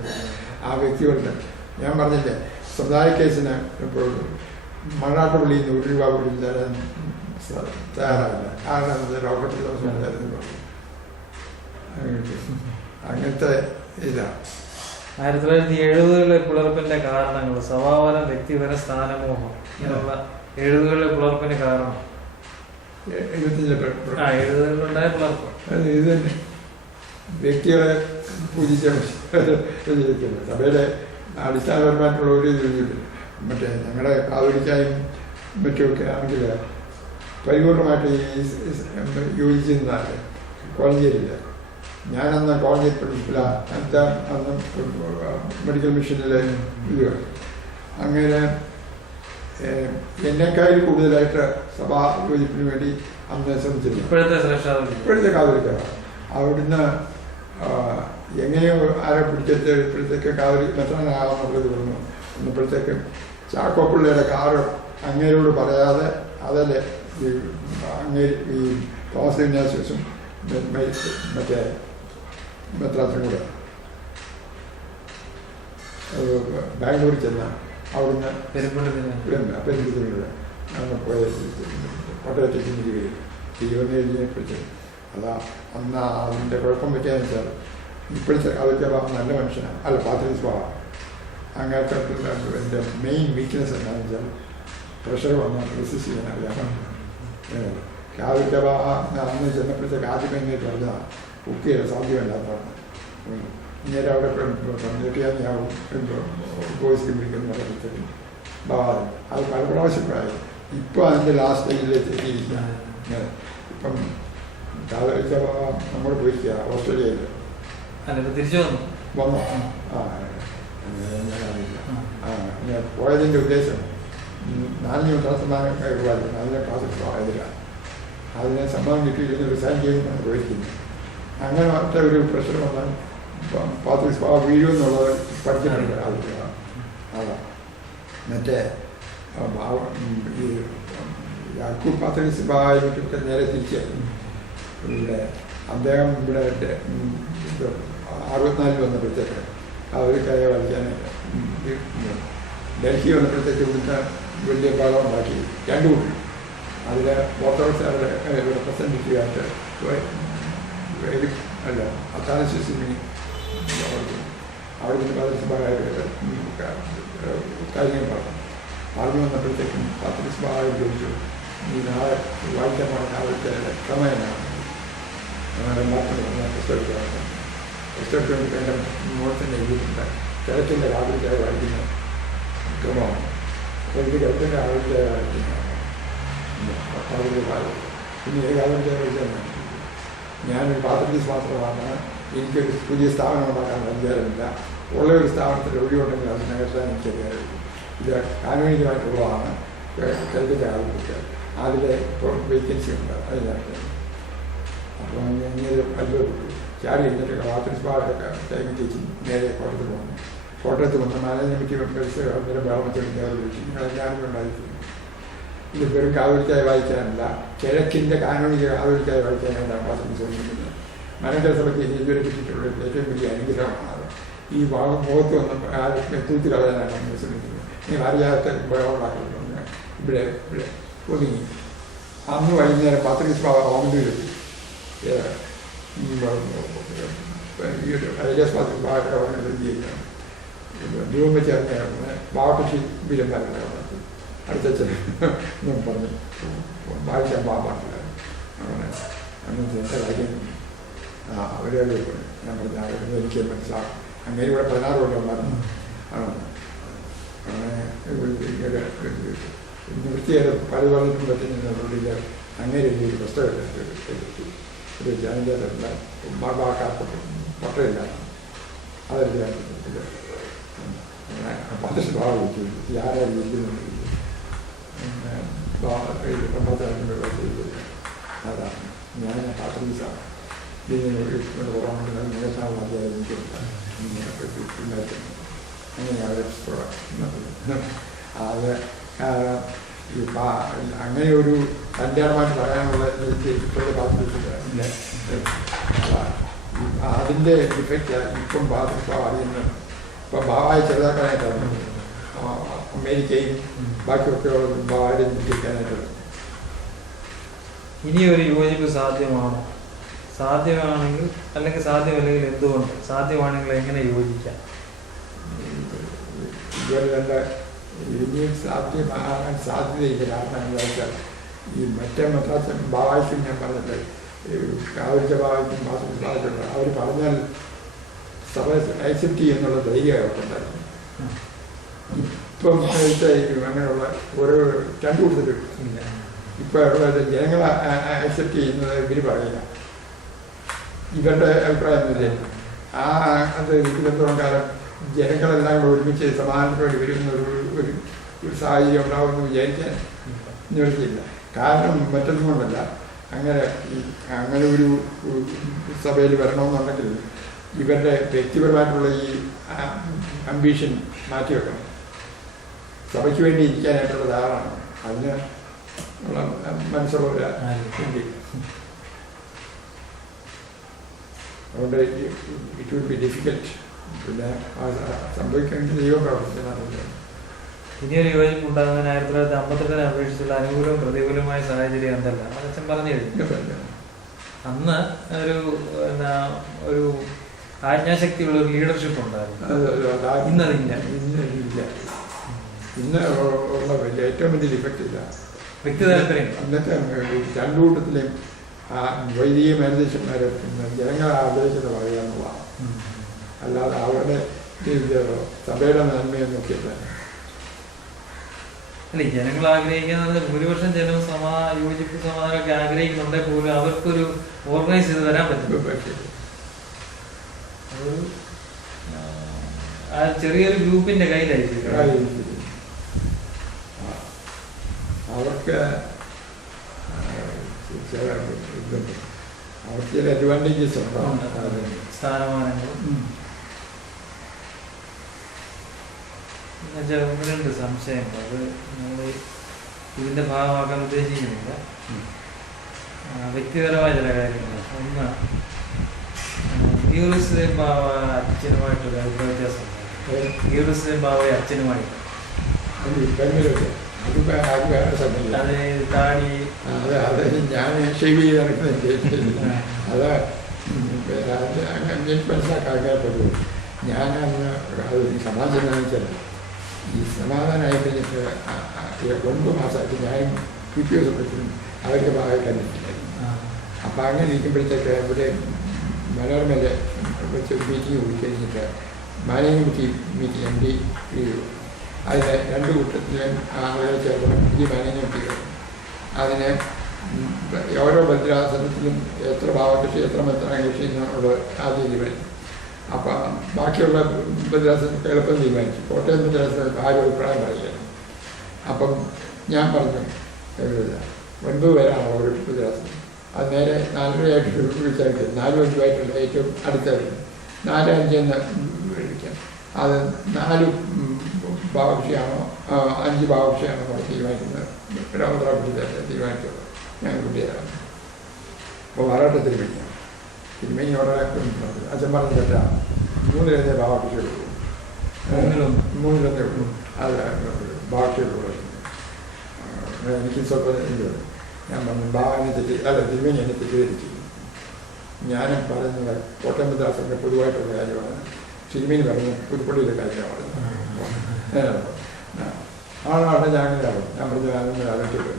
ആ വ്യക്തികളുടെ ഞാൻ പറഞ്ഞില്ലേ, സമുദായ കേസിന് ഇപ്പോൾ മണ്ണാട്ടുപള്ളിയിൽ നിന്ന് 1 രൂപ പോലും തരാൻ തയ്യാറാവില്ല. കാരണം ലോകത്തിൽ അങ്ങനത്തെ ഇതാണ്. 1970 പിളർപ്പിന്റെ കാരണങ്ങൾ, സ്വഭാവം, വ്യക്തിപര സ്ഥാനമോഹം, ഇങ്ങനെയുള്ള 70 പിളർപ്പിന് കാരണം 70 പിളർപ്പ് ഇത് തന്നെ വ്യക്തികളെ പൂജിച്ച സഭയുടെ അടിസ്ഥാനപരമായിട്ടുള്ള ഒരു ഇതില്ല. മറ്റേ ഞങ്ങളുടെ കാതോലിക്കായും മറ്റുമൊക്കെ ആണെങ്കിൽ പരിപൂർണമായിട്ട് യോജിച്ചിരുന്നാല് കോളഞ്ചേരിയില്ല. ഞാനന്ന് കോളേജിൽ പ്രിൻസിപ്പലാണ്, അന്ന് മെഡിക്കൽ മിഷനിലെ ഇത്. അങ്ങനെ എന്നെക്കാൾ കൂടുതലായിട്ട് സഭാ യോജിപ്പിന് വേണ്ടി അന്ന് ശ്രമിച്ചിരുന്നു. ഇപ്പോഴത്തെ കാതോലിക്കാണ്. അവിടുന്ന് എങ്ങനെയോ ആരെ പിടിച്ചിട്ട് ഇപ്പോഴത്തേക്ക് കാതോലിക്ക് മെത്രാനാകാമെന്നുള്ളത് പറഞ്ഞു. ഇപ്പോഴത്തേക്ക് ചാക്കോപ്പിള്ളയുടെ കാറ് അങ്ങേരോട് പറയാതെ അതല്ലേ അങ്ങേ ഈ തോമസ് ഇഗ്നാസ്യോസും മറ്റേ മെത്രാസും കൂടെ ബാംഗ്ലൂരിൽ ചെന്ന അവിടുന്ന് പെരുമ്പുഴ പോയ കോട്ടയത്തേക്ക് തിരുവനന്തപുരത്തെ അതാ അന്ന് അതിൻ്റെ കുഴപ്പം പറ്റിയാന്ന് വെച്ചാൽ ഇപ്പോഴത്തെ കാലത്തെ നല്ല മനുഷ്യനാണ്, അല്ല പാത്രീസ് സ്വഭാവം. അങ്ങനത്തെ എൻ്റെ മെയിൻ വീക്ക്നെസ് എന്താണെന്ന് വെച്ചാൽ പ്രഷർ വന്നാൽ റെസിസ്റ്റ് ചെയ്യാൻ അറിയാം. കാവിൻ്റെ അന്ന് ചെന്നപ്പോഴത്തേക്ക് ആദ്യം എങ്ങനെയായിട്ട് പറഞ്ഞതാണ് കുക്കിയുടെ സാധ്യമല്ലാത്ത പറഞ്ഞു. ഇങ്ങനെ അവിടെ നെട്ടിയാവും ഗോസിക്ക് പിടിക്കുന്ന പറയുമ്പോഴത്തേക്കും ഭാവം അത് പല പ്രാവശ്യമായി. ഇപ്പോൾ അതിൻ്റെ ലാസ്റ്റ് സ്റ്റേജിലേക്ക് എത്തിയിരിക്കുകയാണ്. ഇപ്പം കാതോലിക്ക നമ്മൾ പോയിരിക്കുക ഓസ്ട്രേലിയയിൽ വന്നു. ഞാൻ പോയതിൻ്റെ ഉദ്ദേശം 4 ശതമാനം കയറുമായിരുന്നു. അതിനെ ക്ലാസ്സിൽ പോയതിലാണ്. അതിനെ സമ്മതം കിട്ടിയിരുന്ന റിസൈൻ ചെയ്യുന്നതാണ് പോയിരിക്കുന്നത്. അങ്ങനെ മറ്റേ ഒരു പ്രഷർ വന്നാൽ പാത്രീസ് വീഴുമെന്നുള്ളത് പഠിച്ചിട്ടുണ്ട്. അതാ മറ്റേ ഈ യാക്കൂബ് പാത്രീസ് ബായൊക്കെ നേരെ തിരിച്ചായിരുന്നു. ഇവിടെ അദ്ദേഹം ഇവിടെ 64 വന്നപ്പോഴത്തേക്ക് കാതോലിക്കായെ വലിക്കാനായിട്ട് ഡൽഹി വന്നപ്പോഴത്തേക്ക് ഇവിടുത്തെ വലിയ ഭാഗം ഉണ്ടാക്കി 2 കൂട്ടി. അതിൽ ഓർത്തഡോക്സ് റെപ്രസെൻറ്റേറ്റീവായിട്ട് അല്ല അത്താനസിന് അവിടെ നിന്ന് പാത്രീസ് കാര്യങ്ങൾ പറഞ്ഞു വന്നപ്പോഴത്തേക്കും പാത്രീസ് ബായി ചോദിച്ചു, ഈ നാളെ വായിക്കാൻ പറഞ്ഞ ആളുടെ ക്രമേനാണ് പുസ്തകത്തിൽ എൻ്റെ മുഖത്തിൻ്റെ എഴുതിയിട്ടുണ്ട്. കിഴക്കിൻ്റെ കാതോലിക്കായി വായിക്കുന്ന ക്രമമാണ്. അപ്പോൾ ഇത് കിഴക്കിൻ്റെ കാതോലിക്കായി വായിക്കുന്ന പിന്നെ ഏകാതോലിക്കായി വായിച്ചാൽ ഞാനൊരു പാത്രീസ് മാത്രമാണ്. എനിക്കൊരു പുതിയ സ്ഥാപനം ഉണ്ടാക്കാൻ അധികാരമില്ല. ഉള്ള ഒരു സ്ഥാപനത്തിൽ ഒഴിവുണ്ടെങ്കിൽ അത് നികത്താൻ എനിക്ക് അധികാരമില്ല. ഇത് കാനൂനികമായിട്ടുള്ളതാണ്. കിഴക്കിൻ്റെ കാതോലിക്ക അതിലെ ഇപ്പോൾ വേക്കൻസി ഉണ്ട് അതിനകത്ത്. അപ്പോൾ ഇങ്ങനെ അത്ഭുതപ്പെട്ടു. ചാടി എന്നിട്ട് പാത്രീസ് ബാഗൊക്കെ ടൈമിൽ ചേച്ചി നേരെ കോട്ടയത്ത് പോകുന്നു. കോട്ടയത്ത് വന്ന് മാനേജ്മെൻറ്റ് കമ്മിറ്റി അന്നേരം ബാബച്ചെടുക്കാതെ വിളിച്ചു. ഞാനും ഉണ്ടായിരിക്കുന്നു. ഇത് വെറും കാതോലിക്കായി വായിക്കാനല്ല, കിഴക്കിൻ്റെ കാനൂനിക കാതോലിക്കായി വായിക്കാനാണ് പാത്രീസ് ശ്രമിക്കുന്നത്. മലങ്കര സഭയ്ക്ക് ഇതുവരെ കിട്ടിയിട്ടുള്ള ഏറ്റവും വലിയ അനുഗ്രഹമാണ്. ഈ ഭാഗം മുഖത്ത് വന്ന് തൂത്തി കളയാനാണ് നമ്മൾ ശ്രമിക്കുന്നത്. നിങ്ങൾ അറിയാത്ത ഉപയോഗമുണ്ടാക്കുന്നത് ഇവിടെ ഒതുങ്ങി. അന്ന് വൈകുന്നേരം 10 ദിവസം ഓമന്തൂരെത്തി. ഈ ഒരു ഐഡിയാസ് ദൂരം വെച്ച് ഇറങ്ങിയാണ് ബാവക്കക്ഷി വീരന്മാരുണ്ടായിരുന്നു. അടുത്ത പറഞ്ഞു വായിക്കാൻ പാടില്ല അങ്ങനെ അങ്ങനത്തെ കാര്യം അവരെ ഞാൻ പറഞ്ഞ എനിക്ക് മനസ്സിലാകും. അങ്ങനെ ഇവിടെ 16 കൊല്ലം അങ്ങനെ നിവൃത്തിയായ പല പറഞ്ഞിട്ടും പറ്റുന്നതിനുള്ളിൽ അങ്ങനെ ഒരു പുസ്തകം ഒരു ജാനകത്തിലുള്ള മാർബാക്കാർക്ക് പൊട്ടയില്ല അതെല്ലാം 10 ഭാവം വെച്ചു ആരാരും ഇരിക്കുന്നുണ്ട്. അതാണ് ഞാൻ പാത്രീസാണ് അങ്ങനെ അത് അങ്ങനെ ഒരു കല്യാണമായിട്ട് പറയാനുള്ള ഇപ്പോഴത്തെ പാത്രീസില്ല. അതിൻ്റെ ഡിഫക്റ്റ് ഇപ്പം പാത്രീസ് അറിയുന്നത്. ഇപ്പം ഭാവമായി ചെറുതാക്കാനായിട്ടാണ് അമേരിക്കയും ബാക്കിയൊക്കെ ഭാവയെ നിൽക്കാനായിട്ടുള്ളത്. ഇനിയൊരു യോജിപ്പ് സാധ്യമാണോ? സാധ്യമാണെങ്കിൽ അല്ലെങ്കിൽ സാധ്യമല്ലെങ്കിൽ എന്തുകൊണ്ട്? സാധ്യമാണെങ്കിൽ എങ്ങനെ യോജിക്കാം? ഇതുപോലെ തന്നെ ഇനിയും സാധ്യമാകാൻ സാധ്യതയില്ല. കാരണം എന്താ വെച്ചാൽ ഈ മറ്റേ മദ്രാസ് ഭാവായിക്കും ഞാൻ പറഞ്ഞിട്ട് കാവലിച്ച ഭാവായിക്കും മാസം ഭാഗത്തുണ്ട്. അവർ പറഞ്ഞാൽ സഭ ആക്സെപ്റ്റ് ചെയ്യുന്നുള്ള ധൈര്യം അവർക്കുണ്ടായിരുന്നു. ഇപ്പം അങ്ങനെയുള്ള ഓരോ കണ്ടുപിടുത്തൽ ഇപ്പോൾ ജനങ്ങൾ ആക്സെപ്റ്റ് ചെയ്യുന്നത് ഇവർ പറയില്ല. ഇവരുടെ അഭിപ്രായമൊന്നുമില്ല. അത് ഇരുപത്തോളം കാലം ജനങ്ങളെല്ലാം കൂടെ ഒരുമിച്ച് സമാധാനത്തോടെ വരുന്ന ഒരു സാഹചര്യം ഉണ്ടാവുമെന്ന് വിചാരിക്കാൻ നിവർത്തിയില്ല. കാരണം മറ്റൊന്നും കൊണ്ടല്ല, അങ്ങനെ ഒരു സഭയിൽ വരണമെന്നുണ്ടെങ്കിൽ ഇവരുടെ വ്യക്തിപരമായിട്ടുള്ള ഈ അംബീഷൻ മാറ്റിവെക്കണം. സഭയ്ക്ക് വേണ്ടി ഇരിക്കാനായിട്ടുള്ള ധാരണ അതിന് മനസ്സുള്ള അതുകൊണ്ട് ഇറ്റ് വിൽ ബി ഡിഫിക്കൽട്ട്. പിന്നെ സംഭവിക്കണമെങ്കിൽ ദൈവം പ്രവർത്തിക്കുന്നതാണ്. ഇനിയൊരു യോജിപ്പ് ഉണ്ടാകുന്നതിന് 1952 അപേക്ഷിച്ചുള്ള അനുകൂലവും പ്രതികൂലമായ സാഹചര്യം എന്തല്ല അച്ഛൻ പറഞ്ഞു കഴിഞ്ഞു. അന്ന് ഒരു ആജ്ഞാശക്തിയുള്ള ഒരു ലീഡർഷിപ്പ് ഉണ്ടായിരുന്നു. ഇന്നതില്ല. ഇന്ന് ഉള്ള ഏറ്റവും വലിയ ഡിഫക്റ്റ് ഇല്ല. വ്യക്തി താല്പര്യം ഇന്നത്തെ രണ്ടു കൂട്ടത്തിലെയും വൈദിക മേൽദേശന്മാരെ ജനങ്ങളെ ആഗ്രഹിക്കുന്ന പറയാനുള്ളതാണ്. അല്ലാതെ അവരുടെ സഭയുടെ നന്മയെ നോക്കിയിട്ട് അല്ല, ജനങ്ങൾ ആഗ്രഹിക്കുന്നത് ഭൂരിപക്ഷം ജനം യോജിപ്പ് സമാധാനമൊക്കെ ആഗ്രഹിക്കുന്നുണ്ടെങ്കിൽ പോലും അവർക്കൊരു ഓർഗനൈസ് ചെയ്ത് വരാൻ പറ്റും. അതൊരു ചെറിയൊരു ഗ്രൂപ്പിന്റെ കയ്യിലായിരിക്കും. അവർക്ക് ചില അഡ്വാൻറ്റേജസ് ഉണ്ടാവും. സ്ഥാനമാനങ്ങളും ഒന്ന് രണ്ട് സംശയങ്ങൾ അത് നമ്മൾ ഇതിന്റെ ഭാഗമാക്കാൻ ഉദ്ദേശിക്കുന്നില്ല. വ്യക്തിപരമായ ചില കാര്യങ്ങൾ. ഒന്ന്, യൂറിസ്ലേം ബാവ അച്ഛനുമായിട്ടൊരു അഭിപ്രായ വ്യത്യാസം. യൂറിസ്ലേം ബാവയെ അച്ഛനുമായിട്ട് അത് താടി ഞാൻ ഷേവ് ചെയ്ത് നടക്കുന്നില്ല. അത് മനസ്സിലാക്കാൻ പറ്റുള്ളൂ. ഞാനന്ന് അത് സമാധാനം വെച്ചാൽ ഈ സമാധാനമായി കഴിഞ്ഞിട്ട് 9 മാസമായിട്ട് ഞാൻ വിദ്യാഭ്യാസത്തിനും അവർക്ക് ഭാഗമായി കണ്ടിട്ടില്ലായിരുന്നു. അപ്പം അങ്ങനെ ഇരിക്കുമ്പോഴത്തേക്ക് ഇവിടെ മനോരമയിൽ വെച്ച് മീറ്റിംഗ് കൂടിക്കഴിഞ്ഞിട്ട് മാനേജ്മെൻറ്റ് മീറ്റിംഗ് MD അതിന് 2 കൂട്ടത്തിലും ആളുകളെ ചേർന്ന് പുതിയ മാനേജ്മെൻറ്റ് അതിന് ഓരോ ഭദ്രാസനത്തിലും എത്ര ഭാവകക്ഷി എത്ര മെത്രാകക്ഷി എന്നുള്ള ആദ്യം തീരുമാനിച്ചു. അപ്പം ബാക്കിയുള്ള ഭദ്രാസനത്തിൽ എളുപ്പം തീരുമാനിച്ചു. കോട്ടയം ഭദ്രാസനത്തിൽ ആരും അഭിപ്രായം പറയുകയാണ്. അപ്പം ഞാൻ പറഞ്ഞു 9 പേരാണ് ഒരു ഭദ്രാസനം. അത് നേരെ 4:30 വിളിച്ചായിട്ട് 4-5 ഏറ്റവും അടുത്തായിരുന്നു. 4-5 എന്ന് വിളിക്കാം. അത് 4 ഭാവകക്ഷിയാണോ 5 ഭാവകക്ഷിയാണോ നമ്മൾ തീരുമാനിക്കുന്നത്. തീരുമാനിച്ചത് ഞാൻ കുട്ടിയാണ്. അപ്പോൾ വാറാട്ട തിരുമേനിയാണ്. തിരുമേനി അവിടെ അച്ഛൻ പറഞ്ഞ തെറ്റാണ്. 3 ഭാവകക്ഷികളുള്ളൂ. 3 ഉള്ളൂ. അത് ഭാവകക്ഷികളുള്ളത് എനിക്ക് സ്വല്പം ഇത് ഞാൻ പറഞ്ഞു ഭാവനെ തെറ്റി അല്ല തിരുമേനി എന്നെ തെറ്റിദ്ധരിച്ചു. ഞാനും പറയുന്നത് കോട്ടയം മദ്രാസിൻ്റെ പൊതുവായിട്ടുള്ള കാര്യമാണ്. തിരുമേനി പറഞ്ഞു പുതുപ്പള്ളിയിലെ കാര്യമാണ് ആളാണ് ഞാൻ അങ്ങനെ ആവും. ഞാൻ പറഞ്ഞു അതൊന്നും ആലോചിച്ചിട്ട്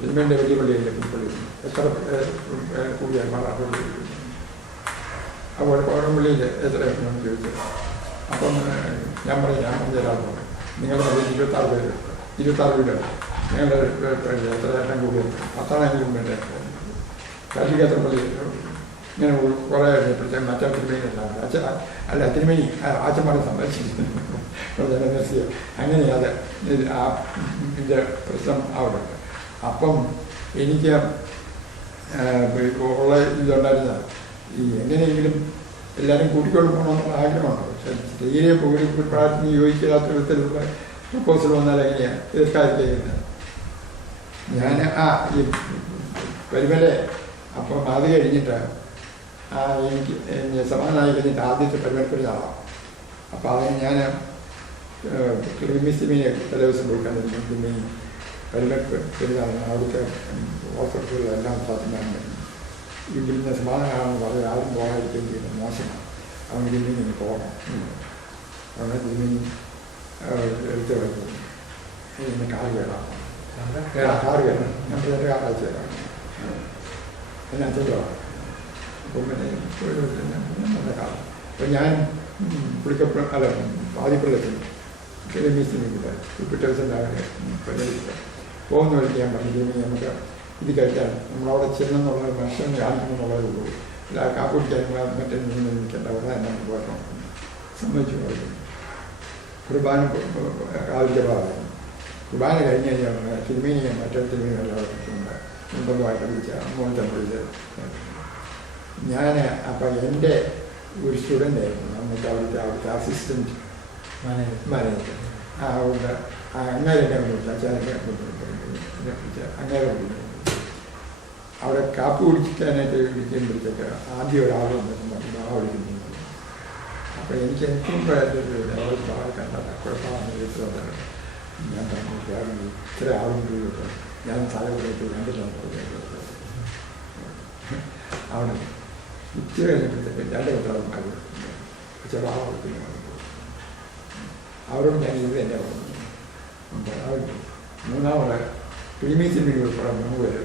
തിരുമേൻ്റെ വലിയ പള്ളിയിലെ പുതുപ്പള്ളി എത്ര കൂടിയാണ് മാറാപ്പള്ളി. അപ്പോൾ കോടമ്പള്ളിയിൽ എത്രയാണ് ചോദിച്ചത്. അപ്പം ഞാൻ പറഞ്ഞുതരാമെന്ന് പറഞ്ഞു. നിങ്ങളുടെ മതി 26 വീട് ഞങ്ങളുടെ എത്ര എണ്ണം കൂടിയത് അത്താണെങ്കിലും വേണ്ടേ കാശിക്കത്രപ്പള്ളി ഇങ്ങനെ കുറേ കഴിഞ്ഞപ്പോഴത്തേക്കും മറ്റേ തിരുമേനിയല്ല അല്ല തിരുമേനി ആച്ചന്മാരെ സന്ദർശിച്ചു അങ്ങനെ അത് ആ ഇതിൻ്റെ പ്രശ്നം അവിടെ. അപ്പം എനിക്ക് ഉള്ള ഇതുണ്ടായിരുന്ന ഈ എങ്ങനെയെങ്കിലും എല്ലാവരും കൂട്ടിക്കൊണ്ട് പോകണമെന്നുള്ള ആഗ്രഹമുണ്ട്. പക്ഷെ തീരെ പ്രാർത്ഥന യോജിക്കാത്ത വിധത്തിലുള്ള പ്രപ്പോസൽ വന്നാൽ എങ്ങനെയാണ് എതിർക്കാതിരിക്കുന്നത്. ഞാൻ ഈ പരിമലെ അപ്പം അത് കഴിഞ്ഞിട്ട് എനിക്ക് സമാധാനമായി കഴിഞ്ഞിട്ട് ആദ്യത്തെ പരിമലക്കൊരു നാളാണ്. അപ്പോൾ അതിന് ഞാൻ ക്രിമിസിമീനെ തലേ ദിവസം പോയി കണ്ടിരുന്നു. പിന്നെ പരിമലക്കൊരുതാണ് അവിടുത്തെ ഓർത്തഡോക്സുകളെല്ലാം സാധ്യമാണ്. ഇവിടുന്ന് സമാധാനമാണെന്ന് പറഞ്ഞ് ആരും പോകാതിരിക്കുകയും ചെയ്യുന്നത് മോശമാണ്. അവൻ തിരുമേനി പോകണം. അവിടെ തിരുമേനി എടുത്ത് വരുന്നത് ഇന്ന് കാറ് കയറാം ഞാൻ പ്രത്യേക കാറാഴ്ച തരാം എന്നെ അച്ഛൻ്റെതാണ്. അപ്പം പിന്നെ നല്ല കാറ്. അപ്പം ഞാൻ അല്ല ആദ്യപ്പിള്ളത്തിൽ ക്രിമിസിനെ കൂടെ പിറ്റേ ദിവസം രാവിലെ പോകുന്ന വഴിക്ക് ഞാൻ പറഞ്ഞു തിരുമേനി നമുക്ക് ഇത് കഴിക്കാൻ നമ്മളവിടെ ചെന്നെന്നുള്ളത് മനുഷ്യൻ കാണിക്കണമെന്നുള്ളതേ ഉള്ളൂ. അല്ല കാപ്പ് കുടിക്കാൻ മറ്റേ നിന്ന് നിൽക്കേണ്ട അവിടെ തന്നെ പോകണം സമ്മതിച്ചു പോയി. കുർബാന രാവിലെ ഭാഗമായിരുന്നു. കുർബാന കഴിഞ്ഞ് കഴിഞ്ഞാൽ തിരുമേനിയും മറ്റേ തിരുമേനിയുണ്ട് മുമ്പൊന്നുമായിട്ട് വിളിച്ച മോഹൻ വിളിച്ചത്. ഞാൻ അപ്പം എൻ്റെ ഒരു സ്റ്റുഡൻ്റായിരുന്നു നമുക്ക് അവിടുത്തെ അസിസ്റ്റൻറ്റ് മാനേജർ. അതുകൊണ്ട് അങ്ങനെ വിളിച്ചു അച്ഛനൊക്കെ അങ്ങനെ വിളിച്ചു. അവിടെ കാപ്പി കുടിക്കാനായിട്ട് വിളിക്കുമ്പോഴത്തേക്ക് ആദ്യം ഒരാൾ വന്നിട്ട് ബാവ വിളിക്കുന്നു. അപ്പോൾ എനിക്ക് എനിക്കും ബാവ കണ്ടാൽ കുഴപ്പമാണ് വന്നിട്ട് ഞാൻ പറഞ്ഞു ഇത്ര ആളുണ്ട് ഞാൻ സ്ഥലത്തിലേക്ക് കണ്ടിട്ടുണ്ട്. അവിടെ ഉച്ച കഴിഞ്ഞപ്പോഴത്തേക്ക് 2 കെട്ടാളന്മാർ പക്ഷേ ബാവ വിളിക്കുന്നു. അവരോട് ഞാൻ ഇത് തന്നെ പറഞ്ഞു. മൂന്നാമത് ക്രീമീസിന് വേണ്ടി ഉൾപ്പെടാൻ 3 പേര്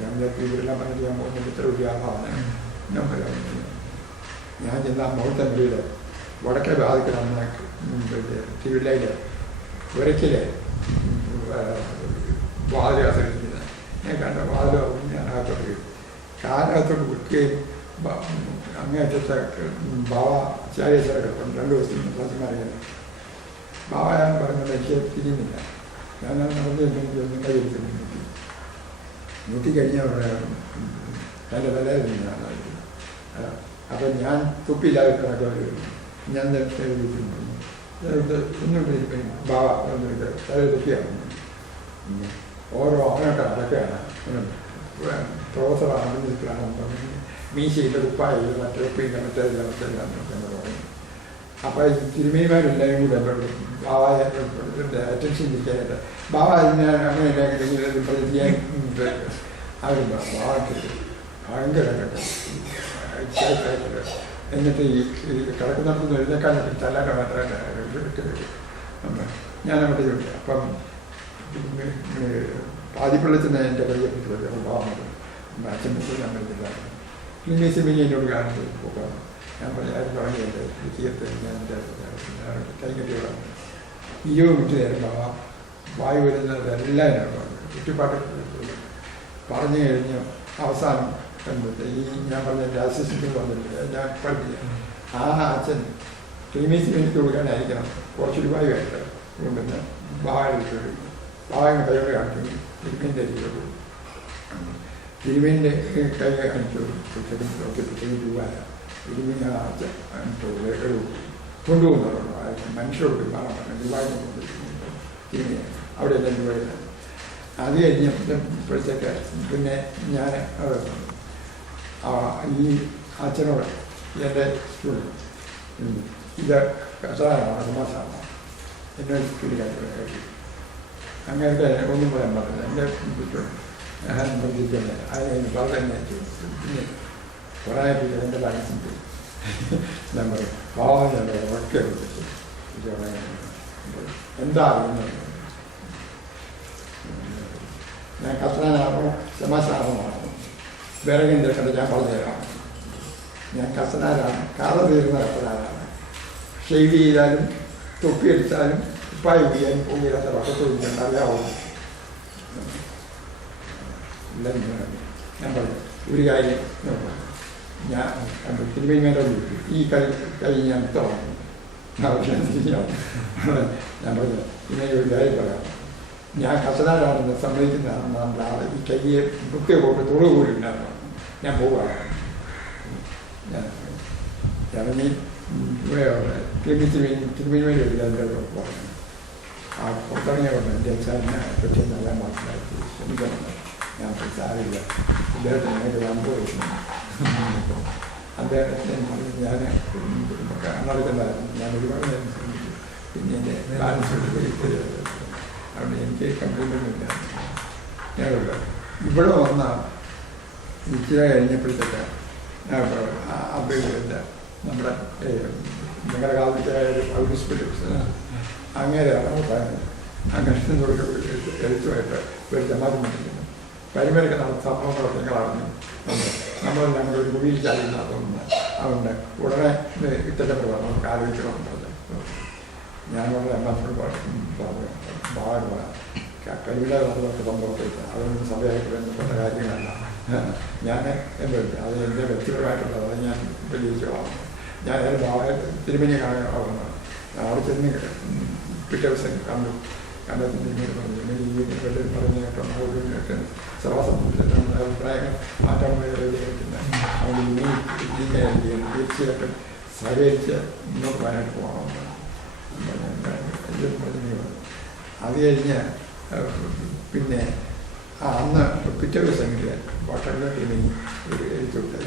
ഞാൻ ഇവരെല്ലാം പറഞ്ഞിട്ട് ഞാൻ പോകുന്നത് ഇത്ര വലിയ ആളാണ് ഞാൻ പറയാൻ. ഞാൻ ചെന്ന മുഖത്തെ മുറിയിൽ വടക്കേ ഭാഗത്തിലാണ് തിരുവല്ലയിൽ വിറയ്ക്കിൽ വാതിലകത്തിരിക്കുന്നത്. ഞാൻ കണ്ട വാതിൽ ഞാൻ അകത്തോട്ട് പോയി കാലകത്തോട്ട് വിൽക്കുകയും അങ്ങേറ്റത്തെ ബാവ ചാരിയച്ചറൊക്കെ 2 ദിവസത്തിന് സത്യമാറിയത് ബാവ ഞാൻ പറഞ്ഞത് എനിക്ക് തിരിയുന്നില്ല. ഞാൻ നടന്ന് ഒന്നും കയ്യിരിക്കുന്നു. മുട്ടിക്കഴിഞ്ഞാൽ എൻ്റെ വിലയിലാണ്. അപ്പം ഞാൻ തുപ്പില്ലാതെ കിടക്കുക ഞാൻ ഒന്നും ബാവ ഒന്നുമില്ല തല തുപ്പിയാണ്. ഓരോ അങ്ങോട്ട് അതൊക്കെയാണ് പ്രൊഫസറാണ് മിനിസ്റ്ററാണെന്ന് മീശയില്ല ഉപ്പായില്ല മറ്റൊപ്പില്ല മറ്റേതെല്ലാം എന്ന് പറയും. അപ്പോൾ ഈ തിരുമേനിമാരെല്ലാവരും കൂടെ ബാവായ അറ്റൻഷൻ ഇരിക്കാനായിട്ട് ബാവ ഞാൻ അങ്ങനെ ചെയ്യാൻ അവരും ബാവയ്ക്ക് ഭയങ്കര എന്നിട്ട് ഈ കിടക്കുന്നിടത്തുനിന്ന് എഴുന്നേക്കാനൊക്കെ തല്ലാൻ്റെ മാത്രമല്ല ഞാൻ അങ്ങോട്ട് ചോദിച്ചു. അപ്പം പാതിപ്പള്ളത്തിന് എൻ്റെ പരിചയപ്പെട്ടു ബാവ അച്ഛൻ ഞാൻ വരുന്നില്ല ക്ലിമീസിമിനി എന്നോട് കാണിച്ചു പോകാം. ഞാൻ പറഞ്ഞു തുടങ്ങിയത് തീർത്ത് ഞാൻ എൻ്റെ കൈകെട്ടിയോളാണ് 20 മിനിറ്റ് നേരം ബാവ വായു വരുന്നതെല്ലാം എന്നോട് പറഞ്ഞു. ചുറ്റുപാട്ട് പറഞ്ഞു കഴിഞ്ഞ് അവസാനം കണ്ടിട്ട് ഈ ഞാൻ പറഞ്ഞ എൻ്റെ അസിസ്റ്റൻ്റ് വന്നിട്ട് ഞാൻ പഠിപ്പിക്കാം. ആ അച്ഛൻ ക്ലിമീസിന് എനിക്ക് കൊടുക്കാനായിരിക്കണം കുറച്ചൊരു വായുവായിട്ട് കൊണ്ടുവന്ന് ബാവയുടെ കൈയോടെ കാണിക്കും. തിരുമീൻ്റെ അരിക്കുള്ളൂ. തിരുമീൻ്റെ കൈ കാണിച്ചു രൂപ തിരുമീൻ ഒരു കൊണ്ടുപോകുന്നവരുണ്ടോ മനുഷ്യരോട് കാണാൻ പറഞ്ഞു രൂപയെ കൊണ്ടുപോകുന്നു തിരുമീൻ അവിടെ എല്ലാം രൂപയില്ല. അത് കഴിഞ്ഞപ്പോഴത്തേക്ക് പിന്നെ ഞാൻ ഈ അച്ഛനോട് എൻ്റെ സ്റ്റുഡൻറ്റ് ഇത് കസാറാണ് മാസമാണ് എന്നോട് ചൂണ്ടിക്കാട്ടി അങ്ങനത്തെ ഒന്നും പറയാൻ പറ്റില്ല. എൻ്റെ ഞാൻ പ്രതീക്ഷിക്കുന്നത് അതിന് വളരെ പിന്നെ കുറേ എൻ്റെ മനസ്സിൻ്റെ നമ്മൾ ഭാവനയുടെ ഒക്കെ എന്താ ഞാൻ കത്തനാണോ സമാസാണോ വിറകിൻ്റെ കണ്ട് ഞാൻ പറഞ്ഞു തരാം. ഞാൻ കത്തനാരാണ്, കഥ തീരുന്ന കത്തനാരാണ്. ഷെയ്ഡ് ചെയ്താലും തൊപ്പിയെടുത്താലും ഉപ്പായി ചെയ്യാൻ പോകില്ലാത്ത പക്കത്ത് വിളിക്കാൻ അറിയാവുന്നു. ഞാൻ പറഞ്ഞു ഒരു കാര്യം ഞാൻ തിരുവനന്തപുരം ഈ കൈ ഞാൻ തുറന്നു. ഞാൻ പറഞ്ഞു പിന്നെ ഒരു കാര്യം പറയാം, ഞാൻ കസനാരാണെന്ന് സമ്മതിക്കുന്നതാണ് ആൾ ഈ കയ്യെ ബുക്കെ പോയിട്ട് തുറു പോലില്ലാതെ ഞാൻ പോവുകയാണ്. ഞാൻ ഇറങ്ങി ഇവിടെ തിരുവനന്തപുരം എഴുതാൻ പറഞ്ഞു. ആ പുറത്തിറങ്ങിയ പറഞ്ഞു എൻ്റെ സാറിനെ പറ്റി നല്ല മനസ്സിലാക്കി ശ്രമിക്കണം. ഞാൻ സാറില്ല, അദ്ദേഹത്തിന് എനിക്ക് അനുഭവിക്കുന്നു. അദ്ദേഹത്തിന് ഞാൻ നടക്കുന്നതായിരുന്നു. ഞാൻ ഒരുപാട് ശ്രമിച്ചു. പിന്നെ എൻ്റെ ബാലൻസ് അവിടെ എനിക്ക് കംപ്ലീറ്റൊന്നുമില്ല. ഞാനില്ല ഇവിടെ വന്ന ഇച്ചിരി കഴിഞ്ഞപ്പോഴത്തേക്ക് ഞാൻ അഭ്യർത്ഥിച്ച നമ്മുടെ നിങ്ങളുടെ കാലത്തെ ഹോസ്പിറ്റൽസ് അങ്ങനെയാണ് പറയുന്നത്. അങ്ങനെ എഴുത്തുമായിട്ട് ഒരു ജമാതി മറ്റിക്കുന്നു. പരിമേലൊക്കെ സംഭവം പ്രവർത്തനങ്ങളാണെന്ന് നമ്മളെല്ലാം കൂടെ ഒരു കുഴിയിൽ ചാടിനകത്തുനിന്ന് അതുകൊണ്ട് ഉടനെ ഇത്തരത്തിൽ നമുക്ക് ആലോചിക്കണമെന്ന് പറഞ്ഞു. ഞാൻ വളരെ അമ്മത്തോട് പറഞ്ഞു ഭാഗമാണ് കഴിവില്ല നടന്നൊക്കെ സംഭവത്തിൽ അതൊന്നും സഭയായിട്ട് ബന്ധപ്പെട്ട കാര്യങ്ങളല്ല. ഞാൻ എന്താ അത് എൻ്റെ വ്യക്തിപരമായിട്ടുള്ളത് അത് ഞാൻ തെളിയിച്ചോളാം. ഞാൻ തിരുമണി കാണാൻ അവിടെ ചെന്ന് പിറ്റേ ദിവസം കണ്ടെത്തി തിരുമണി പറഞ്ഞു പറഞ്ഞു കേട്ടോ സഭാസംബന്ധിച്ചിട്ട് അഭിപ്രായങ്ങൾ മാറ്റാൻ റെഡിയായിട്ടുണ്ട്. അതുകൊണ്ട് തീർച്ചയായിട്ടും സഹകരിച്ച് മുന്നോട്ട് പോകാനായിട്ട് പോകണമെന്ന് അത് കഴിഞ്ഞ് പിന്നെ അന്ന് പിറ്റേ ദിവസം കിട്ടിയ വട്ടങ്ങളിലോട്ട് ഇനി ഒരു എഴുത്തുണ്ട്.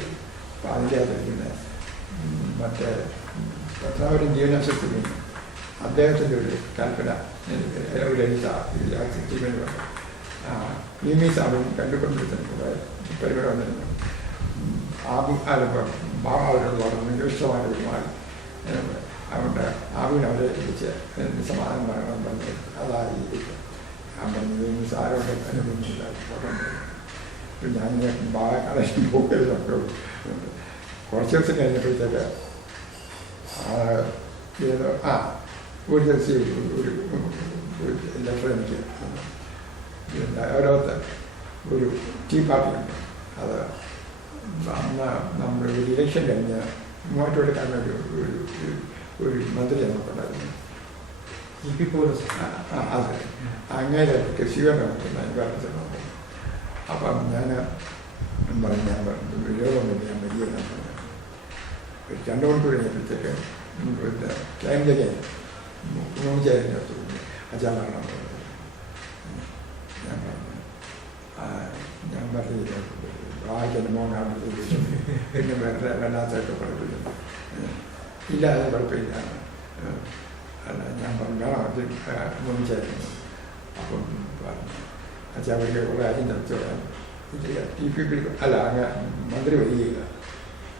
അപ്പോൾ അതിൻ്റെ അകത്ത് മറ്റേ പത്രാപുരം ജീവനാശത്തിൽ അദ്ദേഹത്തിൻ്റെ ഒരു കൽപ്പന ഒരു എഴുത്താൻ നീമി സാബും കണ്ടുകൊണ്ടിരുന്ന പരിപാടി വന്നിരുന്നു. ബാബാവരോട് വളരെ ഇഷ്ടമായിട്ട് മാറി. അതുകൊണ്ട് ആവിനെ അവരെ വിളിച്ച് സമാധാനം പറയണം പറഞ്ഞു. അതായി ഞാൻ പറഞ്ഞത് മീൻസ് ആരോടെ അനുഭവിച്ചില്ല. പിന്നെ ഞാൻ കളക്ഷൻ പോക്കലൊക്കെ കുറച്ച് ദിവസം കഴിഞ്ഞപ്പോഴത്തേക്ക് ഒരു ദിവസം ഒരു ലെറ്റർ എനിക്ക് ഓരോരുത്തർ ഒരു ടീ പാർട്ടി ഉണ്ട്. അത് അന്ന് നമ്മുടെ ഒരു ഇലക്ഷൻ കഴിഞ്ഞ് മൂവാറ്റുപുഴക്കാരൻ ഒരു മന്ത്രി നമുക്കുണ്ടായിരുന്നു. അതെ, അങ്ങനെ സ്വീകരണം അനുഭവത്തിനുണ്ട്. അപ്പം ഞാൻ പറഞ്ഞു രോഗമൊന്നുമില്ല, ഞാൻ വലിയ പറഞ്ഞു. 2 മണിക്കൂർ കഴിഞ്ഞപ്പോഴത്തേക്ക് ക്ലൈമിലേക്ക് മൂച്ചായിരുന്നു അച്ഛൻ പറഞ്ഞു. ഞാൻ പറഞ്ഞില്ല വായിക്കുന്ന മോൻ കാണുന്നത് പിന്നെ വല്ലാത്തായിട്ട് കുഴപ്പമില്ല. ഇല്ല അത് കുഴപ്പമില്ല. അല്ല ഞാൻ പറഞ്ഞു വേണം മൂച്ചായിരുന്നു. അപ്പം പറഞ്ഞു അച്ഛൻ അവർക്ക് കുറേ കാര്യം ചർച്ചയോടാൻ TPP അല്ല അങ്ങനെ മന്ത്രി വരികയില്ല.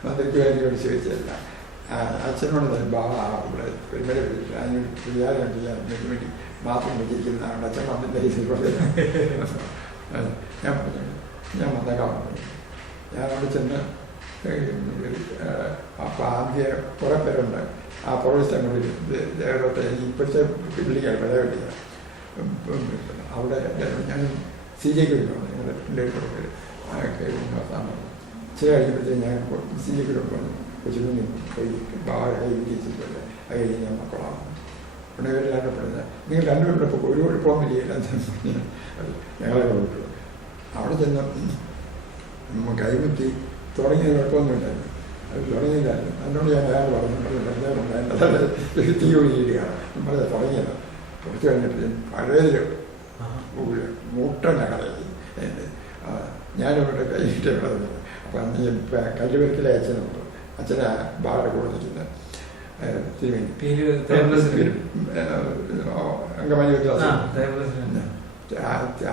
മന്ത്രിക്ക് വേണ്ടി വിളിച്ച് വെച്ചല്ല. അച്ഛനോട് ഇവിടെ പെരുമല അതിനൊരു വിചാരം ചെയ്യാൻ വേണ്ടി മാത്രം വിജയിക്കുന്നതാണ്. അച്ഛൻ വന്നിട്ട് ഞാൻ പറഞ്ഞു ഞാൻ വന്നേക്കാൻ പറഞ്ഞു. ഞാനവിടെ ചെന്ന് അപ്പം ആദ്യം കുറേ പേരുണ്ട്. ആ പ്രൊഫസർ ദേവത്തെ ഇപ്പോഴത്തെ ബിൽഡിങ്ങാണ്, പഴയ ബിൽഡിങ്ങാണ്. അവിടെ ഞാൻ CJക്ക് വിളിക്കണം. ഞങ്ങളുടെ പിള്ളേർ പേര് ചില കഴിഞ്ഞപ്പോഴത്തേക്ക് ഞാൻ CJക്ക് പറഞ്ഞു. കൊച്ചുകുഞ്ഞി കൈ വിജയിച്ചിട്ടുണ്ട്. അത് കഴിഞ്ഞ് ഞാൻ മക്കളാണ്. ഉടനെ ഇവരെല്ലാം പറഞ്ഞത് നിങ്ങൾ രണ്ടുപേരുടെ ഇപ്പോൾ ഒരു കുഴപ്പമൊന്നുമില്ല ഞങ്ങളെ വിട്ടു. അവിടെ ചെന്ന് കൈമുറ്റി തുടങ്ങിയ കുഴപ്പമൊന്നുമില്ലായിരുന്നു. അത് തുടങ്ങിയില്ലായിരുന്നു. അതിനോട് ഞാൻ അയാൾ പറഞ്ഞു തീ ഒഴിയുകയാണ് നമ്മളത് തുടങ്ങിയത്. കുറച്ച് കഴിഞ്ഞിട്ട് പഴയൊരു മൂട്ടൻ്റെ കടയിൽ ഞാനിവിടെ കൈയിട്ട് കിടന്നു. അപ്പം അന്ന് കല്ലുവെക്കിലെ അച്ഛനുണ്ട്. അച്ഛനെ ബാറുടെ കൂടെ നിൽക്കുന്നത് അങ്കമാലി വിദ്യാഭ്യാസം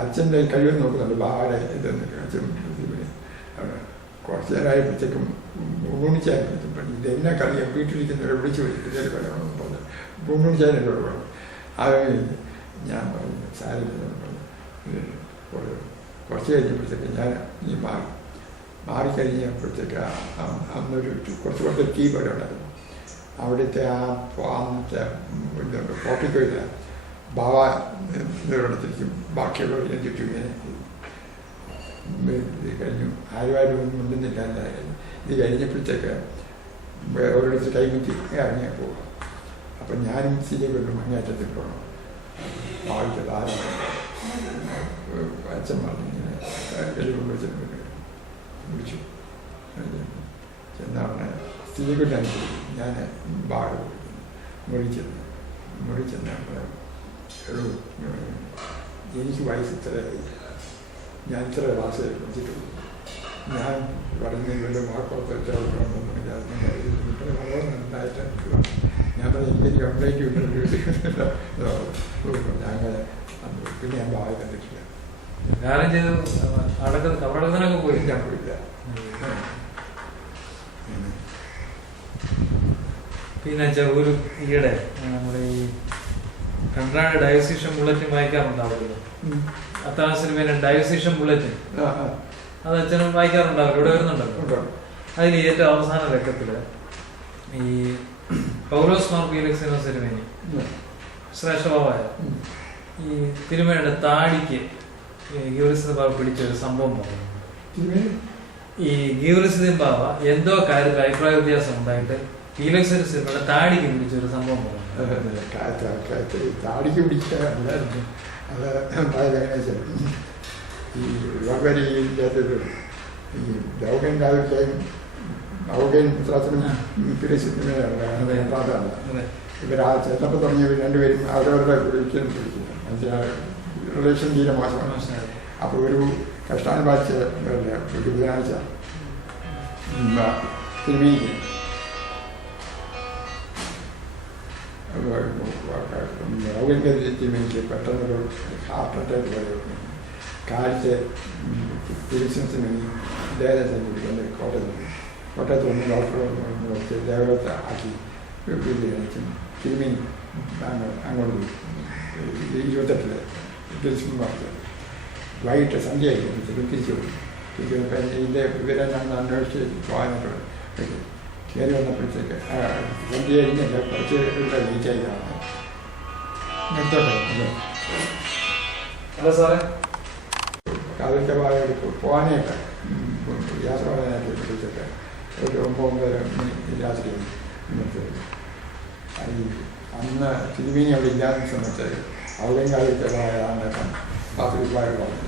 അച്ഛൻ്റെ കഴിവ് നോക്കുന്നുണ്ട്. ബാടെ ഇതൊന്നും അച്ഛൻ കുറച്ച് നേരമായപ്പോഴത്തേക്കും ഊണിച്ചായപ്പോഴത്തേക്കും ഇതെന്നെ കളിയാൻ വീട്ടിലിരിക്കുന്നവരെ വിളിച്ചു വിളിച്ചിട്ട് പറയണമെന്ന് പറഞ്ഞു. ഊണിച്ചാൻ എന്നോട് പറഞ്ഞു. അത് ഞാൻ പറഞ്ഞു സാരില്ല കുറച്ച് കഴിഞ്ഞപ്പോഴത്തേക്ക് ഞാൻ ഈ മാറിക്കഴിഞ്ഞപ്പോഴത്തേക്ക് അന്നൊരു കുറച്ച് കീബോർഡ് ഉണ്ടായിരുന്നു. അവിടുത്തെ അന്നത്തെ ഇതുണ്ട് പോർട്ടിക്കോയില്ല ബാവ നിറത്തിരിക്കും. ബാക്കിയുള്ളവർ ഞാൻ ചുറ്റും ഇങ്ങനെ ഇത് കഴിഞ്ഞു. ആരുമാരും ഒന്നും മുണ്ടുന്നില്ല. ഇത് കഴിഞ്ഞപ്പോഴത്തേക്ക് ഓരോരുത്തർ കൈമുറ്റി ഇറങ്ങിയാൽ പോകും. അപ്പം ഞാനും സിജെ കൊണ്ടും അങ്ങേറ്റത്തിൽ പോകണം. ബാവിച്ചത് ആരാണ് അച്ഛൻ പറഞ്ഞു ഇങ്ങനെ എല്ലുകൊണ്ട് വിളിച്ചു ചെന്നാണ് സിജെ കൊണ്ടാണ് ഞാൻ ബാഗ് മുറി ചെന്ന് എനിക്ക് വയസ്സ് ഇത്രയായി, ഞാൻ ഇത്ര ക്ലാസ് പഠിച്ചിട്ടുള്ളൂ, ഞാൻ പറഞ്ഞ വാക്കോട്ട് വളരെ നന്നായിട്ട് ഞാൻ എനിക്ക് കംപ്ലൈൻറ്റ് അങ്ങനെ പിന്നെ ഞാൻ ഭാഗം കണ്ടിട്ടില്ല. പോയി ഞാൻ പോയില്ല. പിന്നെ ഒരു ഈയിടെ നമ്മുടെ ഈ കൺട്രാഡ് ഡയോസിഷൻ ബുള്ളറ്റിൻ വായിക്കാറുണ്ടാവുമല്ലോ. അത്താഴ സിനിമയിലെ ഡയോസിഷൻ ബുള്ളറ്റിൻ അത് അച്ഛനും വായിക്കാറുണ്ടാവില്ല, ഇവിടെ വരുന്നുണ്ടല്ലോ. അതിൽ ഏറ്റവും അവസാന ലക്കത്തില് ഈ പൗലോസ് മാർ പീലക്സിനോ സിനിമേനി ശ്രേഷ്ഠഭാവായ ഈ തിരുമേനിയുടെ താടിക്ക് ഗീവറിസിദ്ദീൻ ബാബ പിടിച്ചൊരു സംഭവം പറഞ്ഞു. ഈ ഗീവറിസിദ്ദീൻ ബാബ എന്തോ കാര്യത്തിൽ അഭിപ്രായ വ്യത്യാസം ഉണ്ടായിട്ട് പീലക്സിന്റെ സിനിമയുടെ താടിക്ക് പിടിച്ചൊരു സംഭവം പറഞ്ഞു. താടിക്ക് പിടിക്കാറില്ല. അത് ഈ വകവരിയില്ലാത്തത് ഈ ദൗകൻ കാലത്തെയും ദൗകൻ പുത്രത്തിനും പ്രാധാന്യം. ഇവരാ ചെന്നപ്പോൾ തുടങ്ങിയവർ രണ്ടുപേരും അവരവരുടെ വിളിക്കാൻ റിലേഷൻ തീരെ മോശമാണ്. അപ്പോൾ ഒരു കഷ്ടാനുപാച്ച ഒരു ബുധനാഴ്ച സിനിമയ്ക്ക് സിനിമയ്ക്ക് പെട്ടെന്നൊരു ഹാർട്ട് അറ്റാക്ക് പോലെ കാലത്തെ തിരിച്ചിന് ദേഹത്തെ കുടിക്കുന്നത് കോട്ടയത്ത് വന്ന് ഡോക്ടർ ദേവത്തെ ആക്കി കാണിച്ചും തിരുമി അങ്ങോട്ട് 28 തിരിച്ചും പറഞ്ഞു. വൈകിട്ട് സന്ധ്യയായി തിരിച്ചു ഇതിൻ്റെ വിവരം ഞാൻ അന്വേഷിച്ച് പോകാനായിട്ട് കയറി വന്നപ്പോഴത്തേക്ക് സന്ധ്യ കഴിഞ്ഞല്ല കുറച്ച് ലേറ്റായിട്ടാണ്. കാലത്തെ ഭാഗത്ത് പോകാനായിട്ട് യാത്ര പറയാനായിട്ട് വിളിച്ചിട്ട് ഒരു 9-9 മണി രാത്രി അന്ന് തിരുമേനി അവിടെ ഇല്ലാത്ത സമയത്ത് അവിടെയും കാലത്തെ ഭാഗമാണ് പാത്രഭാഗം പറഞ്ഞു.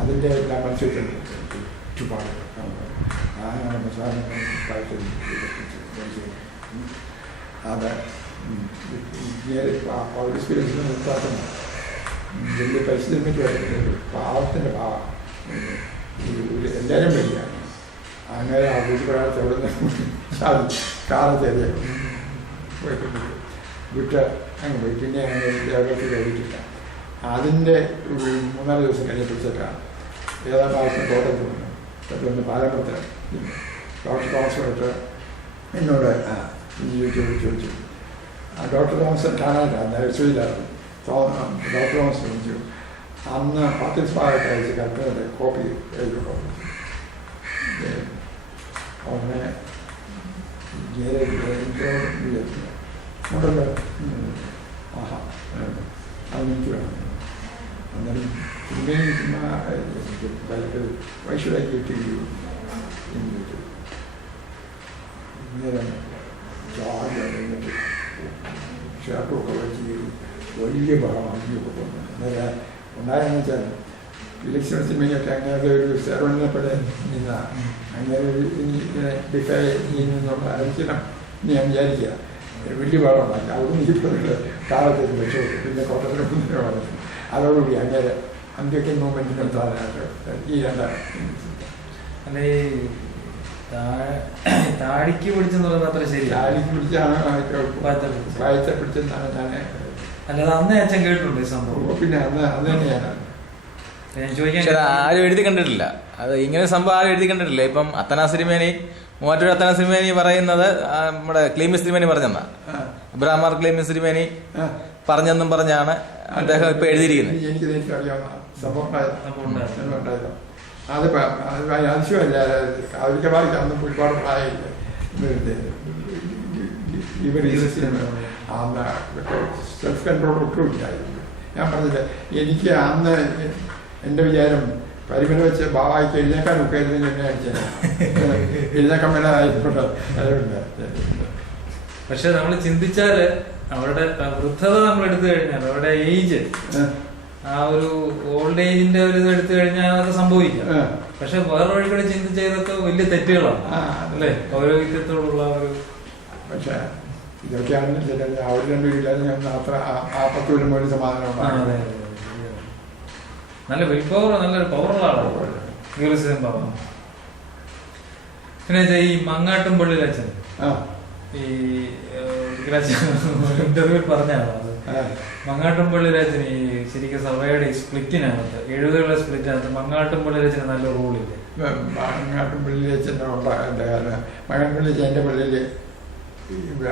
അതിൻ്റെ എല്ലാം മനസ്സിലുണ്ട് ചുറ്റുപാട് അത് നിർത്താത്തം വലിയ പരിസ്ഥിതി പാവത്തിൻ്റെ ഭാവം എല്ലാവരും വരികയാണ്. അങ്ങനെ ആ വീട്ടുപ്രകാരത്തെ അവിടെ നിന്ന് കാലത്തെ വിട്ട് അങ്ങ് പോയി. പിന്നെ അങ്ങനെ ദേവത്തിൽ കഴിച്ചില്ല. അതിൻ്റെ 3-4 ദിവസം കഴിഞ്ഞപ്പോഴത്തേക്കാണ് ഏതാ പ്രാവശ്യം തോട്ടത്തിൽ വന്നു. പെട്ടെന്ന് പാലപ്പുറത്ത് ഡോക്ടർ തോമസുമായിട്ട് എന്നോട് ചോദിച്ചു. ഡോക്ടർ തോമസ് കാണാനില്ല, നഴ്സറിയിലായിരുന്നു. ഡോക്ടർ തോമസ് ചോദിച്ചു. അന്ന് പാകിസ്ഥാനായിട്ട് അയച്ച് കൽപ്പനയുടെ കോപ്പി എഴുതിക്കൊണ്ടു. അങ്ങനെ ഉണ്ടല്ലോ. ആഹാ അതെനിക്ക് വേണം. അന്നേരം തിരുമേനി വൈശ്വരാക്കി കിട്ടി. നേരം ഷർട്ടൊക്കെ വെച്ച് വലിയ ഭാഗമാക്കിയൊക്കെ പോകുന്നു. അന്നേരം ഉണ്ടായെന്ന് വെച്ചാൽ ഇലക്ഷൻ സിനിമയൊക്കെ അങ്ങനെ ഒരു സെർവനെപ്പോലെ നിന്നാണ്. അങ്ങനെ ഇങ്ങനെ ഡിഫൈ ചെയ്യുന്നുള്ള ആയിരിക്കണം എന്ന് ഞാൻ വിചാരിക്കുക. വലിയ ഭാഗമാണ്. അതൊന്നും ഇപ്പോൾ കാലത്ത് വെച്ചു. പിന്നെ കോട്ടത്തിന് മുന്നേ പറഞ്ഞു. അതോടുകൂടി അങ്ങനെ അന്ത്യൊക്കെ മൂവ്മെൻറ്റ് നിർത്താനായിട്ട് ചെയ്യേണ്ട. അല്ലെ താടിക്ക് പിടിച്ചെന്ന് പറയുന്നത് അത്ര ശരി. താടിക്ക് പിടിച്ചാണ് പ്രായത്തെ പിടിച്ചെന്നാണ് ഞാൻ അല്ലാതെ അന്നേ അച്ഛൻ കേട്ടിട്ടുണ്ട് ഈ സംഭവം. പിന്നെ അന്ന് തന്നെയാണ് ഞാൻ ചോദിക്കാൻ. പക്ഷെ അത് ആരും എഴുതി കണ്ടിട്ടില്ല. അത് ഇങ്ങനെ സംഭവം ആരും എഴുതി കണ്ടിട്ടില്ല. ഇപ്പം അത്തനാസ് തിരുമേനി, മൂവാറ്റൂർ അത്തനാസ് തിരുമേനി പറയുന്നത് നമ്മുടെ ക്ലീമിസ് തിരുമേനി പറഞ്ഞെന്നാ. ഇബ്രാഹിം മാർ ക്ലീമിസ് തിരുമേനി പറഞ്ഞെന്നും പറഞ്ഞാണ് അദ്ദേഹം ഇപ്പൊ എഴുതിയിരിക്കുന്നത്. എനിക്ക് നേരിട്ട് അറിയാവുന്ന സംഭവം ഉണ്ടായതോ അത് അതിശയമല്ല. കാവികമായിട്ട് അന്നും ഒരുപാട് പ്രായമില്ല. ഇവർ അന്ന് സെൽഫ് കൺട്രോൾ ഒട്ടും ഇല്ലായിരുന്നു. ഞാൻ പറഞ്ഞില്ല, എനിക്ക് അന്ന് എൻ്റെ വിചാരം പരിമല വെച്ച് ബാബായിക്ക് എഴുന്നേക്കാൻ ഒക്കെ എന്നെ അടിച്ചത് എഴുന്നേക്കാൻ മേലായിക്കോട്ടെ. അതുകൊണ്ട് പക്ഷെ നമ്മൾ ചിന്തിച്ചാല് അവരുടെ വൃദ്ധത നമ്മൾ എടുത്തു കഴിഞ്ഞാൽ അവരുടെ ഏജ്, ആ ഒരു ഓൾഡ് ഏജിന്റെ ഒരു ഇത് എടുത്തു കഴിഞ്ഞാൽ അതൊക്കെ സംഭവിക്കാം. പക്ഷെ വേറെ വഴി കൂടെ ചിന്തിച്ച ഇതൊക്കെ വലിയ തെറ്റുകളാണ് അല്ലേ, പൗരോഹിത്യത്തോടുള്ള ഒരു. പക്ഷെ ഇതൊക്കെയാണെങ്കിലും ചില അവർ രണ്ടുപേരില്ലാതെ അത്ര ആ 10 കൊല്ലം പോലും സമാധാനം. നല്ല വിൽ പവർ, നല്ലൊരു പവറുള്ള ആളാണ് ഗ്യൂറിസിസം പവർ. പിന്നെ ഈ മങ്ങാട്ടും പള്ളിയിൽ അച്ഛൻ ഈ ഇന്റർവ്യൂവിൽ പറഞ്ഞാണ് അത്. മങ്ങാട്ടുംപള്ളി അച്ഛന് ഈ ശരിക്കും സഭയുടെ ഈ സ്പ്ലിറ്റിനകത്ത് 70കളുടെ സ്പ്ലിറ്റിനകത്ത് മങ്ങാട്ടുംപള്ളി അച്ഛന് നല്ല റോളില്ല. മങ്ങാട്ടുംപള്ളി അച്ഛൻ്റെ മങ്ങാട്ടുംപള്ളി അച്ഛൻ എൻ്റെ പള്ളിയിൽ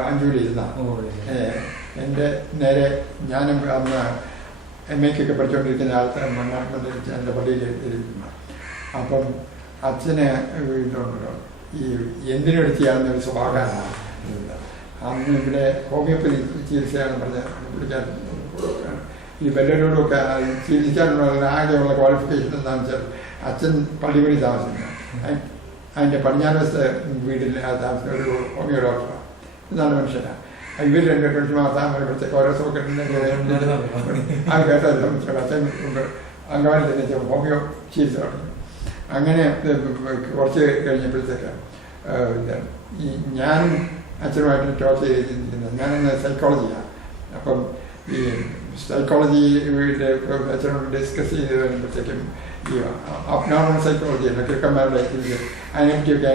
അഞ്ചൂരി ഇരുന്ന എൻ്റെ നേരെ ഞാനും അന്ന് MA ക്കൊക്കെ പഠിച്ചുകൊണ്ടിരിക്കുന്ന ആൾക്കാർ മങ്ങാട്ടുംപള്ളി അച്ഛൻ എൻ്റെ പള്ളിയിൽ ഇരിക്കുന്ന. അപ്പം അച്ഛന് ഇതുണ്ടല്ലോ ഈ എന്തിനെടുത്തിയാണെന്നൊരു സ്വഭാവമാണ്. അന്ന് ഇവിടെ ഹോമിയോപ്പതി ചികിത്സയാണ് പറഞ്ഞ് വിളിക്കാൻ. ഈ വല്ലവരോടൊക്കെ ചികിത്സിക്കാനുള്ള ആകെയുള്ള ക്വാളിഫിക്കേഷൻ എന്താണെന്ന് വെച്ചാൽ അച്ഛൻ പള്ളിപടി താമസിക്കുന്നത്. അതിൻ്റെ പടിഞ്ഞാറത്തെ വീട്ടിൽ താമസിക്കുന്ന ഒരു ഹോമിയോ ഡോക്ടറാണ്. നല്ല മനുഷ്യനാണ്. ഇവർ 2 മനുഷ്യന്മാർ താമസിക്കുമ്പോഴത്തേക്ക് ഓരോ സോക്കറ്റിൻ്റെ അത് കേട്ടത് അച്ഛൻ അംഗവാടി തന്നെ ഹോമിയോ ചികിത്സ തുടങ്ങി. അങ്ങനെ കുറച്ച് കഴിഞ്ഞപ്പോഴത്തേക്ക് ഈ ഞാനും അച്ഛനുമായിട്ട് ടോക്ക് ചെയ്തിരിക്കുന്നത്, ഞാനെന്ന് സൈക്കോളജിയാണ്. അപ്പം ഈ സൈക്കോളജി അച്ഛനോട് ഡിസ്കസ് ചെയ്ത് വരുമ്പോഴത്തേക്കും ഈ അബ്നോർമൽ സൈക്കോളജി അല്ല കിഴക്കന്മാരുടെ അതിനെപ്പറ്റിയൊക്കെ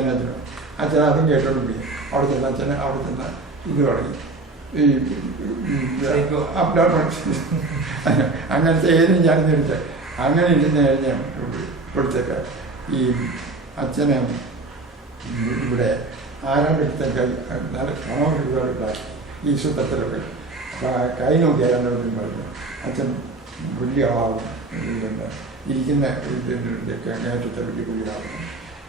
അച്ഛൻ അതും കേട്ടോണ്ട് പോയി. അവിടെ ചെന്ന് അച്ഛന് അവിടെ ചെന്ന് ഇത് തുടങ്ങി ഈ അബ്നോർമൽ അങ്ങനത്തെ ഏതിനും ഞാൻ എടുത്ത് അങ്ങനെ ഇരുന്ന് കഴിഞ്ഞാൽ ഇപ്പോഴത്തേക്ക് ഈ അച്ഛന് ഇവിടെ ആരാണ്ടടുത്തൊക്കെ നല്ല ക്രമം ഈ സൂത്രത്തിലൊക്കെ കൈ നോക്കിയാൽ പറഞ്ഞു അച്ഛൻ വലിയ ആളാവും, ഇരിക്കുന്ന ഇതിൻ്റെയൊക്കെ നേരത്തെ വലിയ പുള്ളിയാകും.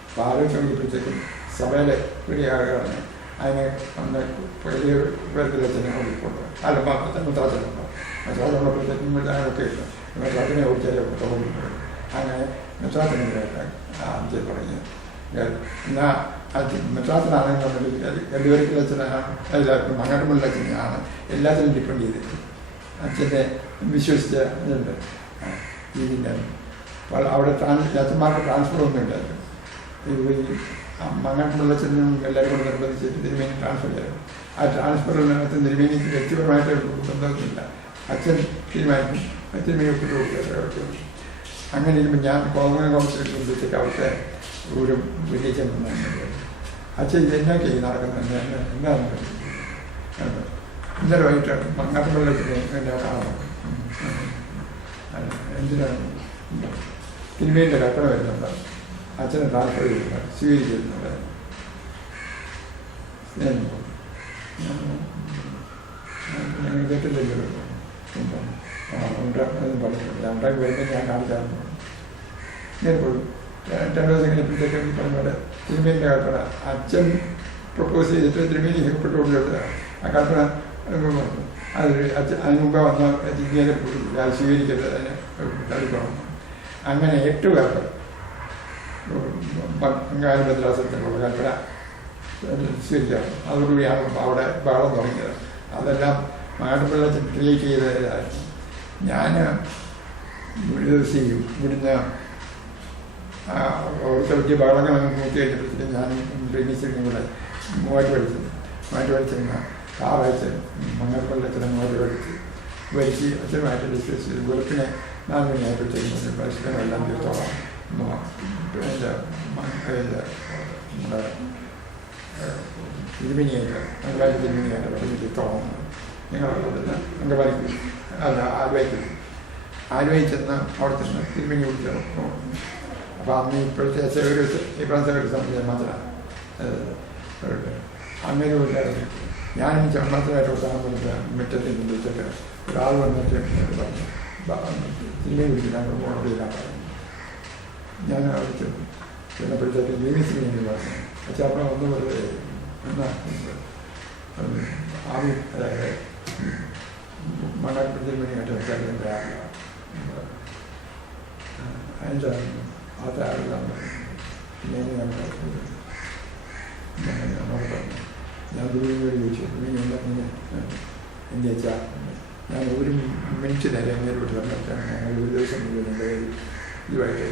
അപ്പോൾ ആലോചിച്ച് നോക്കിയപ്പോഴത്തേക്കും സഭയിലെ വലിയ ആളുകളാണ്. അതിനെ അന്ന് വലിയ പേരത്തിലച്ഛനെ കൊണ്ടുപോകും. അല്ല മുദ്രാച്ചനുണ്ടോ, മുദ്രാച്ചുള്ളപ്പോഴത്തേക്കും വിടാനൊക്കെ ഇല്ല. മുദ്രാച്ചനെ ഓടിച്ചാലൊക്കെ തുടങ്ങുമ്പോൾ അങ്ങനെ മുദ്രാച്ചനെതിരായിട്ട് ആദ്യം തുടങ്ങി. എന്നാൽ മെട്രാസിനാണെന്നുണ്ടെങ്കിൽ എല്ലുവരയ്ക്കൽ അച്ഛനാണ്, എല്ലാവർക്കും മങ്ങാട്ടുപള്ളി അച്ഛനെയാണ് എല്ലാത്തിനും ഡിപ്പെൻഡ് ചെയ്തിട്ട് അച്ഛനെ വിശ്വസിച്ച ഇതുണ്ട്. ഇതിൻ്റെ അവിടെ അച്ഛന്മാർക്ക് ട്രാൻസ്ഫർ ഒന്നും ഇല്ലായിരുന്നു. ഈ മങ്ങാട്ടുപള്ളി അച്ഛനും എല്ലാവരും കൂടെ നിർബന്ധിച്ചിട്ട് തിരുമേനി ട്രാൻസ്ഫർ ചെയ്യായിരുന്നു. ആ ട്രാൻസ്ഫറിനകത്ത് തിരുമേനി വ്യക്തിപരമായിട്ട് ബന്ധമൊന്നുമില്ല. അച്ഛൻ തീരുമാനിക്കും, തിരുമേനി ഒപ്പിട്ട് കൊടുക്കുക. അങ്ങനെ ഇരിക്കുമ്പോൾ ഞാൻ കോൺഗ്രസ് കൗൺസിലിലേക്ക് അവിടുത്തെ ഒരു വിജയിച്ചൻ അച്ഛൻ ഇതെന്നൊക്കെ നടക്കുന്നത് എന്താണ് ഇന്നലെ വൈകിട്ട് മങ്ങാട്ടുപള്ളിക്ക് എന്നെ കാണാൻ എന്തിനാണ് തിരുമേനിൻ്റെ കൽപ്പന വരുന്നുണ്ട്. അച്ഛനെ ട്രാൻസ്ഫർ ചെയ്യുന്നുണ്ട്, സ്വീകരിക്കുന്നുണ്ട്. ഞങ്ങൾ കേട്ടില്ലല്ലോ പറഞ്ഞിട്ടുണ്ട്. ഉണ്ടാക്കി വരുമ്പോൾ ഞാൻ കാണിച്ചായിരുന്നു. ഞാൻ പോയി 2 ദിവസം കഴിഞ്ഞപ്പോഴത്തേക്ക് ഈ പറഞ്ഞ തിരുമേനിൻ്റെ കൽപ്പന അച്ഛൻ പ്രപ്പോസ് ചെയ്തിട്ട് തിരുമേനി ഏകപ്പെട്ട് കൊടുത്തത്. ആ കൽപ്പന അത് അച്ഛൻ അതിന് മുമ്പേ വന്ന ജിജ്ഞേനെ സ്വീകരിക്കരുത്, അതിനെ തടുക്കണം. അങ്ങനെ 8 പേർക്ക് ബംഗാളിഭദ്രാസനത്തിനുള്ള കൽപ്പന സ്വീകരിക്കണം. അതോടുകൂടിയാണ് അവിടെ ബഹളം തുടങ്ങിയത്. അതെല്ലാം മാട്ടുപിള്ളച്ചൻ ക്രിയേറ്റ് ചെയ്തതായിരുന്നു. ഞാൻ ഒരു ദിവസം ഇവിടുന്ന് അവിടുത്തെ വലിയ ബഹളങ്ങളൊക്കെ നോക്കി കഴിഞ്ഞപ്പോഴത്തേക്കും ഞാൻ പ്രേമിച്ചിരുന്നു കൂടെ മാറ്റി പഠിച്ചിരുന്ന കാറയച്ച് മങ്ങാട്ടുപള്ളിയച്ഛനെ വലിച്ച് അച്ഛനുമായിട്ട് ഡിസ്കസ് ചെയ്ത് വെളുപ്പിനെ 4 മണിയായപ്പോഴത്തേക്കും പരിശീലനമെല്ലാം തീർത്തോളാം നമ്മുടെ തിരുമേനിയായിട്ട് മംഗളായിട്ട് തിരുമേനിയായിട്ട് പഠിച്ച് തീർത്തോളാം. ഞങ്ങൾ അങ്കമാലിക്ക് അല്ല ആലുവയിൽ ചെന്ന് അവിടുത്തെ തിരുമണി വിളിച്ചു. അപ്പോൾ അന്ന് ഇപ്പോഴത്തെ ഇപ്പോഴത്തെ സംബന്ധിച്ച മാത്രമാണ് അങ്ങനെ വിളിച്ചായിരുന്നു. ഞാനും ചമ്മത്തിനായിട്ട് ഉദാഹരണത്തിന് മുറ്റത്തിൽ വിളിച്ചിട്ട് ഒരാൾ വന്നിട്ട് പറഞ്ഞു തിരുമണി വിളിച്ചിട്ട് ഞങ്ങൾ പോകണമെന്നില്ല പറഞ്ഞു. ഞാൻ അവിടെ ചെന്നു. ചെന്നപ്പോഴത്തേക്ക് യൂണിസിന് വേണ്ടി പറഞ്ഞു. പക്ഷേ അവിടെ ഒന്ന് വെറുതെ ആദ്യം അതായത് മണ്ണാക്കപ്പുറത്തിൽ വേണ്ടിയിട്ട് വെച്ചാൽ അതിൻ്റെ അത് ആളുകളാണ്. പിന്നെ ഞങ്ങളോട് പറഞ്ഞു. ഞാൻ ഗുരുവിനോട് ചോദിച്ചു, ഗുരുവിന് എന്താ വെച്ചാൽ ഞാൻ ഒരു മിനിറ്റ് നേരെ അങ്ങേരോട്ട് വന്നിട്ടാണ് ഞങ്ങൾ ഒരു ദിവസം മുഴുവൻ എൻ്റെ ഇതുമായിട്ട്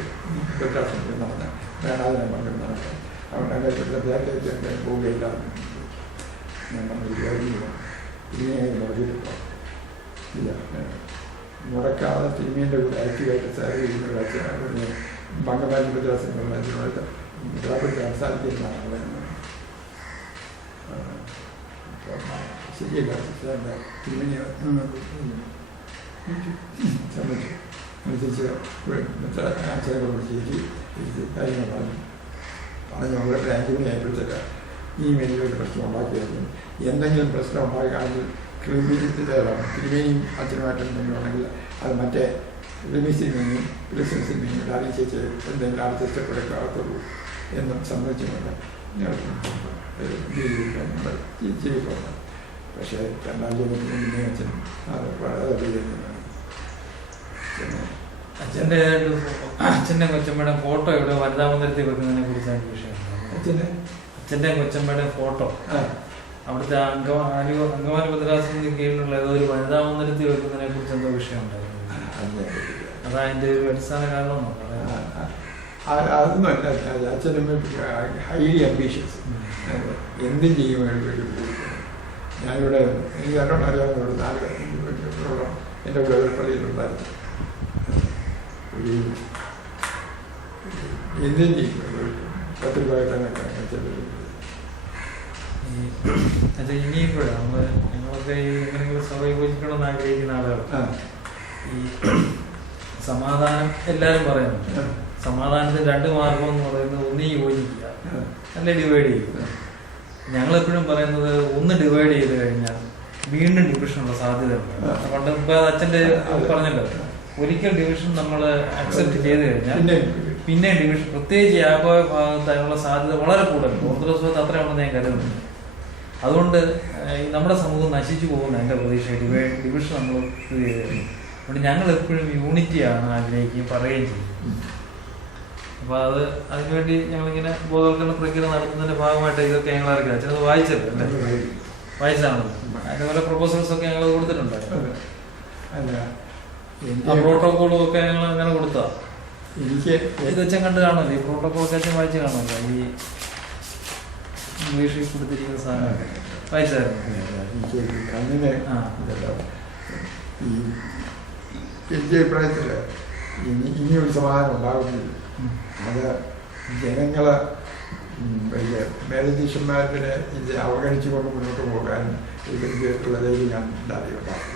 ബദ്രാശ്രമത്തിൽ നടന്ന വേണാതിനെ പങ്കെടുത്ത് നടക്കാം. അവിടെ അങ്ങനത്തെ ബാക്കിലേക്ക് പോവുകയില്ല. ഞാൻ പറഞ്ഞൊരു ജോലിയില്ല, തിരുമേനിയെ മുടക്കിയിട്ടില്ല. ഇല്ല, മുടക്കാതെ തിരുമേൻ്റെ കൂടെ ആക്റ്റീവായിട്ട് സേവ ചെയ്യുന്ന ബംഗബാലി ബദ്രാശ്രമത്തിനോട് ബദ്രാപ്പെടുത്തി അവസാനിക്കുന്നതാണ് പറയുന്നത്. ശരിയല്ല, തിരുമേനി സമ്മതിച്ചു. അനുസരിച്ച് ആചാരം വിളിച്ചേക്ക് കാര്യങ്ങൾ പറഞ്ഞു അവരുടെ 5 മണിയായപ്പോഴത്തേക്ക് ഈ വലിയൊരു പ്രശ്നം ഉണ്ടാക്കിയായിരുന്നു. എന്തെങ്കിലും പ്രശ്നം ഉണ്ടാക്കുകയാണെങ്കിൽ തിരുമേനിയും അച്ഛനുമായിട്ട് എന്തെങ്കിലും ഉണ്ടെങ്കിൽ അത് മറ്റേ റിമീസിനെയും പ്രിലിസിനെയും അറിയിച്ചേച്ച് എന്തെങ്കിലും അടുത്ത സ്റ്റെപ്പ് എടുക്കാത്തുള്ളൂ എന്നും സമ്മതിച്ചുകൊണ്ട് ജീവിക്കുന്നു. പക്ഷേ 2 മുന്നേ അച്ഛൻ അത് വളരെ അച്ഛൻ്റെ കൊച്ചമ്മയുടെ ഫോട്ടോ ഇവിടെ വനിതാ മന്ദിരത്തിൽ വെക്കുന്നതിനെ കുറിച്ചാണ് വിഷയം. അച്ഛൻ്റെ കൊച്ചമ്മയുടെ ഫോട്ടോ അവിടുത്തെ അങ്കമാലി ഭദ്രാസനത്തിന് കീഴിലുള്ള ഏതോ ഒരു വനിതാ മന്ദിരത്തിൽ വെക്കുന്നതിനെ കുറിച്ച് എന്തോ വിഷയം ഉണ്ടായിരുന്നു. അതാ അതിൻ്റെ ഒരു അടിസ്ഥാന കാരണം. അതൊന്നും അല്ല, അച്ഛനും ഹൈലി അംബീഷ്യസ്, എന്തും ചെയ്യുമ്പോൾ ഞാനിവിടെ എനിക്ക് അറിയാവുന്ന അറിയാവുന്ന 4 എൻ്റെ കൂടെ ഒരു പള്ളിയിലുണ്ടായിരുന്നു. എന്തും ചെയ്യും 10 രൂപയായിട്ടൊക്കെ. അത് ഇനിയിപ്പോഴാണ് ഞങ്ങളൊക്കെ ഈ എങ്ങനെയെങ്കിലും സമയോചിക്കണമെന്ന് ആഗ്രഹിക്കുന്ന ആളുകൾ. ഈ സമാധാനം എല്ലാവരും പറയുന്നുണ്ട്. സമാധാനത്തിന് 2 മാർഗം എന്ന് പറയുന്നത് ഒന്ന് യോജിക്കുക, അല്ലെ ഡിവൈഡ് ചെയ്യുക. ഞങ്ങളെപ്പോഴും പറയുന്നത് ഒന്ന് ഡിവൈഡ് ചെയ്ത് കഴിഞ്ഞാൽ വീണ്ടും ഡിവിഷനുള്ള സാധ്യതയുണ്ട്. പണ്ട് ഇപ്പൊ അച്ഛൻ്റെ പറഞ്ഞല്ലോ, ഒരിക്കൽ ഡിവിഷൻ നമ്മൾ അക്സെപ്റ്റ് ചെയ്ത് കഴിഞ്ഞാൽ പിന്നെ ഡിവിഷൻ, പ്രത്യേകിച്ച് യാക്കോബ ഭാഗത്ത് അതിനുള്ള സാധ്യത വളരെ കൂടുതൽ. ഓർത്തഡോക്സ് ഭാഗത്ത് അത്രയാണെന്ന് ഞാൻ കരുതുന്നു. അതുകൊണ്ട് നമ്മുടെ സമൂഹം നശിച്ചു പോകുന്ന എൻ്റെ പ്രതീക്ഷ ഡിവിഷൻ നമ്മൾ ഇത് ചെയ്ത് കഴിഞ്ഞു. അതുകൊണ്ട് ഞങ്ങൾ എപ്പോഴും യൂണിറ്റിയാണ് ആഗ്രഹിക്കുകയും പറയുകയും ചെയ്യും. അപ്പോൾ അതിനുവേണ്ടി ഞങ്ങളിങ്ങനെ ബോധവൽക്കരണ പ്രക്രിയ നടത്തുന്നതിൻ്റെ ഭാഗമായിട്ട് ഇതൊക്കെ ഞങ്ങൾ അറിയിക്കുക. അച്ഛനത് വായിച്ചത് അല്ലേ? വായിച്ചാണല്ലോ. അതുപോലെ പ്രൊപ്പോസൽസ് ഒക്കെ ഞങ്ങൾ കൊടുത്തിട്ടുണ്ടായിരുന്നു. ആ പ്രോട്ടോക്കോളും ഒക്കെ ഞങ്ങൾ അങ്ങനെ കൊടുത്താ. എനിക്ക് ഇത് വെച്ചാൽ കണ്ട് കാണുമല്ലോ, ഈ പ്രോട്ടോക്കോളൊക്കെ അച്ഛൻ വായിച്ച് കാണുമല്ലോ. ഈ ഇംഗ്ലീഷിൽ കൊടുത്തിരിക്കുന്ന സാധനം വായിച്ചായിരുന്നു. കണ്ണിന് എൻ്റെ അഭിപ്രായത്തിൽ ഇനിയൊരു സമാധാനം ഉണ്ടാകുന്നില്ല. അത് ജനങ്ങൾ മേലധ്യക്ഷന്മാരുടെ ഇത് അവഗണിച്ചുകൊണ്ട് മുന്നോട്ട് പോകാൻ ഇതിലേക്ക് ഞാൻ ഉണ്ടാകും.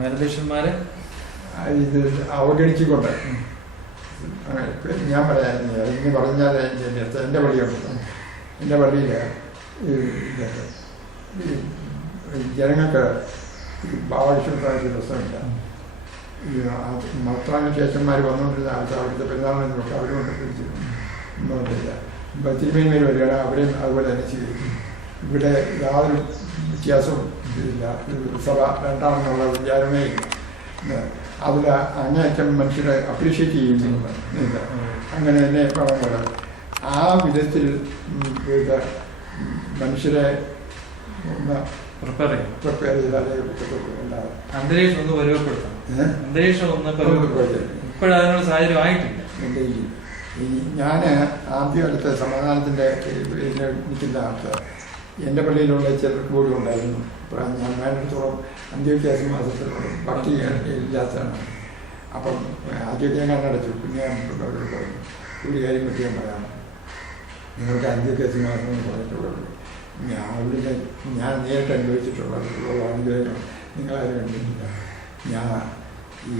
മേലധ്യക്ഷന്മാരെ ഇത് അവഗണിച്ചുകൊണ്ട് ഞാൻ പറയാമായിരുന്നു. ഇനി പറഞ്ഞാൽ എൻ്റെ പള്ളിയുണ്ട്. എൻ്റെ പള്ളിയിൽ ജനങ്ങൾക്ക് ഭാവവിശ്വാസമായിട്ട് പ്രശ്നമില്ല. ഈ മത്രാന് ശേഷന്മാർ വന്നുകൊണ്ടിരുന്ന ആൾക്കാർ അവിടുത്തെ പെരുന്നാളിനൊക്കെ അവരും കൊണ്ട് പിടിച്ചില്ല. ഇപ്പം തിരുമേനിമേൽ വരികയാണ്, അവരെയും അതുപോലെ തന്നെ സ്വീകരിക്കും. ഇവിടെ യാതൊരു വ്യത്യാസവും ഇല്ല. സഭ രണ്ടാണെന്നുള്ള വിചാരമേ ഇല്ല. അതിൽ അങ്ങേയറ്റം മനുഷ്യരെ അപ്രീഷിയേറ്റ് ചെയ്യുന്നുണ്ട്. അങ്ങനെ തന്നെ പറഞ്ഞത് ആ വിധത്തിൽ മനുഷ്യരെ ഒന്ന് പ്രിപ്പയർ ചെയ്താലേ ഉണ്ടാകും. അന്തരീക്ഷം ഒന്ന് പരുവപ്പെടുത്തണം. അന്തരീക്ഷം ഒന്ന് ഇപ്പോഴതിനുള്ള സാഹചര്യം ആയിട്ടില്ല. ഞാൻ ആദ്യകാലത്ത് സമാധാനത്തിൻ്റെ നിൽക്കുന്ന ആൾക്കാർ എൻ്റെ പള്ളിയിലുള്ള ചിലർക്ക് കൂടി ഉണ്ടായിരുന്നു. ഞാൻ വേണ്ടിടത്തോളം അന്ത്യോക്യ സിംഹാസനത്തിനോട് ഭക്തി ഇല്ലാത്തതാണ്. അപ്പം ആദ്യമൊക്കെ ഞാൻ കണ്ണടച്ചു. പിന്നെ അവരോട് പറഞ്ഞു, ഒരു കാര്യം പറ്റി ഞാൻ പറയാം. നിങ്ങൾക്ക് അന്ത്യോക്യ സിംഹാസനം എന്ന് പറഞ്ഞിട്ടുള്ളൂ. ഞാൻ നേരിട്ട് അനുഭവിച്ചിട്ടുള്ള അനുഗ്രഹങ്ങൾ നിങ്ങളാരും കണ്ടിട്ടില്ല. ഞാൻ ഈ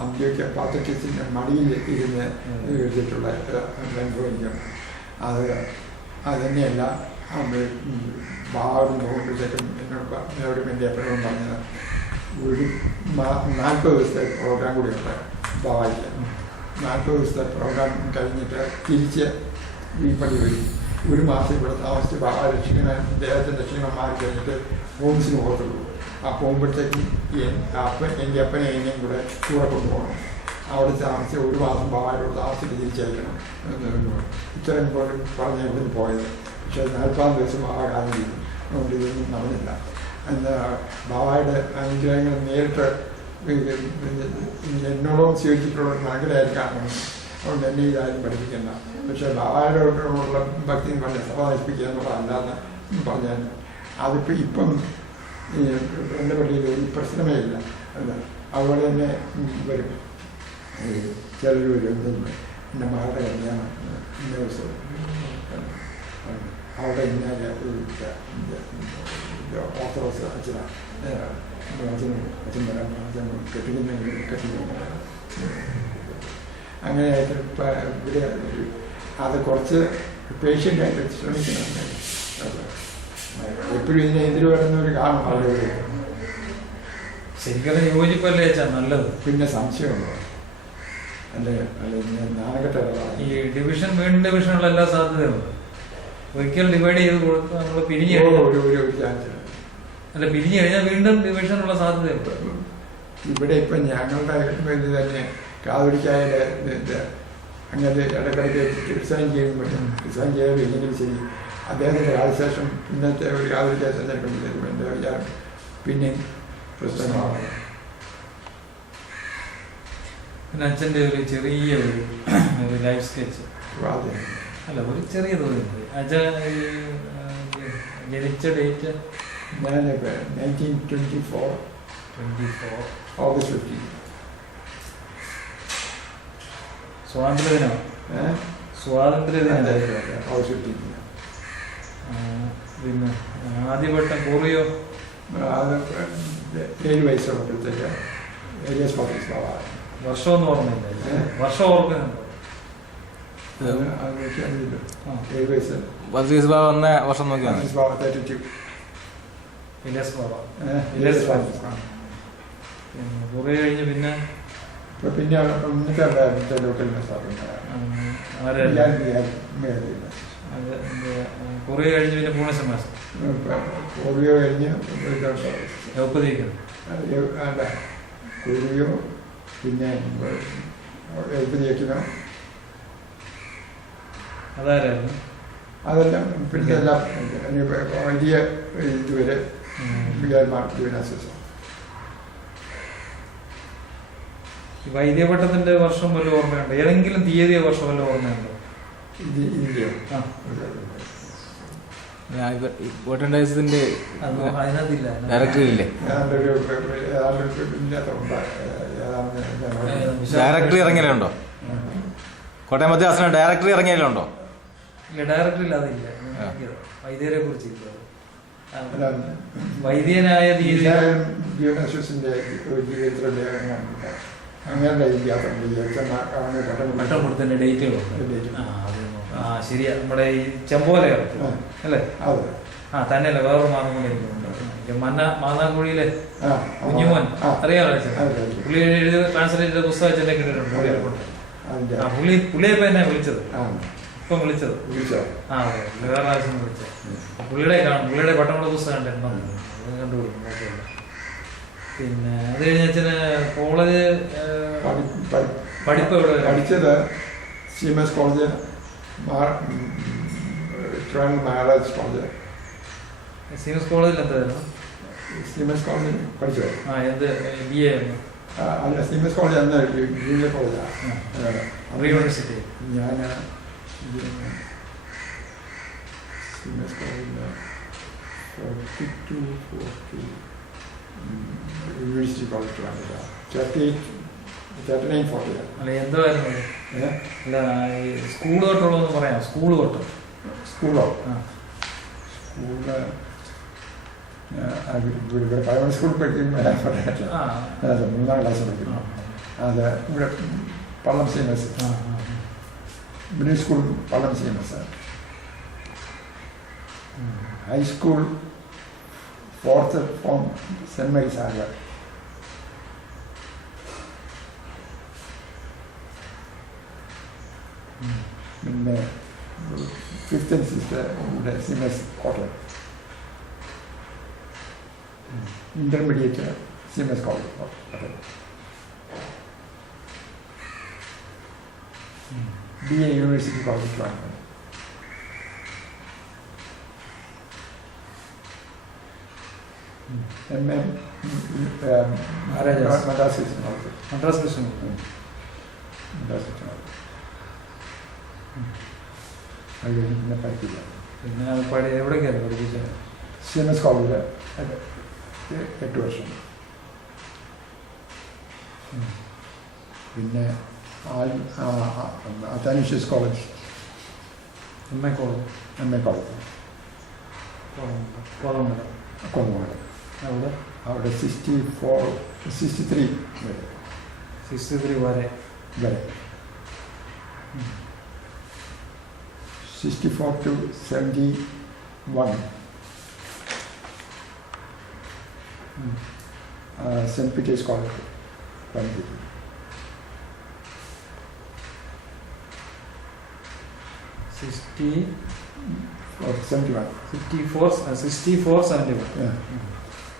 അന്ത്യോക്യ പാത്രത്തിൻ്റെ മടിയിൽ ഇരുന്ന് എഴുതിയിട്ടുള്ള അനുഭവിക്കണം. അത് തന്നെയല്ല ബാബു നോക്കുമ്പോഴത്തേക്കും എന്നോട് എൻ്റെ എപ്പോഴും പറഞ്ഞത് ഒരു 40 ദിവസത്തെ പ്രോഗ്രാം കൂടിയുണ്ട് ബാബായിക്ക്. 40 ദിവസത്തെ പ്രോഗ്രാം കഴിഞ്ഞിട്ട് തിരിച്ച് ഈ പടി വരും. ഒരു മാസം ഇവിടെ താമസിച്ച് ബാബ രക്ഷിക്കുന്ന അദ്ദേഹത്തിൻ്റെ രക്ഷിക്കണം മാറി കഴിഞ്ഞിട്ട് ഹോംസിന് പോകത്തുള്ളൂ. ആ പോകുമ്പോഴത്തേക്കും എൻ്റെ അപ്പനെ എന്നെയും കൂടെ കൊണ്ടുപോകണം. അവിടെ താമസിച്ച് ഒരു മാസം ബാബായോട് താമസിച്ച് തിരിച്ചയക്കണം. ഇത്രയും പോലും പറഞ്ഞ് ഇവിടുന്ന് പോയത്. പക്ഷേ 40-ാം ദിവസം ബാബ കാര്യം ചെയ്തു. അതുകൊണ്ട് ഇതൊന്നും നടന്നില്ല. എന്താ ബാബായുടെ അനുഗ്രഹങ്ങൾ നേരിട്ട് എന്നോടും സ്വീകരിച്ചിട്ടുള്ള മനസ്സിലായിരിക്കണം. അതുകൊണ്ട് എന്നെ ഇതാരും പഠിപ്പിക്കണ്ട. പക്ഷേ ബാബായോടുള്ള ഭക്തിയും പറഞ്ഞ് സഭ നശിപ്പിക്കുക എന്നുള്ളതല്ലാന്ന് പറഞ്ഞാൽ അതിപ്പോൾ ഇപ്പം എൻ്റെ പള്ളിയിൽ ഒരു പ്രശ്നമേ ഇല്ല. അല്ല അതുപോലെ തന്നെ വരും ചിലർ വരും. എൻ്റെ മകളുടെ കല്യാണം ഇന്ന ദിവസം അവിടെ ഇന്ന ഓർത്തഡോക്സ് അച്ഛനാണ് അച്ഛൻ വരാൻ കെട്ടിക്കുന്ന അങ്ങനെ ഇവിടെ അത് കുറച്ച് പേഷ്യൻ്റായിട്ട് ശ്രമിക്കുന്നുണ്ട്. എപ്പോഴും ഇതിനെ എതിര് വരുന്ന ഒരു കാണും അവിടെ. ശരിക്കും യോജിപ്പല്ലേ നല്ലത്. പിന്നെ സംശയമുണ്ടോ? അല്ലേ നാണക്കെട്ട ഈ ഡിവിഷൻ വീണ്ടും ഡിവിഷനുള്ള എല്ലാ സാധ്യതയുണ്ട്. ഒരിക്കൽ ഡിവൈഡ് ചെയ്ത് കൊടുത്ത് നമ്മൾ പിരിഞ്ഞ് അല്ല പിരിഞ്ഞു കഴിഞ്ഞാൽ വീണ്ടും ഡിവിഷനുള്ള സാധ്യതയുണ്ട്. ഇവിടെ ഇപ്പം ഞങ്ങളുടെ ഇത് തന്നെ കാതോലിക്കായുടെ അങ്ങനെ ഇടയ്ക്കിടയ്ക്ക് ഡിസൈൻ ചെയ്യാൻ പറ്റും. ഡിസൈൻ ചെയ്യാൻ ഇല്ലെങ്കിൽ ശരി അദ്ദേഹത്തിൻ്റെ കാലശേഷം ഇന്നത്തെ ഒരു കാതോലിക്ക തെരഞ്ഞെടുക്കുമ്പോഴത്തേക്കും എൻ്റെ വിചാരം പിന്നെ പ്രശ്നമാണ്. പിന്നെ അച്ഛൻ്റെ ഒരു ചെറിയ ഒരു ലൈഫ് സ്കെച്ച് അല്ല ഒരു ചെറിയ തോന്നി. അച്ഛൻ ജനിച്ച ഡേറ്റ് ഞാൻ 1924 August 15. സ്വാതന്ത്ര്യദിനം. സ്വാതന്ത്ര്യദിനം. പിന്നെ ആദ്യവട്ടം കോറിയോ 7 വയസ്സുള്ളപ്പോഴത്തേക്ക് ഏരിയസ് പാർട്ടീസ് ബാബാണ്. വർഷമൊന്നും ഓർമ്മയില്ല. വർഷം ഓർക്കുന്നുണ്ടോ? 7 വയസ്സ് വന്ന വർഷം നോക്കിയാണ്. കുറെ കഴിഞ്ഞ് പിന്നെ കുറെ കഴിഞ്ഞ് പിന്നെ പൂർണ്ണസമാസം കഴിഞ്ഞ് പിന്നെ അതാരായിരുന്നു? അതെല്ലാം പിന്നെ എല്ലാം വലിയ ഇതുവരെ വൈദ്യപട്ടത്തിന്റെ വർഷം വല്ല ഓർമ്മയുണ്ടോ? ഏതെങ്കിലും തീയതിയോ വർഷം വല്ല ഓർമ്മയുണ്ടോ? ഡയറക്ടറി ഇറങ്ങിയാലുണ്ടോ? കോട്ടയം മധ്യവാസന ഡയറക്ടറി ഇറങ്ങിയാലുണ്ടോ? ഇല്ല, ഡയറക്ടറി ഇല്ലാതില്ല. വൈദ്യരെ കുറിച്ച് വൈദ്യനായ പട്ടം കൊടുത്തതിന്റെ ഡേറ്റുകളുണ്ട്. ശരിയാ, നമ്മുടെ ഈ ചെമ്പോലയോ അല്ലേ? തന്നെയല്ല, വേറൊരു മാർഗം കൂടെ എനിക്കുണ്ട്. മാന്നാങ്കുഴിയിലെ കുഞ്ഞുമോൻ അറിയാമോ? പുള്ളി എഴുതി ട്രാൻസ്ലേറ്റ് ചെയ്ത പുസ്തകം അച്ഛനെ കിട്ടിയിട്ടുണ്ട്. പുള്ളിയെ ഇപ്പൊ എന്നെ വിളിച്ചത്, ഇപ്പം വിളിച്ചത്. അതെ, വേറെ ആവശ്യം വിളിച്ചത്. പുള്ളിയുടെ കാണും, പുള്ളിയുടെ പട്ടമുള്ള പുസ്തകം കണ്ടുപിടിക്കും. പിന്നെ അത് കഴിഞ്ഞ അച്ഛന് കോളേജ് പഠിപ്പ് എവിടെ പഠിച്ചത്? CMS college, Maharaj college. CMS കോളേജിൽ എന്തായിരുന്നു? CMS കോളേജിൽ പഠിച്ചത് എന്ത് BA? അല്ല, CMS കോളേജ് അന്ന് ജൂനിയർ കോളേജാണ്. യൂണിവേഴ്സിറ്റി. ഞാൻ CMS കോളേജിൽ 42 യൂണിവേഴ്സിറ്റി കോളേജ് 39-40. അല്ല, എന്തായിരുന്നു? അല്ല, സ്കൂൾ തൊട്ടുള്ളതെന്ന് പറയാം. സ്കൂൾ തൊട്ട്. സ്കൂളോ? സ്കൂള് ഇവിടെ പ്രൈമറി സ്കൂളിൽ പഠിക്കുമ്പോൾ അതെ 3ാം ക്ലാസ് പഠിക്കുന്നു. അത് ഇവിടെ Pallam CMS, middle school Pallam CMS. High school 4th form Saint Mary's Aluva. പിന്നെ 5th and 6th ഇവിടെ CMS Kottayam. Intermediate CMS college Kottayam. BA university college Trivandrum. MA Madras Christian college. Madras Christian അത് കഴിഞ്ഞ് പിന്നെ പഠിക്കില്ല. പിന്നെ എവിടെയൊക്കെയാണ് പഠിപ്പിച്ചത്? CMS കോളേജിൽ 8 വർഷം. പിന്നെ Athanasius college, MA college Kothamangalam. അവിടെ 63 വരെ 64 to 71 Saint Peter's college Coimbatore. 64-71.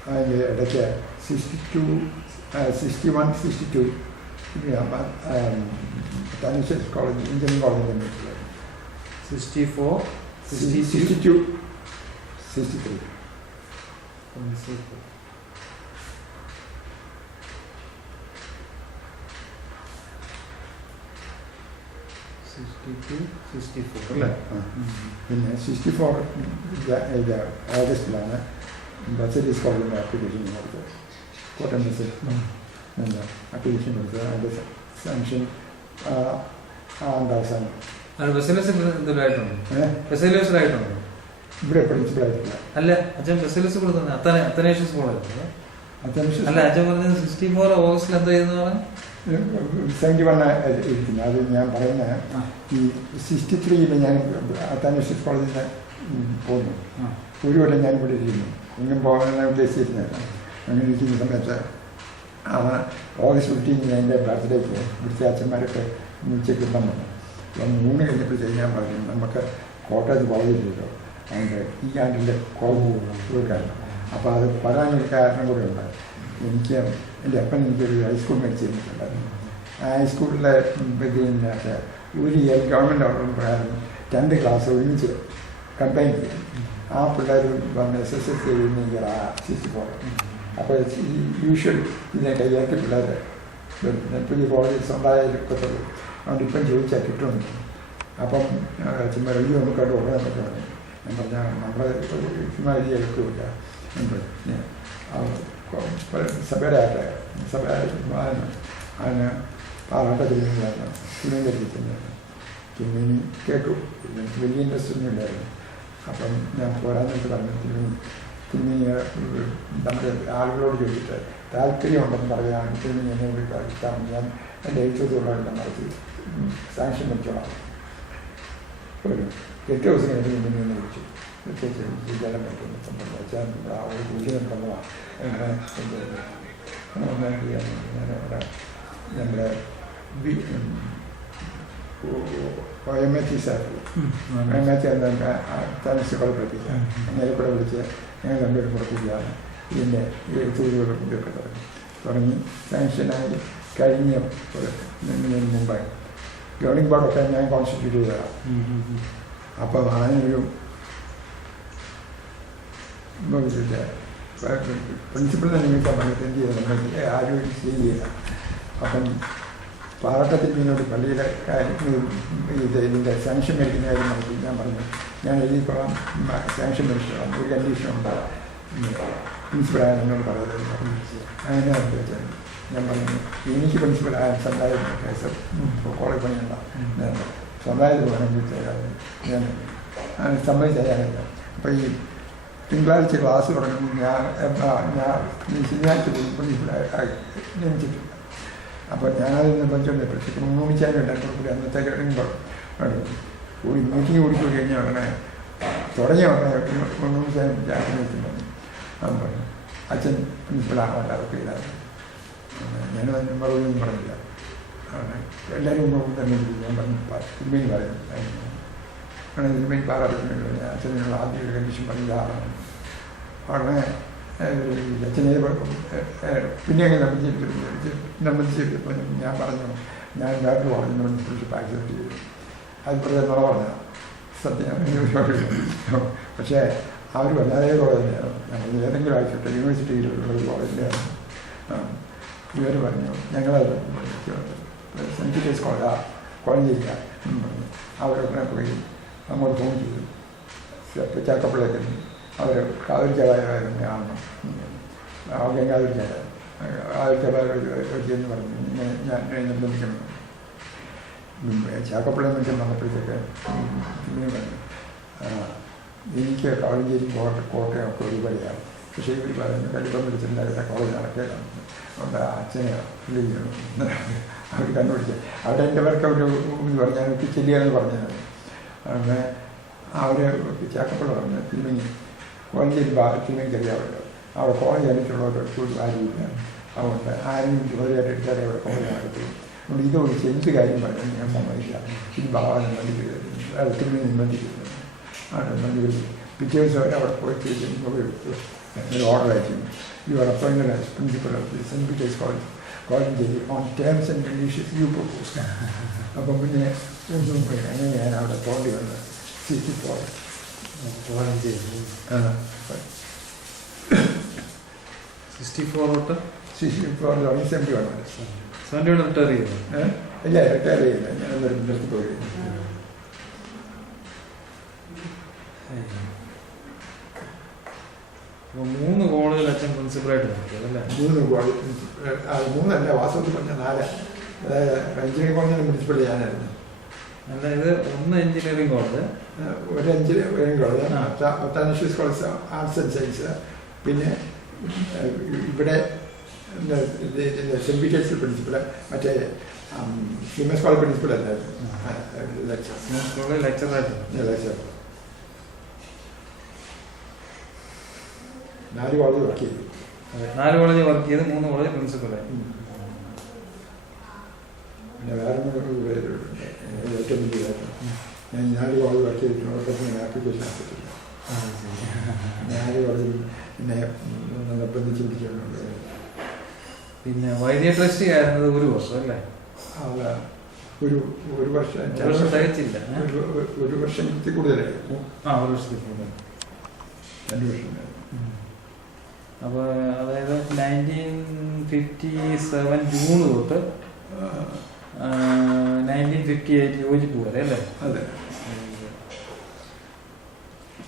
അതിൻ്റെ ഇടയ്ക്ക് 61, 62 അത്താനേഷ്യസ് കോളേജ് എഞ്ചിനീയറിംഗ് കോളേജ് തന്നെ. 64, 62, 63. 62, 64 അല്ലേ? പിന്നെ 64 ഓഗസ്റ്റിലാണ് ബസരീസ് കോളേജിൻ്റെ ആപ്ലിക്കേഷൻ കൊടുത്തത്. കോട്ടയം ബസ് ആപ്ലിക്കേഷൻ കൊടുത്തത്. അതിൻ്റെ സാങ്ഷൻ അവസാനം ഇവിടെ പ്രിൻസിപ്പളായിട്ടില്ല. അല്ല അച്ഛൻ ബെസിലിയസ് കൊടുത്തത് അത്തനേഷ്യസ് കോളേജ്. അല്ല അച്ഛൻ പറഞ്ഞത് 64 ഓഗസ്റ്റിൽ എന്താ ചെയ്യുന്ന പറഞ്ഞു 71 ഇരിക്കുന്നത്. അത് ഞാൻ പറയുന്ന ഈ 63 ഞാൻ അത്താനേഷ്യസ് കോളേജിൽ പോന്നു. ഒരു കൊല്ലം ഞാൻ ഇവിടെ ഇരിക്കുന്നു. ഒന്നും പോകാൻ ഉദ്ദേശിച്ചിരുന്നത്. അങ്ങനെ ഇരിക്കുന്ന സമയത്ത് ഓഗസ്റ്റ് 15 എൻ്റെ ബർത്ത്ഡേക്ക് ഇവിടുത്തെ അച്ഛന്മാരൊക്കെ ഉച്ചയ്ക്ക് വന്നു. അപ്പം 3 കഴിഞ്ഞപ്പോഴത്തേക്ക് ഞാൻ പറഞ്ഞു നമുക്ക് കോട്ടയത്ത് കോളേജില്ലല്ലോ, അതിൻ്റെ ഈ ആണ്ടിൻ്റെ കോളേജ് കൊടുക്കാറുണ്ട്. അപ്പോൾ അത് പറയാനൊരു കാരണം കൂടെ ഉണ്ട്. എനിക്ക് എൻ്റെ അപ്പൻ എനിക്കൊരു ഹൈസ്കൂൾ മേടിച്ചിരുന്നിട്ടുണ്ടായിരുന്നു. ആ ഹൈസ്കൂളിലെ ഇതിനകത്ത് ഒരു ഇയർ ഗവൺമെൻറ് ഓർഡർ പ്രകാരം 2 ക്ലാസ് ഒരുമിച്ച് കമ്പൈൻ ചെയ്യും. ആ പിള്ളേർ വന്ന് SSLC ഇയർ 64. അപ്പോൾ ഈ യൂഷ്വൽ ഇതിനെ കൈയാക്കി പിള്ളേർ ഇപ്പോൾ ഈ കോളേജ് സ്വന്തമായ എടുക്കത്തുള്ളൂ. അതുകൊണ്ട് ഇപ്പം ചോദിച്ചാൽ കിട്ടുമെന്ന്. അപ്പം ചുമ്മാ വലിയ നമുക്കായിട്ട് ഓടാൻ പറ്റുമെന്ന് ഞാൻ പറഞ്ഞാൽ നമ്മുടെ ചുമ്മാ വലിയ എടുക്കില്ല. സഭയുടെ ആട്ടെ സഭ അതിന് പാറാട്ട തിരുമേനിയായിരുന്നു. തിരുമേനിക്ക് തന്നെയാണ്. തിരുമേനി കേട്ടു. എനിക്ക് വലിയ ഇൻട്രസ്റ്റ് ഒന്നും ഇല്ലായിരുന്നു. അപ്പം ഞാൻ പോരാന്നിട്ട് പറഞ്ഞു തിരുമേനി നമ്മുടെ ആളുകളോട് ചോദിച്ചിട്ട് താല്പര്യമുണ്ടെന്ന് പറയാൻ തിരുമേനി എന്നെ വിളിക്കാൻ ഞാൻ എൻ്റെ എഴുത്തുള്ളവരുടെ നടത്തി സാങ്ഷൻ വെച്ചോളാം. ഒരു 8 ദിവസം കഴിഞ്ഞ് തിരുമേനി വിളിച്ചു. ജലം പറ്റുന്നു വെച്ചാൽ ഒരു കുഴിനം തന്നതാണ്. ഞാനവിടെ നമ്മുടെ MAT സാറിൽ MAT താമസിക്കോടെ പഠിപ്പിക്കാം. അങ്ങനെ കൂടെ വിളിച്ച് ഞങ്ങൾ രണ്ടുപേരും കൂടെ കൂടിയാണ് ഇതിൻ്റെ എഴുത്തുകളും ഇതൊക്കെ തുടങ്ങി. സാങ്ഷനായി കഴിഞ്ഞ മുമ്പായി ഗവർണിംഗ് ബോർഡൊക്കെ ഞാൻ കോൺസ്റ്റിറ്റ്യൂട്ട് ചെയ്തതാണ്. അപ്പോൾ അതിനൊരു പ്രിൻസിപ്പളിനെ നിമിത്തം പറഞ്ഞിട്ട് എന്ത് ചെയ്ത് നമ്മൾ ആരും ചെയ്യുക. അപ്പം പാറട്ടത്തിൽ നിന്നോട് പള്ളിയുടെ ഇതിൻ്റെ സാങ്ഷൻ മേടിക്കുന്ന കാര്യം നടത്തി ഞാൻ പറഞ്ഞു ഞാൻ എഴുതിക്കോളാം, സാങ്ഷൻ മേടിച്ചോളാം, ഒരു കണ്ടീഷൻ ഉണ്ടാകാം പ്രിൻസിപ്പളായ എന്നോട് പറയുന്നത്. അങ്ങനെ വെച്ചാൽ ഞാൻ പറഞ്ഞു എനിക്ക് പ്രിൻസിപ്പളായ സ്വന്തമായ കേസ് കോളേജ് പണിയണ്ട, സ്വന്തമായത് വേണമെങ്കിൽ ഞാൻ സമ്മതിച്ചറിയാനില്ല. അപ്പോൾ ഈ തിങ്കളാഴ്ച ക്ലാസ് തുടങ്ങും. ഞാൻ ശനിയാഴ്ച പ്രിൻസിപ്പലായി നിയമിച്ചിട്ടില്ല. അപ്പോൾ ഞാനത് നിർബന്ധിച്ചുകൊണ്ടിപ്പോഴത്തേക്ക് 3 മണിച്ചാലും ഉണ്ടാക്കി അന്നത്തേക്ക് കൂടി മീറ്റിംഗ് കൂടി കഴിഞ്ഞാൽ ഉടനെ തുടങ്ങിയ ഉടനെ 3 മണിച്ചാലും ജാഗ്രത പറഞ്ഞു അച്ഛൻ പ്രിൻസിപ്പളാണ് അവർക്ക് ചെയ്താൽ ഞാനും അതിന് മറുപടിയൊന്നും പറഞ്ഞില്ല. എല്ലാവരും തന്നെ ഞാൻ പറഞ്ഞു തിരുമേനി പറയുന്നു അങ്ങനെ തിരുമേനി പാറാപ്പറ്റിനുണ്ട് അച്ഛനുള്ള ആദ്യ ഒരു കണ്ടീഷൻ പറഞ്ഞ ആളാണ്. ഉടനെ അച്ഛനെ പിന്നെ അങ്ങനെ നിർബന്ധിച്ചപ്പോൾ ഞാൻ പറഞ്ഞു ഞാൻ ഡോക്ടർ പറഞ്ഞു പ്രിൻസിപ്പൽ ആക്സെപ്റ്റ് ചെയ്തു. അത് നുണ പറഞ്ഞതാണ് സത്യം. പക്ഷേ അവർ വല്ലാതെ കോളേജിലാണ് ഞങ്ങൾ ഏതെങ്കിലും ആഴ്ച യൂണിവേഴ്സിറ്റിയിലുള്ള ഒരു കോളേജിലാണ്. ഇവർ പറഞ്ഞു ഞങ്ങളത് സെൻറ്റ് പീറ്റേഴ്സ് കോളേജില്ല പറഞ്ഞു. അവരൊക്കെ പോയി അങ്ങോട്ട് ഫോൺ ചെയ്തു. ചാക്കപ്പിള്ളേക്ക് അവർ കാവിരി ചേരായിരുന്നു കാണണം. അവിടെ കാവിരി ചേര എന്ന് പറഞ്ഞു ഇങ്ങനെ ഞാൻ നിർബന്ധിക്കണം. ചാക്കപ്പിള്ളയെ മനുഷ്യൻ വന്നപ്പോഴത്തേക്ക് പറഞ്ഞു എനിക്ക് കാവഞ്ചേരി കോട്ടയം ഒക്കെ ഒരുപാടിയാണ്. പക്ഷേ ഇവർ പറയുന്നു കലിപ്പം വിളിച്ചിട്ടുണ്ടായിരുന്ന കോളേജ് നടക്കുകയാണ്. അതുകൊണ്ട് അച്ഛനെ ഫില്ല് ചെയ്യണം. അവർ കണ്ടുപിടിച്ച് അവിടെ എൻ്റെ വർക്ക് അവർ പറഞ്ഞു എനിക്ക് ചെല്ലുകയെന്ന് പറഞ്ഞത്. അങ്ങനെ അവർ ചാക്കപ്പിള്ള പറഞ്ഞു തിരുമേനി കോളേജിൽ തിരുമേനിക്ക് അറിയാമല്ലോ അവിടെ കോളേജ് ആയിട്ടുള്ളവർ ആരുമില്ല. അതുകൊണ്ട് ആരും ചുമതലയായിട്ട് എടുത്താലേ അവിടെ കോളേജ് നടത്തുള്ളൂ. അതുകൊണ്ട് ഇത് വിളിച്ച് എന്ത് കാര്യം പറയാൻ ഞാൻ സമ്മതിക്കില്ല. ഇത് ഭാഗം തിരുമേനി നിർബന്ധിക്കുന്നത് പിറ്റേ ദിവസം അവർ അവിടെ പോയി ഓർഡർ അയച്ചു. You are appointed as principal of the Saint Peter's college on terms and conditions you propose. അപ്പം പിന്നെ ഒന്നും അങ്ങനെ ഞാൻ അവിടെ പോകേണ്ടി വന്നത് 64 തുടങ്ങി 71 റിട്ടയർ ചെയ്തു. ഇല്ല റിട്ടയർ ചെയ്യില്ല. ഞാൻ നിർത്തി പോയി. അപ്പോൾ 3 കോളേജിൽ അച്ഛൻ പ്രിൻസിപ്പലായിട്ട് നോക്കിയത് അല്ലേ? 3 കോളേജ് മൂന്നല്ല വാസ്തവത്തിൽ പറഞ്ഞ 4. അതായത് എഞ്ചിനീയറിംഗ് കോളേജിൽ പ്രിൻസിപ്പൽ ഞാനായിരുന്നു. അതായത് 1 എഞ്ചിനീയറിംഗ് കോളേജ്, ഒരു engineering college, Athanasius college arts and science, പിന്നെ ഇവിടെ സെൻറ്റ് പീറ്റേഴ്സ് പ്രിൻസിപ്പൽ, മറ്റേ വിമൻസ് കോളേജ് പ്രിൻസിപ്പൽ അല്ലായിരുന്നു. ലെക്ചർ 4 കോളേജ് വർക്ക് ചെയ്തു. 4 കോളേജ് വർക്ക് ചെയ്ത് 3 കോളേജ് പ്രിൻസിപ്പലായി. പിന്നെ വേറെ ഏറ്റവും വലിയ ഞാൻ 4 കോളേജ് വർക്ക് ചെയ്തിട്ടുണ്ട്. ഞാൻ ആപ്ലിക്കേഷൻ ആക്കിയിട്ടില്ല. 4 കോളേജിൽ പിന്നെ നിർബന്ധിച്ച് പിടിച്ചിട്ടുണ്ട്. പിന്നെ വൈദ്യ ട്രസ്റ്റി ആയിരുന്നത് 1 വർഷം അല്ലേ? അല്ല, ഒരു വർഷം തികച്ചില്ല. 1 വർഷത്തിൽ കൂടുതലായി. 1 വർഷത്തിൽ കൂടുതൽ, 2 വർഷം. അപ്പോൾ അതായത് 1957 ജൂൺ തൊട്ട് 1958 യോജിപ്പ് വരെ അല്ലേ? അതെ.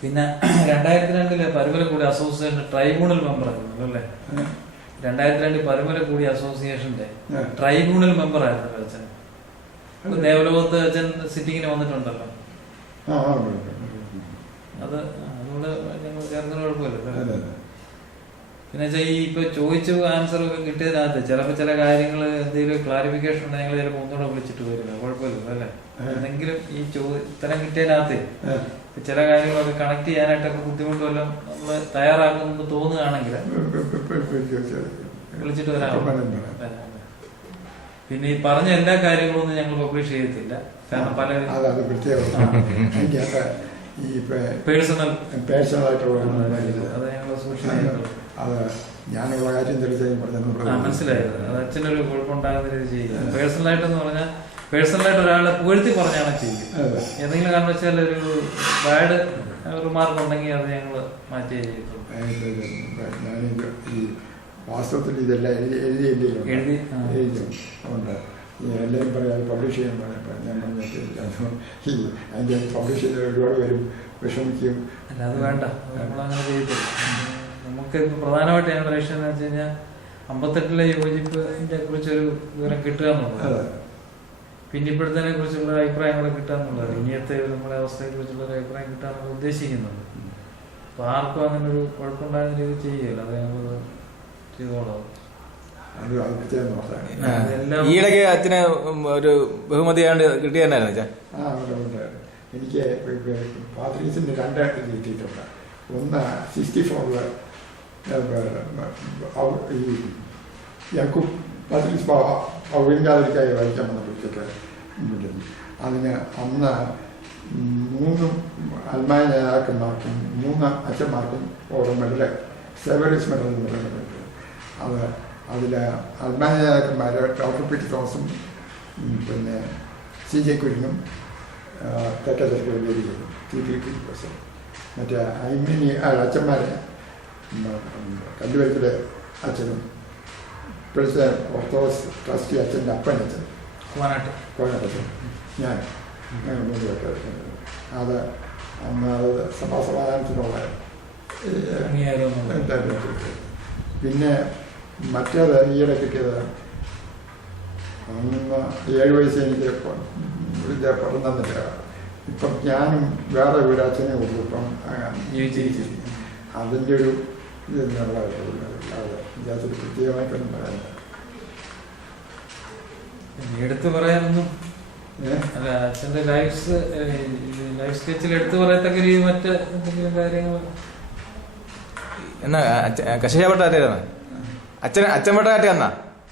പിന്നെ 2002 പരുമലക്കൂടി അസോസിയേഷൻ ട്രൈബ്യൂണൽ മെമ്പർ ആയിരുന്നു അല്ലേ? 2002 പരുമലക്കൂടി അസോസിയേഷന്റെ ട്രൈബ്യൂണൽ മെമ്പർ ആയിരുന്നു അച്ഛൻ. ദേവലോകത്ത് അച്ഛൻ സിറ്റിങ്ങിന് വന്നിട്ടുണ്ടല്ലോ. അത് അതുകൊണ്ട് ഞങ്ങൾ ചേർന്ന കുഴപ്പമില്ല. പിന്നെ വെച്ചാൽ ഈ ഇപ്പൊ ചോദിച്ച ആൻസർ ഒക്കെ കിട്ടിയതിനകത്ത് ചിലപ്പോൾ ചില കാര്യങ്ങൾ എന്തെങ്കിലും ക്ലാരിഫിക്കേഷൻ ഉണ്ടെങ്കിൽ ഞങ്ങൾ ചിലപ്പോൾ ഒന്നുകൂടെ വിളിച്ചിട്ട് വരില്ല. കുഴപ്പമില്ല അല്ലേ? എന്തെങ്കിലും ഈ ഉത്തരം കിട്ടിയതിനകത്ത് ചില കാര്യങ്ങളൊക്കെ കണക്ട് ചെയ്യാനായിട്ടൊക്കെ ബുദ്ധിമുട്ട് വല്ലതും നമ്മൾ തയ്യാറാക്കുമെന്ന് തോന്നുകയാണെങ്കിൽ വിളിച്ചിട്ട് വരാം. പിന്നെ ഈ പറഞ്ഞ എല്ലാ കാര്യങ്ങളും ഒന്നും ഞങ്ങൾ പബ്ലിഷ് ചെയ്യത്തില്ല. കാരണം പല പേഴ്സണലായിട്ടുള്ള അത് ഞങ്ങൾ സൂക്ഷിച്ചു. ഞാനുള്ള കാര്യം മനസ്സിലായത് അത് അച്ഛനൊരു കുഴപ്പമുണ്ടാകുന്ന രീതി ചെയ്യും. പേഴ്സണലായിട്ടെന്ന് പറഞ്ഞാൽ പേഴ്സണലായിട്ട് ഒരാളെ പുകഴ്ത്തി പറഞ്ഞാണ് ചെയ്യും. എന്തെങ്കിലും കാരണം വെച്ചാൽ ഒരു ബാഡ് റിമാർക്ക് ഉണ്ടെങ്കിൽ അത് ഞങ്ങൾ മാറ്റിയേ ചെയ്യത്തുള്ളൂ. ഈ വാസ്തവത്തിൽ ഇതെല്ലാം എഴുതി അതുകൊണ്ട് എല്ലാവരും പറയാം പബ്ലിഷ് ചെയ്യാൻ പറയാം. ഞാൻ ഈ അതിൻ്റെ പബ്ലിഷ് ചെയ്ത ഒരുപാട് പേരും വിഷമിക്കും. അല്ല, അത് വേണ്ട, നമ്മളങ്ങനെ ചെയ്യത്തില്ല. നമുക്ക് ഇപ്പോൾ പ്രധാനമായിട്ട് ഞാൻ പറയുന്നത് വെച്ച് കഴിഞ്ഞാൽ 58 യോജിപ്പിനെ കുറിച്ചൊരു വിവരം കിട്ടുക എന്നുള്ളത്, പിന്നെ ഇപ്പോഴത്തെ കുറിച്ചുള്ള അഭിപ്രായങ്ങൾ കിട്ടുക എന്നുള്ളത്, ഇനിയത്തെ നമ്മുടെ അവസ്ഥയെ കുറിച്ചുള്ള ഒരു അഭിപ്രായം കിട്ടാൻ നമ്മൾ ഉദ്ദേശിക്കുന്നുണ്ട്. അപ്പൊ ആർക്കും അങ്ങനെ ഒരു കുഴപ്പമുണ്ടാകുന്ന രീതി ചെയ്യല്ല, അത് നമുക്ക് ചെയ്തോളാം. അത് പ്രത്യേകം നോക്കാം. ഈയിടയ്ക്ക് അച്ഛന് ഒരു ബഹുമതി കിട്ടിയ തന്നെയായിരുന്നു അച്ഛാ. ഉണ്ട്. എനിക്ക് പാത്രീസിൻ്റെ 2 കിട്ടിയിട്ടുണ്ട്. ഒന്ന് 64 ഈ യാക്കൂബ് പാത്രീസ് ഔവ്യങ്കാതിരിക്കായി വായിക്കാൻ വന്നപ്പോഴത്തേക്ക് അതിന് അന്ന് 3 അൽമായ നേതാക്കന്മാർക്കും 3 അച്ഛന്മാർക്കും ഓരോ മെഡൽ, സേവേഴ്സ് മെഡൽ എന്ന് പറയുന്നത്. അതിൽ അൽമായ നേതാക്കന്മാർ ഡോക്ടർ പി ടി തോമസും പിന്നെ CJ കുര്യനും തെക്കച്ചേർക്ക് വേണ്ടി TP മറ്റേ ഐമിനി അച്ഛന്മാർ കല്ലുവരത്തിലെ അച്ഛനും ഇപ്പോഴത്തെ ഓർത്തഡോക്സ് ട്രസ്റ്റി അച്ഛൻ്റെ അപ്പനച്ഛൻ കോനാട്ടച്ഛൻ ഞാൻ 3 പേർക്ക് അത് അന്ന് സമാധാനത്തിനുള്ള. പിന്നെ മറ്റേത് ഈയിടെ കിട്ടിയത് അന്ന് 7 വയസ്സ് എനിക്ക് പിറന്നില്ല. ഇപ്പം ഞാനും വേറെ ഒരു അച്ഛനെ ഉള്ളൂ ഇപ്പം അതിൻ്റെ ഒരു ഇതെന്നുള്ള വിചാരിച്ചത് പ്രത്യേകമായിട്ടൊന്നും പറയാനില്ല. എടുത്തു പറയാനൊന്നും അല്ല, അച്ഛൻ്റെ ലൈഫ് സ്കെച്ചിൽ എടുത്തു പറയത്തക്ക രീതി മറ്റ് എന്തെങ്കിലും കാര്യങ്ങൾ എന്നാ കശിയാവട്ട ആറ്റായിരുന്നു അച്ഛൻ വട്ട ആറ്റ എന്നാ?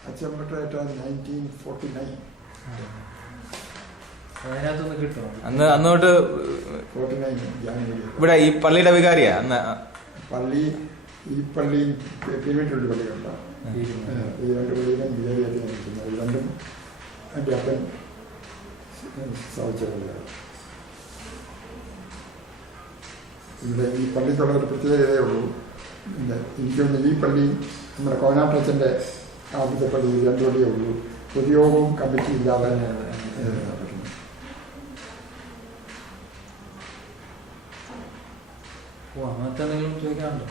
അച്ഛൻ വട്ട 1949. അതിനകത്തൊന്ന് കിട്ടുമോ? അന്ന് തൊട്ട് 49 ജാനുവരി. ഇവിടെ ഈ പള്ളിയുടെ വികാരിയാ അന്ന്. ഈ പള്ളിയും പിരിമിറ്റുള്ള പള്ളിയുണ്ടോ? ഈ 2 പള്ളിയിലും വിജയമായിട്ട് നിൽക്കുന്നത്. 2ഉം എൻ്റെ അപ്പൻ സ്ഥാപിച്ച പള്ളിയാണ്. ഇവിടെ ഈ പള്ളിക്കുള്ള ഒരു പ്രത്യേകതയേ ഉള്ളൂ. എനിക്കൊന്ന് ഈ പള്ളി നമ്മുടെ കോനാട്ടച്ചൻ്റെ ആദ്യത്തെ പള്ളി 2 പള്ളിയേ ഉള്ളൂ. പൊതുയോഗവും കമ്മിറ്റി ഇല്ലാതെ അങ്ങനത്തെ എന്തെങ്കിലും ചോദിക്കാറുണ്ടോ?